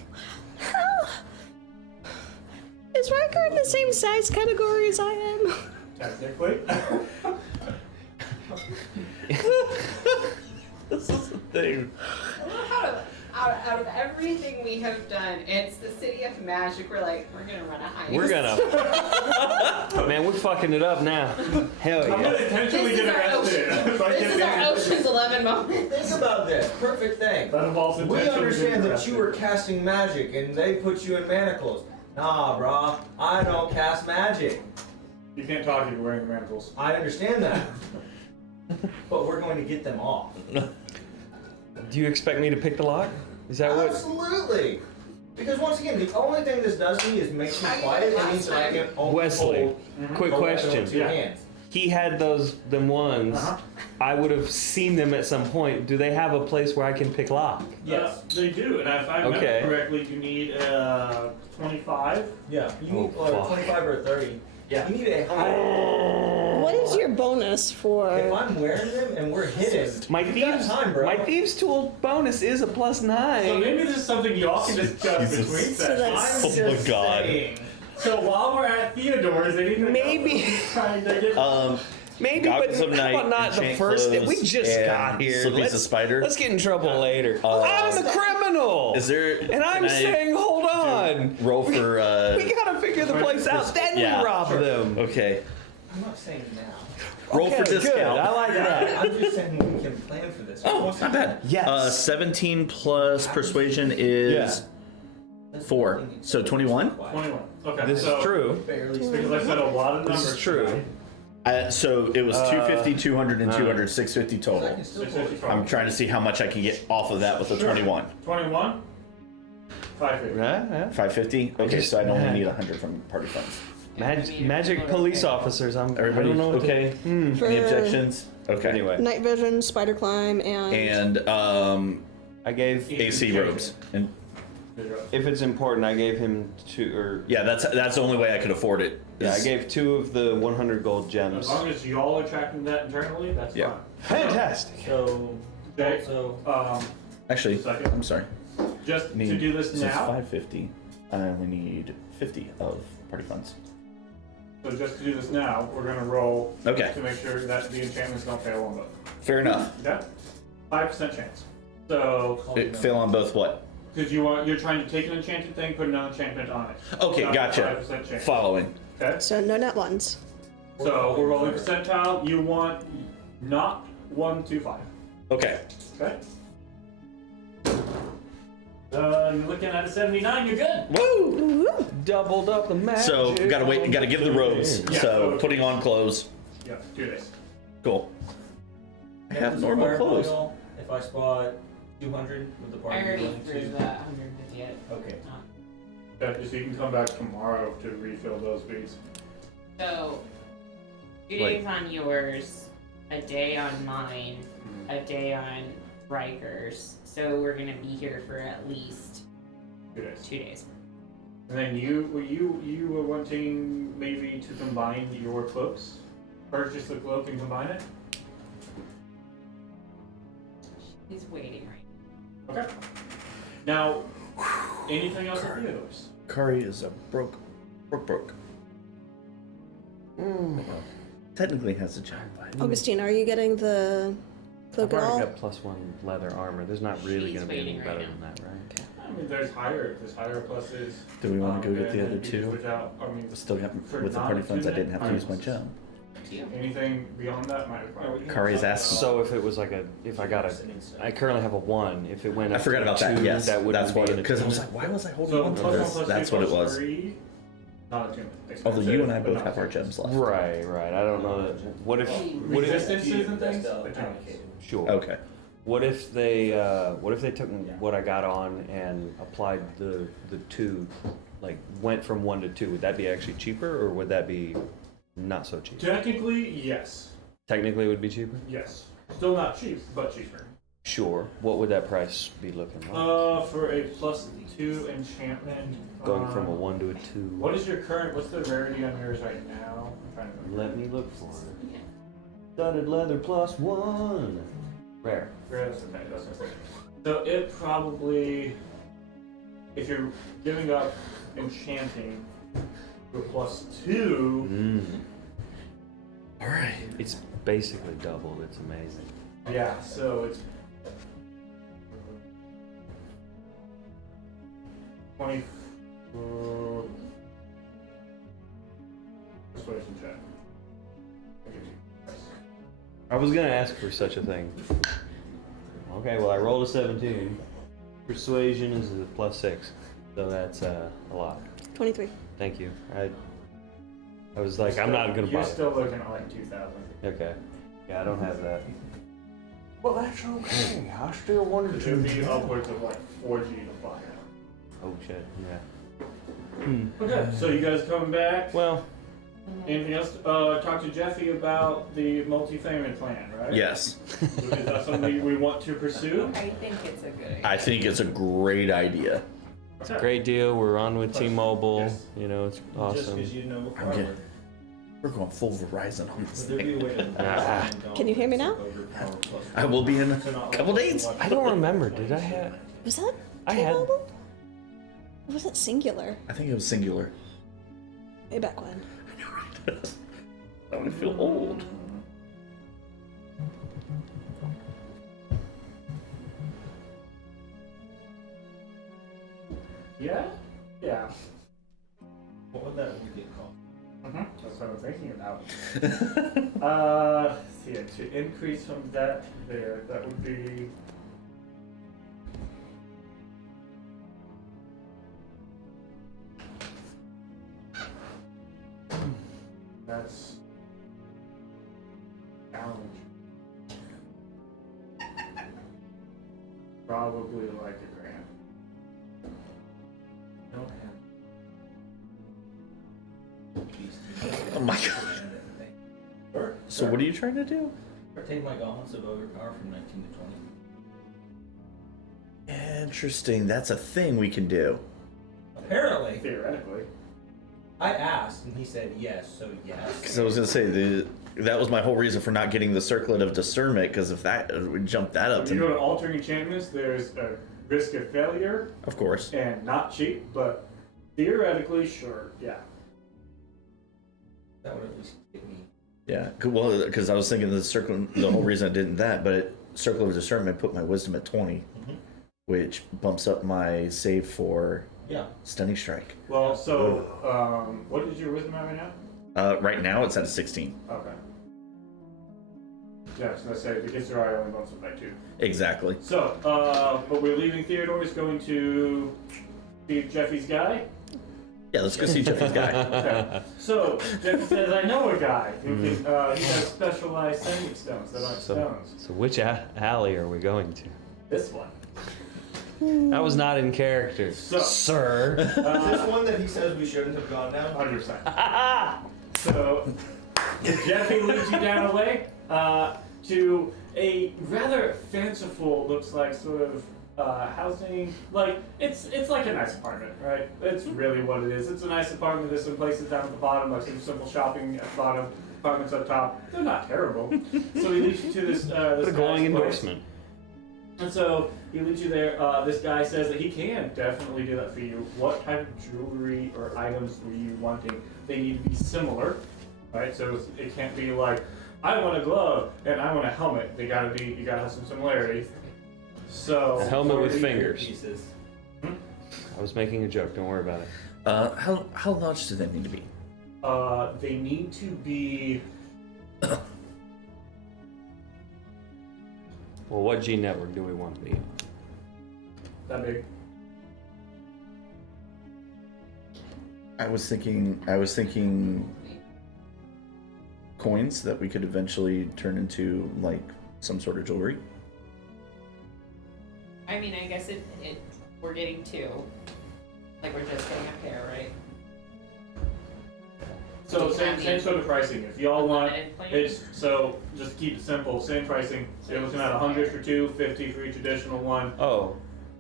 Is Riker in the same size category as I am? Technically. This is the thing. Out of everything we have done, it's the City of Magic. We're gonna run a heist. We're gonna. Man, we're fucking it up now. Hell I'm gonna yeah. intentionally This get is our arrested. If I This get is our the- Ocean's 11 moment. Think about this. Perfect thing. That involves We intentionally understand getting that arrested. you were casting magic and they put you in manacles. Nah, brah. I don't cast magic. You can't talk if you're wearing the manacles. I understand that. But we're going to get them off. Do you expect me to pick the lock? Is that what? Absolutely. Because once again, the only thing this does to me is makes me I did quiet. it It means that I last can only Wesley, hold quick a weapon question. with two Yeah. hands. He had them ones. Uh-huh. I would have seen them at some point. Do they have a place where I can pick lock? Yes. They do, and if I Okay. remember correctly, you need 25. Yeah. You need Oh, fuck. 25 or 30. Yeah. You need a 100. What is your bonus If for? I'm wearing them and we're hidden, My you got thieves, time, bro. my thieves tool bonus is a +9. So maybe this is something y'all can discuss Jesus. between So sessions. that's- I'm Oh my just God. saying. So while we're at Theodore's, they need to Maybe. trying to get. Maybe, but Goggles of how night, about not the enchant first? clothes, We just and got here. slippies of spider. Let's get in trouble later. Uh, I'm the criminal. Is there? And I'm can I saying, hold on. roll for. We gotta figure the place out. Then Yeah, we rob sure. them. Okay. I'm not saying now. Roll for Okay, discount. Good. I like that. I'm just saying we can plan for this. Oh, not bad. Yes. 17 plus persuasion is 4, so 21. 21. Okay. This so, is true. Barely Because I said a lot of numbers. This is true. So it was 250, 200, and 200, uh, 650 total. 650. I'm trying to see how much I can get off of that with a 21. 21. 550. Yeah. 550. Okay, so I'd only need 100 from party funds. Magic police officers. I Everybody don't know what okay? To, For Any objections? Okay. Anyway, night vision, spider climb, and And I gave. AC robes. And If it's important, I gave him 2 or. yeah, that's the only way I could afford it. Yeah, I is- gave 2 of the 100 gold As gems. long as y'all are tracking that internally, that's Yeah. Fantastic. So, Okay. also, Actually, Second. I'm sorry. Just I mean, to do this since now. 550. I only need 50 of party funds. So just to do this now, we're gonna roll Okay, to make sure that the enchantments don't fail on both. fair enough. Okay? 5% chance. So, It fail on both what? because you're trying to take an enchanted thing, put another enchantment on it. Okay, Not gotcha. 5% chance. Following. Okay? so no net ones. So we're rolling percentile. You want not 1 to 5. Okay. Okay? You're looking at a 79. You're good. Woo! Doubled up the magic. So gotta wait. Gotta give the robes. Yeah, So so- putting on clothes. Yeah, 2 days. Cool. I have Happens normal fire clothes. oil, if I spot 200 with the I party already willing threw to. the 150 yet. Okay. Okay, so you can come back tomorrow to refill those beads. So, 2 Wait. days on yours, a day on mine, a day on Riker's. So we're gonna be here for at least 2 days. 2 days. And then you were wanting maybe to combine your cloaks? Purchase the cloak and combine it? He's waiting right Okay. Now, anything else with yours? Kari is a broke. Technically has a job, but Augustine, are you getting the cloak I've at all? already got +1 leather armor. There's not really She's going to be any waiting better right than that, right? I mean, there's higher pluses. do we want to go get and the other then two? Without, I mean, Still got for with the party funds. I non-attunement, didn't have to use my gem. to you. anything beyond that might require. Kari's asking. So if it was like I currently have a 1. If it went I up forgot to about a 2, that. Yes, that would that's what. be an Because I was like, attunement. why was I holding So on to +1 this? + That's 2 what it + was. 3, not attunement. Although you and I Expensive, both but have not our gems left. Right. I don't know that. What if? Resistances and things? Sure. Okay. What if they took what I got on and applied the 2, like went from 1 to 2? Would that be actually cheaper, or would that be not so cheap? Technically, yes. Technically, it would be cheaper. Yes. Still not cheap, but cheaper. Sure. What would that price be looking like? For a +2 enchantment. Going from a 1 to a 2. What's the rarity on yours right now? I'm trying to remember. Let me look for it. Studded leather +1. Rare. Rare, that's okay, that's what I was thinking. So it probably, if you're giving up enchanting to a +2, All right. It's basically doubled. It's amazing. yeah, so it's 24. Persuasion check. I'll give you- I was gonna ask for such a thing. Okay, well I rolled a 17. Persuasion is a +6, so that's a lot. 23. Thank you. I was like, I'm not gonna You're bother. still looking at like 2,000. Okay. Yeah, I don't have that. Well, that's okay. I still wanted It would be upwards of like 4G to fly out. Oh shit. Yeah. Okay, so you guys coming back? Well, Anything else? Talk to Jeffy about the multi-family plan, right? Yes. Is that something we want to pursue? I think it's a good idea. I think it's a great idea. it's a great deal. We're on with T-Mobile. Yes. You know, it's Just awesome. because you know I'm getting- We're going full Verizon on this would there be a thing. way to Can you hear me now? I will be in a couple days. I don't remember. Did I have? Was that I had- T-Mobile? Or was it singular? I think it was singular. Way back when. I want to feel old. Yeah? Yeah. What would that get called? That's what I'm thinking about. Yeah, to increase from that there, that would be. That's challenge. Probably like $1,000. Don't have. Oh my god. So what are you trying to do? Take my gauntlets of ogre power from 19 to 20. Interesting. That's a thing we can do. Apparently, Theoretically. I asked and he said yes, so yes. Because I was gonna say that was my whole reason for not getting the circlet of discernment. Because if that we jump that up If you go to, to altering enchantments, there's a risk of failure of course. and not cheap, but theoretically, sure, yeah. That would at least get me. Yeah. Well, because I was thinking the circle. The whole reason I didn't that, but circle of discernment put my wisdom at 20, which bumps up my save for Yeah. stunning strike. Well, so, what is your wisdom at right now? Right now it's at a 16. Okay. Yeah, so let's say the gets your eye only bumps up by 2. Exactly. So, but we're leaving Theodore is going to be Jeffy's guy. Yeah. Let's go see Jeffy's guy. Okay. So, Jeffy says, I know a guy who can, he has specialized sending stones that aren't stones. So which alley are we going to? This one. That was not in character, So- sir. Is this one that he says we shouldn't have gone down? 100%. So, Jeffy leads you down a way to a rather fanciful, looks like sort of housing, like it's like a nice apartment, right? It's really what it is. It's a nice apartment. There's some places down at the bottom, like some simple shopping at the bottom. Apartments up top. They're not terrible. So he leads you to this. What a glowing endorsement. And so he leads you there. This guy says that he can definitely do that for you. What type of jewelry or items were you wanting? They need to be similar, right? So it can't be like, I want a glove and I want a helmet. You gotta have some similarities. So A helmet with 40 fingers. Pieces. I was making a joke. Don't worry about it. How large do they need to be? They need to be. Well, what G network do we want to be on? That big. I was thinking coins that we could eventually turn into like some sort of jewelry. I mean, I guess we're getting two. Like, we're just getting a pair, right? So same sort of pricing. If y'all want, Unlimited plan? it's so just to keep it simple. Same pricing. So you're looking at 100 for two, 50 for each additional one. Oh,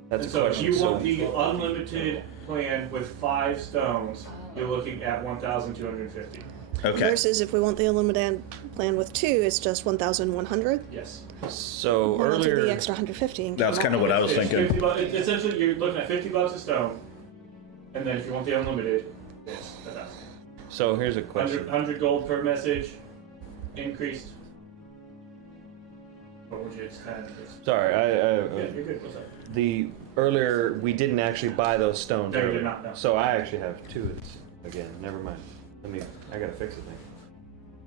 that's And a so if question. you want the unlimited plan with 5 stones, you're looking at 1,250. Okay. Versus if we want the unlimited plan with 2, it's just 1,100. Yes. So Why not do earlier, the extra 150? And That's keep kind of what I was It's thinking. 50 bucks. Essentially, you're looking at $50 a stone, and then if you want the unlimited, it's 1,000. so here's a question. 100 gold per message, increased. What would you extend? Sorry, Yeah, you're good. What's up? the earlier we didn't actually buy those stones. No, you earlier. did not, no. So I actually have 2 again. Never mind. I gotta fix it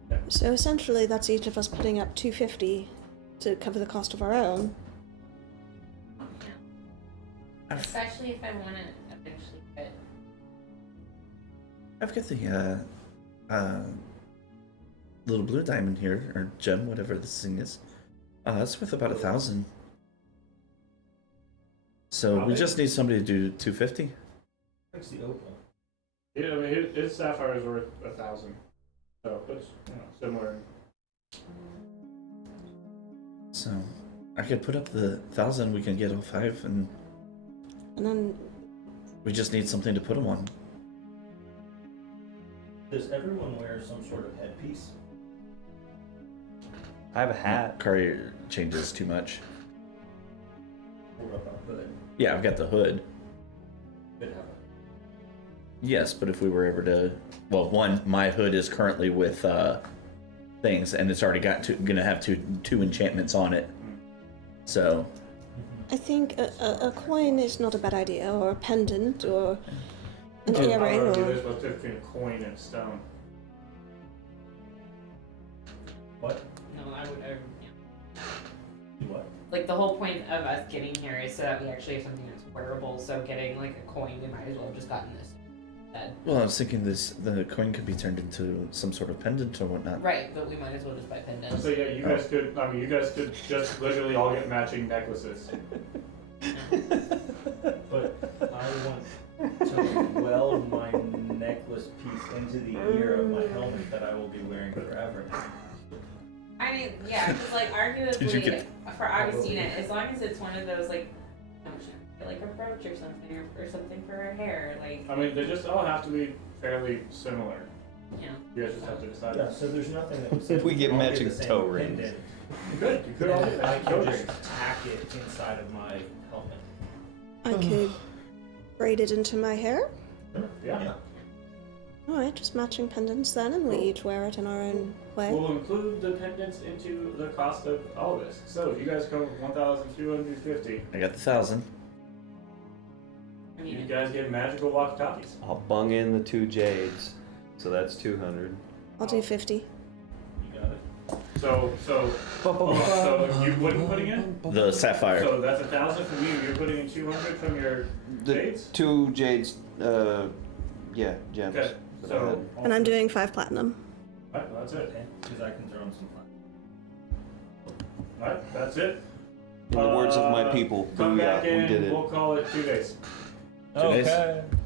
then. So essentially, that's each of us putting up 250 to cover the cost of our own. Especially if I want to eventually get. I've got the little blue diamond here, or gem, whatever this thing is. That's worth about 1,000. So we just need somebody to do 250. What's the opal? Yeah, I mean, his sapphire is worth 1,000. So it's similar. So I could put up the 1,000. We can get all 5, and And then we just need something to put them on. Does everyone wear some sort of headpiece? I have a hat. Kari changes too much. Or up on hood? Yeah, I've got the hood. Could have Yes, but if we were ever to, well, one, my hood is currently with things, and it's already got gonna have two enchantments on it. So I think a coin is not a bad idea, or a pendant, or an earring, There's or what's between a coin and a stone. What? No, I would. Do what? Like, the whole point of us getting here is so that we actually have something that's wearable. So getting like a coin, we might as well have just gotten this instead. well, I was thinking the coin could be turned into some sort of pendant or whatnot. Right, but we might as well just buy pendants. So yeah, you guys could. I mean, you guys could just literally all get matching necklaces. But I want to weld my necklace piece into the ear of my helmet that I will be wearing forever. I mean, yeah, because like Did you arguably, get- for Augustina, as long as it's one of those like, like a brooch or something, or something for her hair, like, I mean, they just all have to be fairly similar. you know. You guys just have to decide. Yeah, so there's nothing that would say If we get all matching the same toe rings. pendant. You could. You could all do And that. I could just tack it inside of my helmet. I could braid it into my hair. Yeah. Alright, just matching pendants then, and we each wear it in our own way. We'll include the pendants into the cost of all of this. So if you guys come with 1,250, I got the 1,000. I you mean, guys get magical walkie-talkies. I'll bung in the 2 jades, so that's 200. I'll do 50. You got it. So you wouldn't putting in? The sapphire. So that's 1,000 from you. You're putting in 200 from your The jades. 2 jades, yeah, gems. Okay. that I had. So And I'm doing 5 platinum. alright, that's it. Okay, because I can throw in some fire. Alright, that's it. In the words of my people, Come back we in. did it. We'll call it 2 days. 2 days.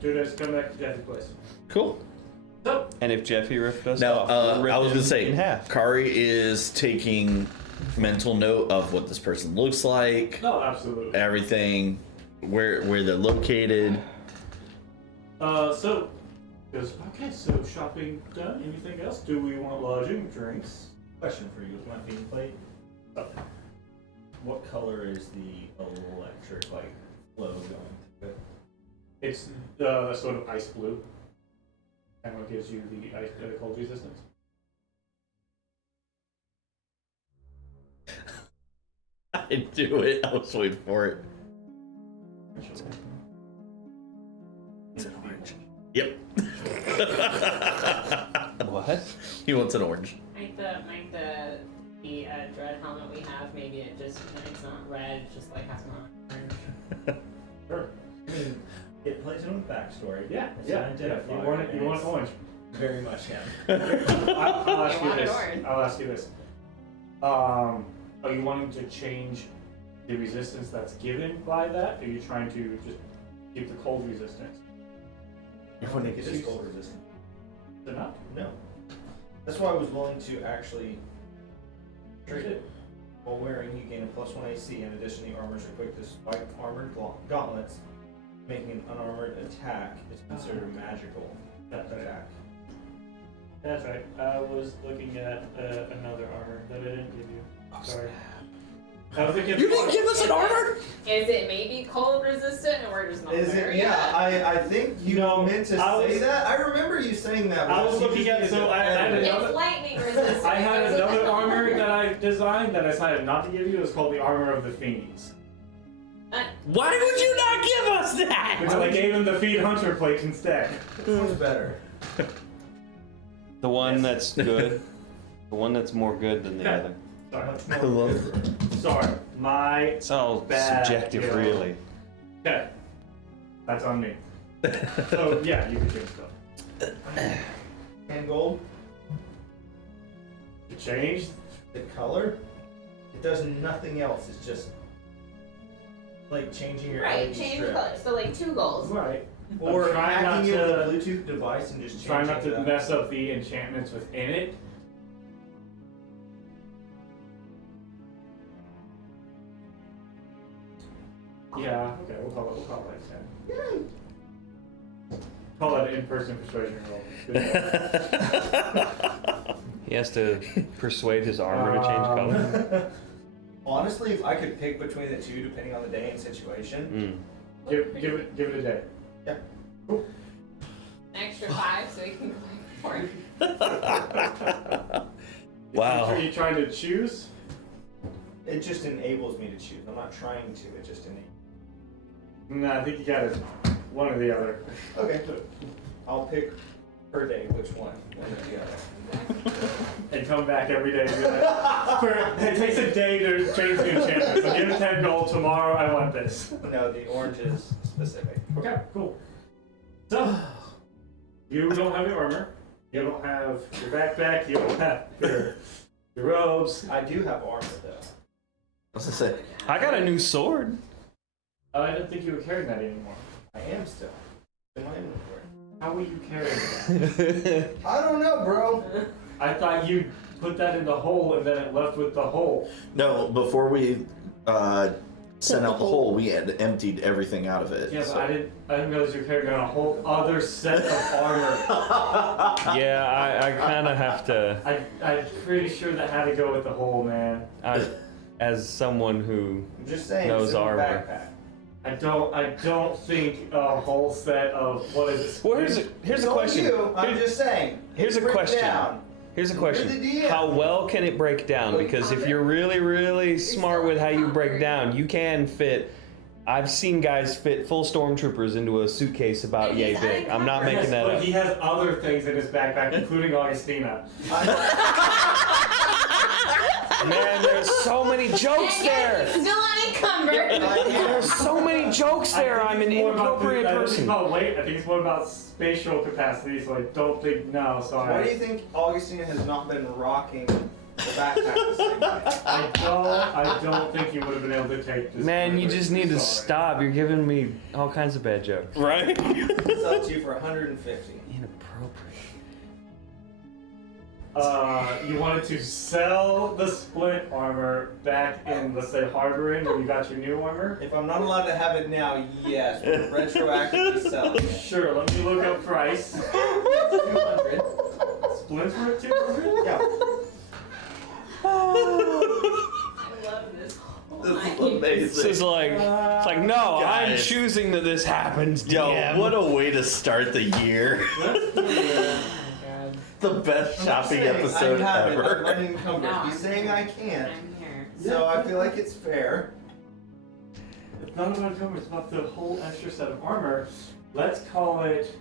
2 days. Come back to Jeffy's place. Cool. So And if Jeffy ripped us Now, off, we'll rip I was him gonna say, in half. Kari is taking mental note of what this person looks like, No, absolutely. everything, where they're located. So shopping done. Anything else? Do we want lodging, drinks? Question for you with my theme plate. What color is the electric flow going to it? It's sort of ice blue. And what gives you the cold resistance? I do it. I was waiting for it. It's an orange. Yep. What? He wants an orange. Like the dread helmet we have, maybe it just, when it's not red, it just like has an orange. Sure. I mean, it plays in with backstory. Yeah, It's yeah. identified, You want it? and You want it's orange? Very much him. I'll ask You you want it this. orange. I'll ask you this. Are you wanting to change the resistance that's given by that? Or are you trying to just keep the cold resistance? I don't think it is cold resistant. Is it not? No. That's why I was willing to actually Trade it. while wearing, you gain a +1 AC. In addition, the armor is equipped with spiked armored gauntlets, making an unarmored attack is considered a magical attack. That's right. I was looking at another armor that I didn't give you. Sorry. I was thinking. You didn't give us an armor? Is it maybe cold resistant and we're just not Is there it? yet? Yeah, I think you No, meant to I say was- that. I remember you saying that. I was once. You looking just at- so needed to I had edit it. another- It's lightning resistant. I had It goes with another the armor that I designed that I decided not to give you. It was called the Armor of the Fiends. Why would you not give us that? Because I gave him the Fiend Hunter plate instead. Which one's better? The one that's good. The one that's more good than the Yeah. other. Sorry. Much I more love favorite. Sorry. My It's all Bad, subjective, you know. really. okay. That's on me. So yeah, you can change stuff. And gold, You change. the color, it does nothing else. It's just like changing your Right, LED change the strip. color. So like 2 goals. Right. Or I'm trying not hacking it with a to Bluetooth device and just try changing not to it up. mess up the enchantments within it. Yeah. Okay. We'll call it like 10. Call that in-person persuasion roll. Good. He has to persuade his armor to change color. Honestly, if I could pick between the two, depending on the day and situation, Give it a day. yeah. An extra 5 so we can go for it. Wow. Are you trying to choose? It just enables me to choose. I'm not trying to. It just enables. No, I think you got it. One or the other. Okay. I'll pick per day which one or the other. And come back every day. And be like, it takes a day to change the enchantment. So give it 10 gold. Tomorrow I want this. No, the orange is specific. Okay, cool. So, you don't have your armor. You don't have your backpack. You don't have your robes. I do have armor though. What's it say? I got a new sword. I didn't think you were carrying that anymore. I am still in my inventory. How were you carrying that? I don't know, bro. I thought you put that in the hole and then it left with the hole. No, before we sent Sent out the the hole, we had emptied everything out of it. Yeah, so- but I didn't realize you were carrying a whole other set of armor. Yeah, I kind of have to. I'm pretty sure that had to go with the hole, man. As someone who I'm just saying. Knows it's in the armor. backpack. I don't think a whole set of what is it? well, here's a It's on question. you. I'm Here- just saying. here's It's a written question. down. Here's a You're question. the DM. How well can it break down? Because if you're really, really smart with how you break down, you can fit. I've seen guys fit full stormtroopers into a suitcase about And yay he's big. I'm not unencumbered. making that But up. he has other things in his backpack, including Augustina. Man, there's so many jokes And yet there. he's still unencumbered. There's so many jokes there. I'm an inappropriate person. I think it's more about spatial capacity, so I don't think, no, sorry. Why do you think Augustina has not been rocking the backpack the same way? I don't think you would have been able to take this. Man, you further. just need to Sorry. stop. You're giving me all kinds of bad jokes. Right? It's up to you for 150. Inappropriate. you wanted to sell the splint armor back in, let's say, harboring when you got your new armor. If I'm not allowed to have it now, yes, but retroactively sell. Sure, let me look up price. 200. Splints were at 200? Yeah. I love this. This is This amazing. is like, it's like, no, I'm Guys. choosing that this happens. Yo, DM. what a way to start the year. God. The best shopping I'm saying episode I have it. I'm ever. unencumbered. No, He's saying I can't. I'm here. So I feel like it's fair. It's not about encumbered, it's about the whole extra set of armor. Let's call it.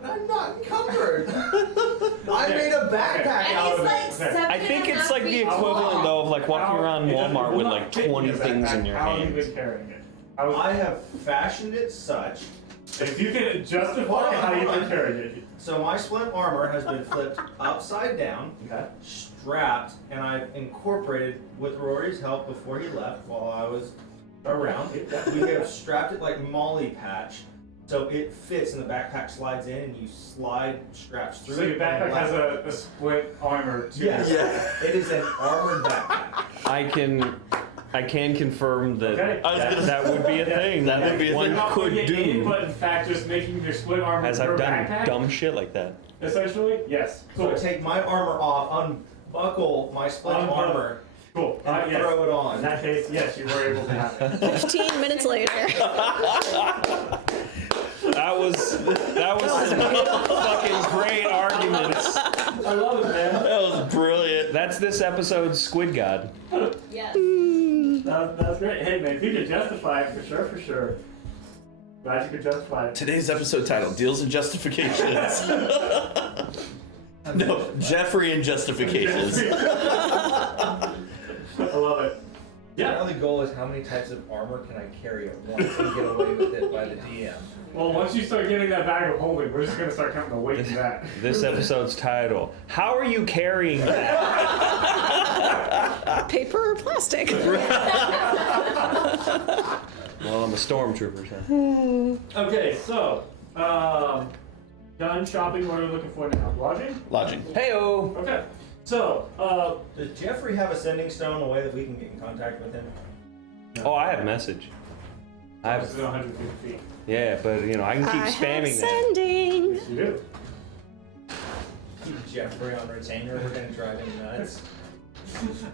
But I'm not encumbered. I made a backpack And out he's of like it. seven I think and a it's like half the feet equivalent tall. though of like walking around Walmart with like 20 things in your How have you hands. been carrying it? I have fashioned it such. If you can justify how you've been carrying it. So my splint armor has been flipped upside down, Okay. strapped, and I've incorporated, with Rory's help before he left while I was around, we have strapped it like Molly patch, so it fits and the backpack slides in and you slide straps through So it. your backpack has a split armor too. Yes. Yeah. It is an armored backpack. I can confirm that Okay. I was gonna that would be a thing. That would be a one thing. Not could putting it in, do, but in fact just making your split armor as per I've done backpack, dumb shit like that. essentially? Yes. So Cool. I take my armor off, unbuckle my splint Unbuckle. armor, Cool. and Yes. throw it In on. that case, yes, you were able to have it. 15 minutes later. That was some fucking great arguments. I love it, man. That was brilliant. That's this episode's Squid God. Yes. That's great. Hey, man, if you could justify it, for sure. Glad you could justify it. Today's episode title: Deals and Justifications. No, Jeffrey and Justifications. I love it. Yeah. Yeah. Now the goal is how many types of armor can I carry at once and get away with it by the DM. Well, once you start getting that bag of holding, we're just gonna start counting the weight in that. This episode's title: How are you carrying that? Paper or plastic? Well, I'm a stormtrooper, so. Okay, so done shopping. What are we looking for now? Lodging. Lodging. Heyo. Okay. So Does Jeffrey have a sending stone, a way that we can get in contact with him? Oh, I have a message. I this is have, 150 feet. yeah, but you know I can keep I have spamming that. sending. Yes, you do. Keep Jeffrey on retainer. We're gonna drive him nuts.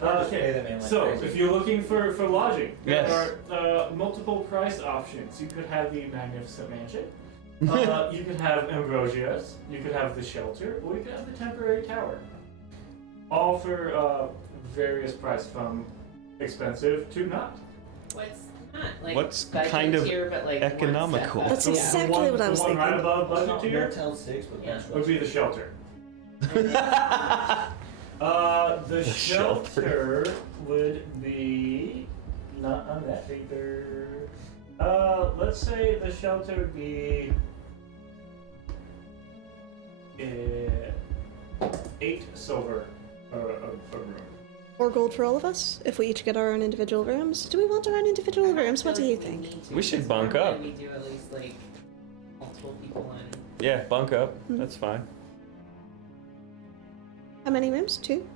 Okay. That man like So crazy. if you're looking for lodging, Yes. there are multiple price options. You could have the Magnificent Mansion. You could have Ambrosia's. You could have the Shelter, or you could have the Temporary Tower. All for various price, from expensive to not. What's not like What's budget kind of tier, but like one economical? step up. That's The exactly what I was the one right thinking. above budget Not tier Motel 6, but Yeah. that's would be the Shelter. The Shelter. Shelter would be not on that either. Let's say the Shelter would be 8 silver a room. Or gold for all of us, if we each get our own individual rooms. Do we want our own individual I rooms? What do feel you like think? need to, We should because bunk normally up. We do at least like multiple people in. Yeah, bunk up. That's fine. How many rooms? 2?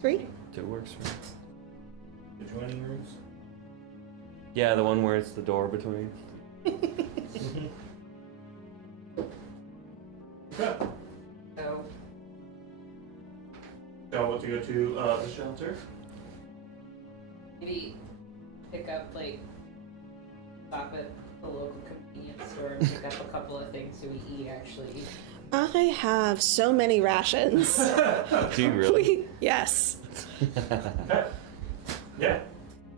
3? It works for me. The joining rooms. Yeah, the one where it's the door between. Okay. So So want to go to the Shelter. maybe pick up like stop at the local convenience store and pick up a couple of things so we eat actually. I have so many rations. Do you really? Yes. Okay. Yeah.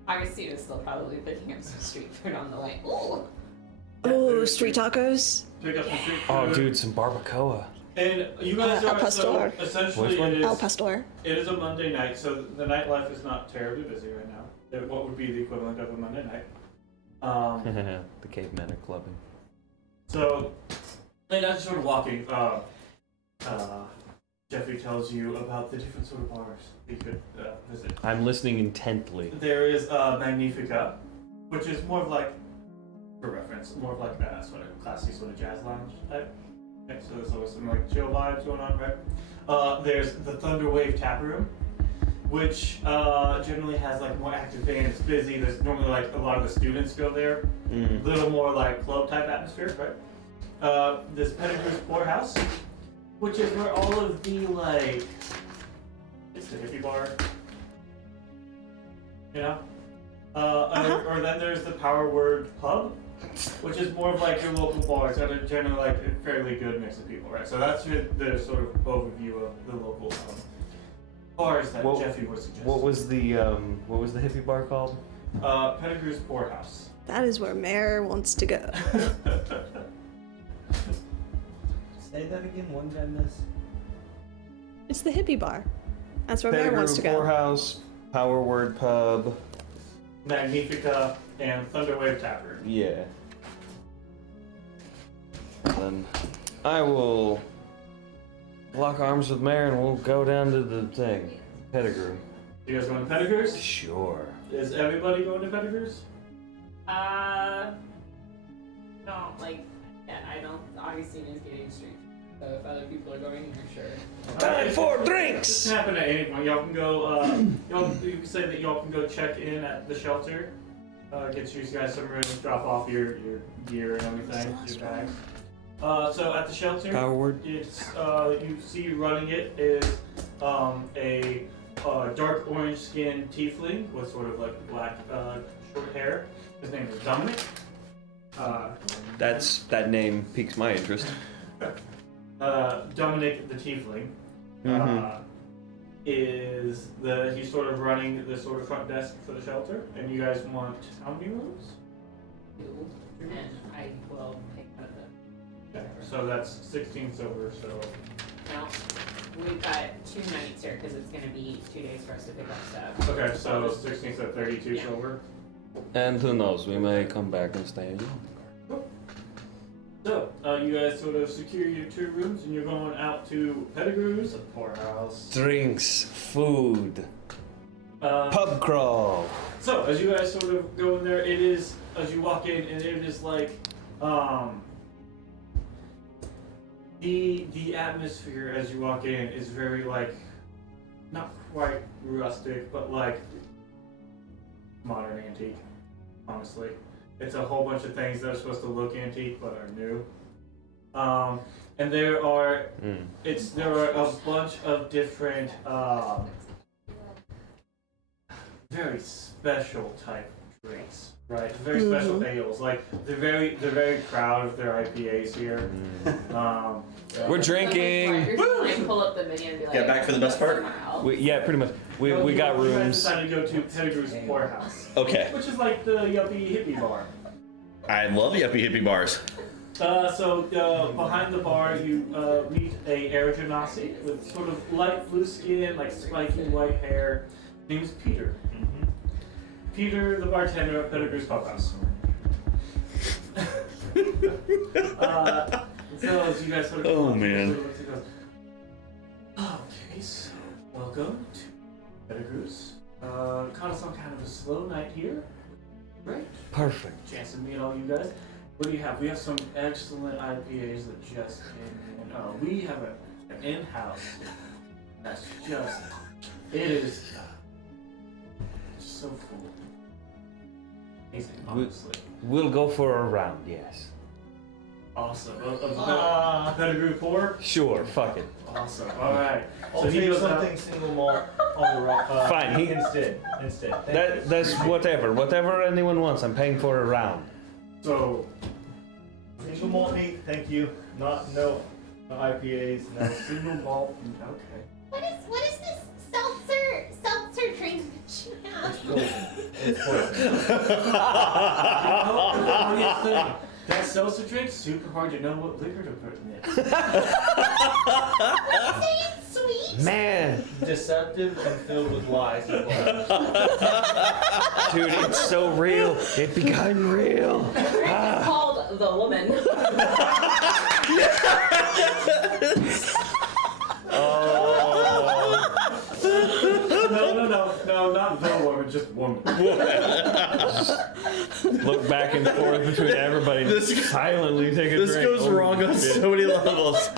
Obviously, we're still probably picking up some street food on the way. Ooh. Oh, street tacos. Pick up some street food. Oh, dude, some barbacoa. And you guys Al are so pastor. essentially Which one? it Al is pastor. it is a Monday night, so the nightlife is not terribly busy right now. What would be the equivalent of a Monday night? The cavemen are clubbing. So, and as you're sort of walking, Jeffrey tells you about the different sort of bars you could visit. I'm listening intently. There is Magnifica, which is more of like, for reference, more of like a sort of classy sort of jazz lounge type. Okay, so there's always some like chill vibes going on, right? There's the Thunder Wave Tap Room, which generally has like more active band. It's busy. There's normally like a lot of the students go there. A little more like club type atmosphere, right? This Pettigrew's Poorhouse, which is where all of the like, it's the hippie bar. You know? Or then there's the Power Word Pub, which is more of like your local bar. It's got a generally like a fairly good mix of people, right? So that's the sort of overview of the local bars that Jeffy would suggest. What was the hippie bar called? Pettigrew's Poorhouse. That is where Mayor wants to go. Say that again. One time, miss. It's the hippie bar. That's where Mayor wants to go. Poorhouse, Power Word Pub. Magnifica, and Thunder Wave Tap Room. Yeah. Then I will lock arms with Mayor and we'll go down to the thing. Pettigrew. You guys going to Pettigrew's? Sure. Is everybody going to Pettigrew's? No, like, yeah, I don't. Augustine is getting street. So if other people are going, you're sure. Time for This drinks! can happen at any point. Y'all can go, you can say that y'all can go check in at the shelter. Get you guys some room, drop off your gear and everything, your bags. So at the shelter, Power Word? it's, you see running it is a dark orange skinned tiefling with sort of like black short hair. His name is Dominic. That name piques my interest. Dominic the tiefling he's sort of running the sort of front desk for the shelter, and you guys want how many rooms? 2, and I will pick up the. Okay, so that's 16 silver. So No, we've got 2 nights here because it's gonna be 2 days for us to pick up stuff. okay, so 16 so 32 Yeah. silver. And who knows, we may come back and stay in. So you guys sort of secure your 2 rooms, and you're going out to Pettigrew's, a poorhouse. Drinks, food, Uh, pub crawl. So as you guys sort of go in there, it is as you walk in, and it is like the atmosphere as you walk in is very like not quite rustic, but like modern antique. Honestly, it's a whole bunch of things that are supposed to look antique but are new. And there are a bunch of different very special type drinks, right? Very special ales. Like they're very proud of their IPAs here. We're drinking. Like, pull up the menu and be like, Yeah, back for the best part? Yeah, pretty much. We got You guys rooms. decided to go to Pettigrew's Poorhouse, Okay. which is like the yuppie hippie bar. I love yuppie hippie bars. So behind the bar, you meet a Aragonasi with sort of light blue skin, like spiky white hair. His name is Peter. Peter, the bartender at Pettigrew's Pubhouse. So as you guys sort of Oh, man. he goes, okay, so welcome to Pettigrew's. Kind of some kind of a slow night here. Great. Perfect. Chance to meet all you guys. What do you have? We have some excellent IPAs that just came in. We have an in-house that's just, it is so full. Amazing, honestly. We'll go for a round, yes. Awesome. Pettigrew 4? Sure, fuck it. Awesome. Alright. I'll So he take goes out. something single malt on the rock. Fine, he- Instead. Thank you. That's whatever anyone wants. I'm paying for a round. So, Single malt neat, thank you. No IPAs, no. single malt. Okay. What is this seltzer drink that you have? It's poison. The funniest thing, that seltzer drink, super hard to know what liquor to put in it. What do you say it's sweet? Man, Deceptive and filled with lies. dude, it's so real. It became real. It's called The Woman. Oh. No, not No woman, just woman. Look back and forth between everybody. This- silently take a This drink. goes Oh, wrong on shit. so many levels.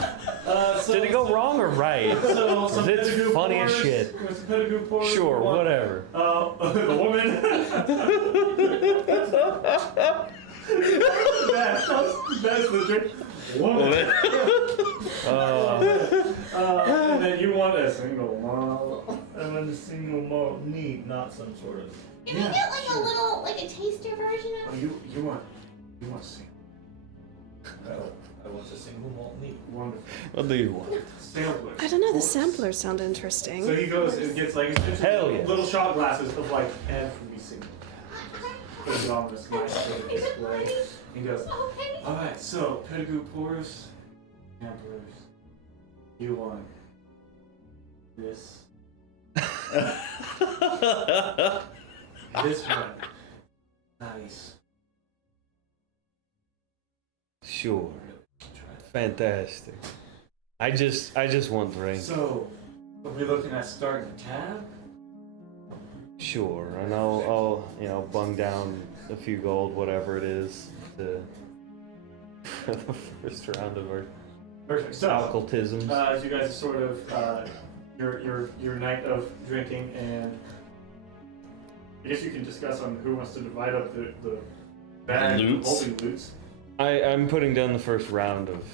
Did it go wrong or right? So some It's Pettigrew funny as pours, shit. Some Pettigrew pours. Sure, One- whatever. The woman. That's the drink. Woman. And then you want a single malt. I'm in a single malt neat, not some sort of. Can I get like a little, like a taster version Oh, of you want single. I want a single malt neat. Wonderful. What do you want? Sampler. I don't know, the samplers sound interesting. So he goes and gets like Hell yeah. little shot glasses of like every single. Puts it on this nice sort of display. He goes, Okay. alright, so Pettigrew pours, samplers. You want this. This one. Nice. Sure. Fantastic. I just want drinks. So, are we looking at starting a tab? Sure, and I'll bung down a few gold, whatever it is, to for the first round of our Perfect. So, occultisms. as you guys are sort of your night of drinking, and I guess you can discuss on who wants to divide up the bag of Loots. holding loots. I'm putting down the first round of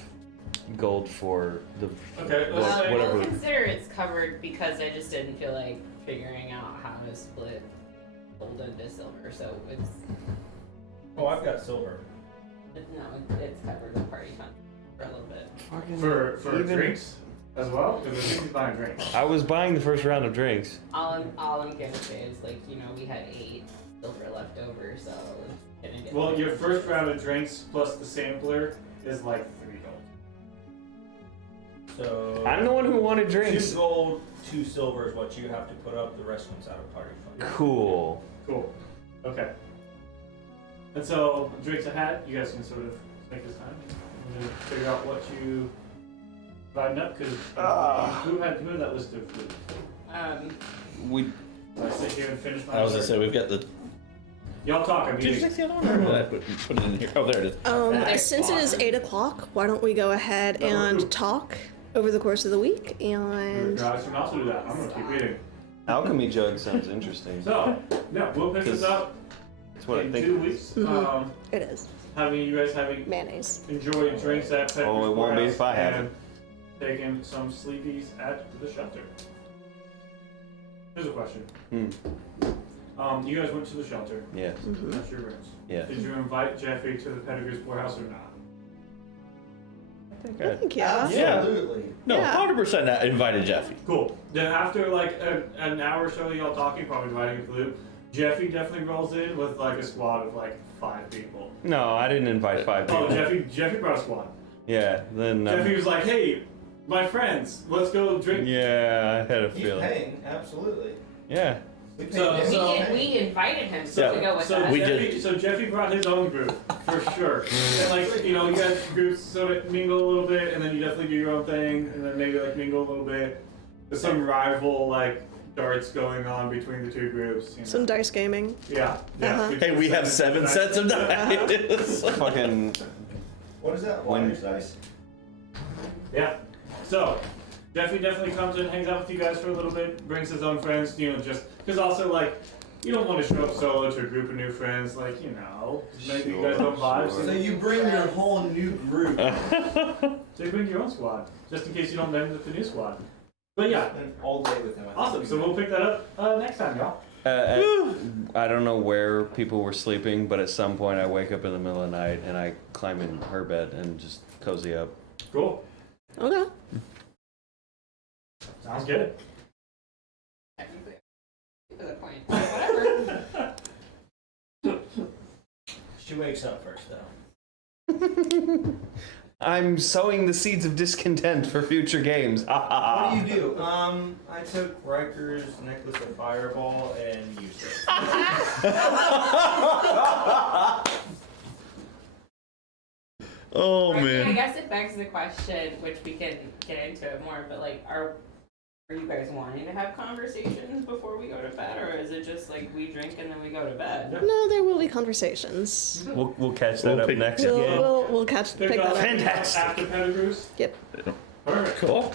gold for the Okay, let's say whatever. We'll consider it's covered because I just didn't feel like figuring out how to split gold into silver, so it's Oh, I've got silver. it's covered with party fund for a little bit. for drinks as well, because I think he's buying drinks. I was buying the first round of drinks. All I'm gonna say is like we had 8 silver left over, so it's gonna get. Well, your first round of drinks plus the sampler is like 3 gold. So I'm the one who wanted 2 drinks. gold, 2 silver is what you have to put up. The rest comes out of party fund. Cool. Cool. Okay. And so drinks ahead, you guys can sort of take this time and figure out what you dividing up, because who had that list of food? We I sit here and finish my. I was gonna dessert. say we've got the. Y'all talk. I'm eating. I don't remember that. Put it in here. Oh, there it is. Since it is 8 o'clock, why don't we go ahead and talk over the course of the week and Guys can also do that. I'm gonna keep eating. alchemy jug sounds interesting. So, yeah, we'll pick this up That's what I in think. 2 weeks. Mhm. It is You guys having mayonnaise. enjoyed drinks at Pettigrew Oh, it won't be if I Courthouse haven't. and taken some sleepies at the shelter. Here's a question. You guys went to the shelter. Yes. That's your rooms. Yeah. Did you invite Jeffrey to the Pettigrew's poorhouse or not? I think I think yeah. Absolutely. No, Yeah. 100% I invited Jeffy. Cool. Then after like an hour or so of y'all talking, probably dividing it for loop, Jeffy definitely rolls in with like a squad of like 5 people. No, I didn't invite 5 people. Oh, Jeffy brought a squad. Yeah, then. Jeffy was like, "Hey, my friends, let's go drink." Yeah, I had a He's feeling. paying, absolutely. Yeah. We paid So- him. so- we invited him Yeah. to go with So us. We Jeffy, did. so Jeffy brought his own group for sure, and like you guys groups sort of mingle a little bit, and then you definitely do your own thing, and then maybe like mingle a little bit. There's some rival like darts going on between the 2 groups. Some dice gaming. Yeah. Uh-huh. Hey, we have 7 sets of dice. Fucking. What is that? Liar's dice? Yeah. So, Jeffy definitely comes in, hangs out with you guys for a little bit, brings his own friends, just because also like you don't want to show up solo to a group of new friends, like maybe you guys don't vibe. So So you bring your whole new group. you bring your own squad, just in case you don't blend with the new squad. But yeah, Spend all day with him. awesome. So we'll pick that up next time, y'all. I don't know where people were sleeping, but at some point I wake up in the middle of the night and I climb in her bed and just cozy up. Cool. Okay. Sounds good. Technically, to the point. Whatever. She wakes up first, though. I'm sowing the seeds of discontent for future games. What do you do? I took Riker's necklace of Fireball and used it. Oh, I man. guess it begs the question, which we can get into it more, but like, Are you guys wanting to have conversations before we go to bed, or is it just like we drink and then we go to bed? No, there will be conversations. We'll catch that up pick- next We'll, game. we'll pick that up. Fantastic. After Pettigrew's? Yep. Perfect. Cool.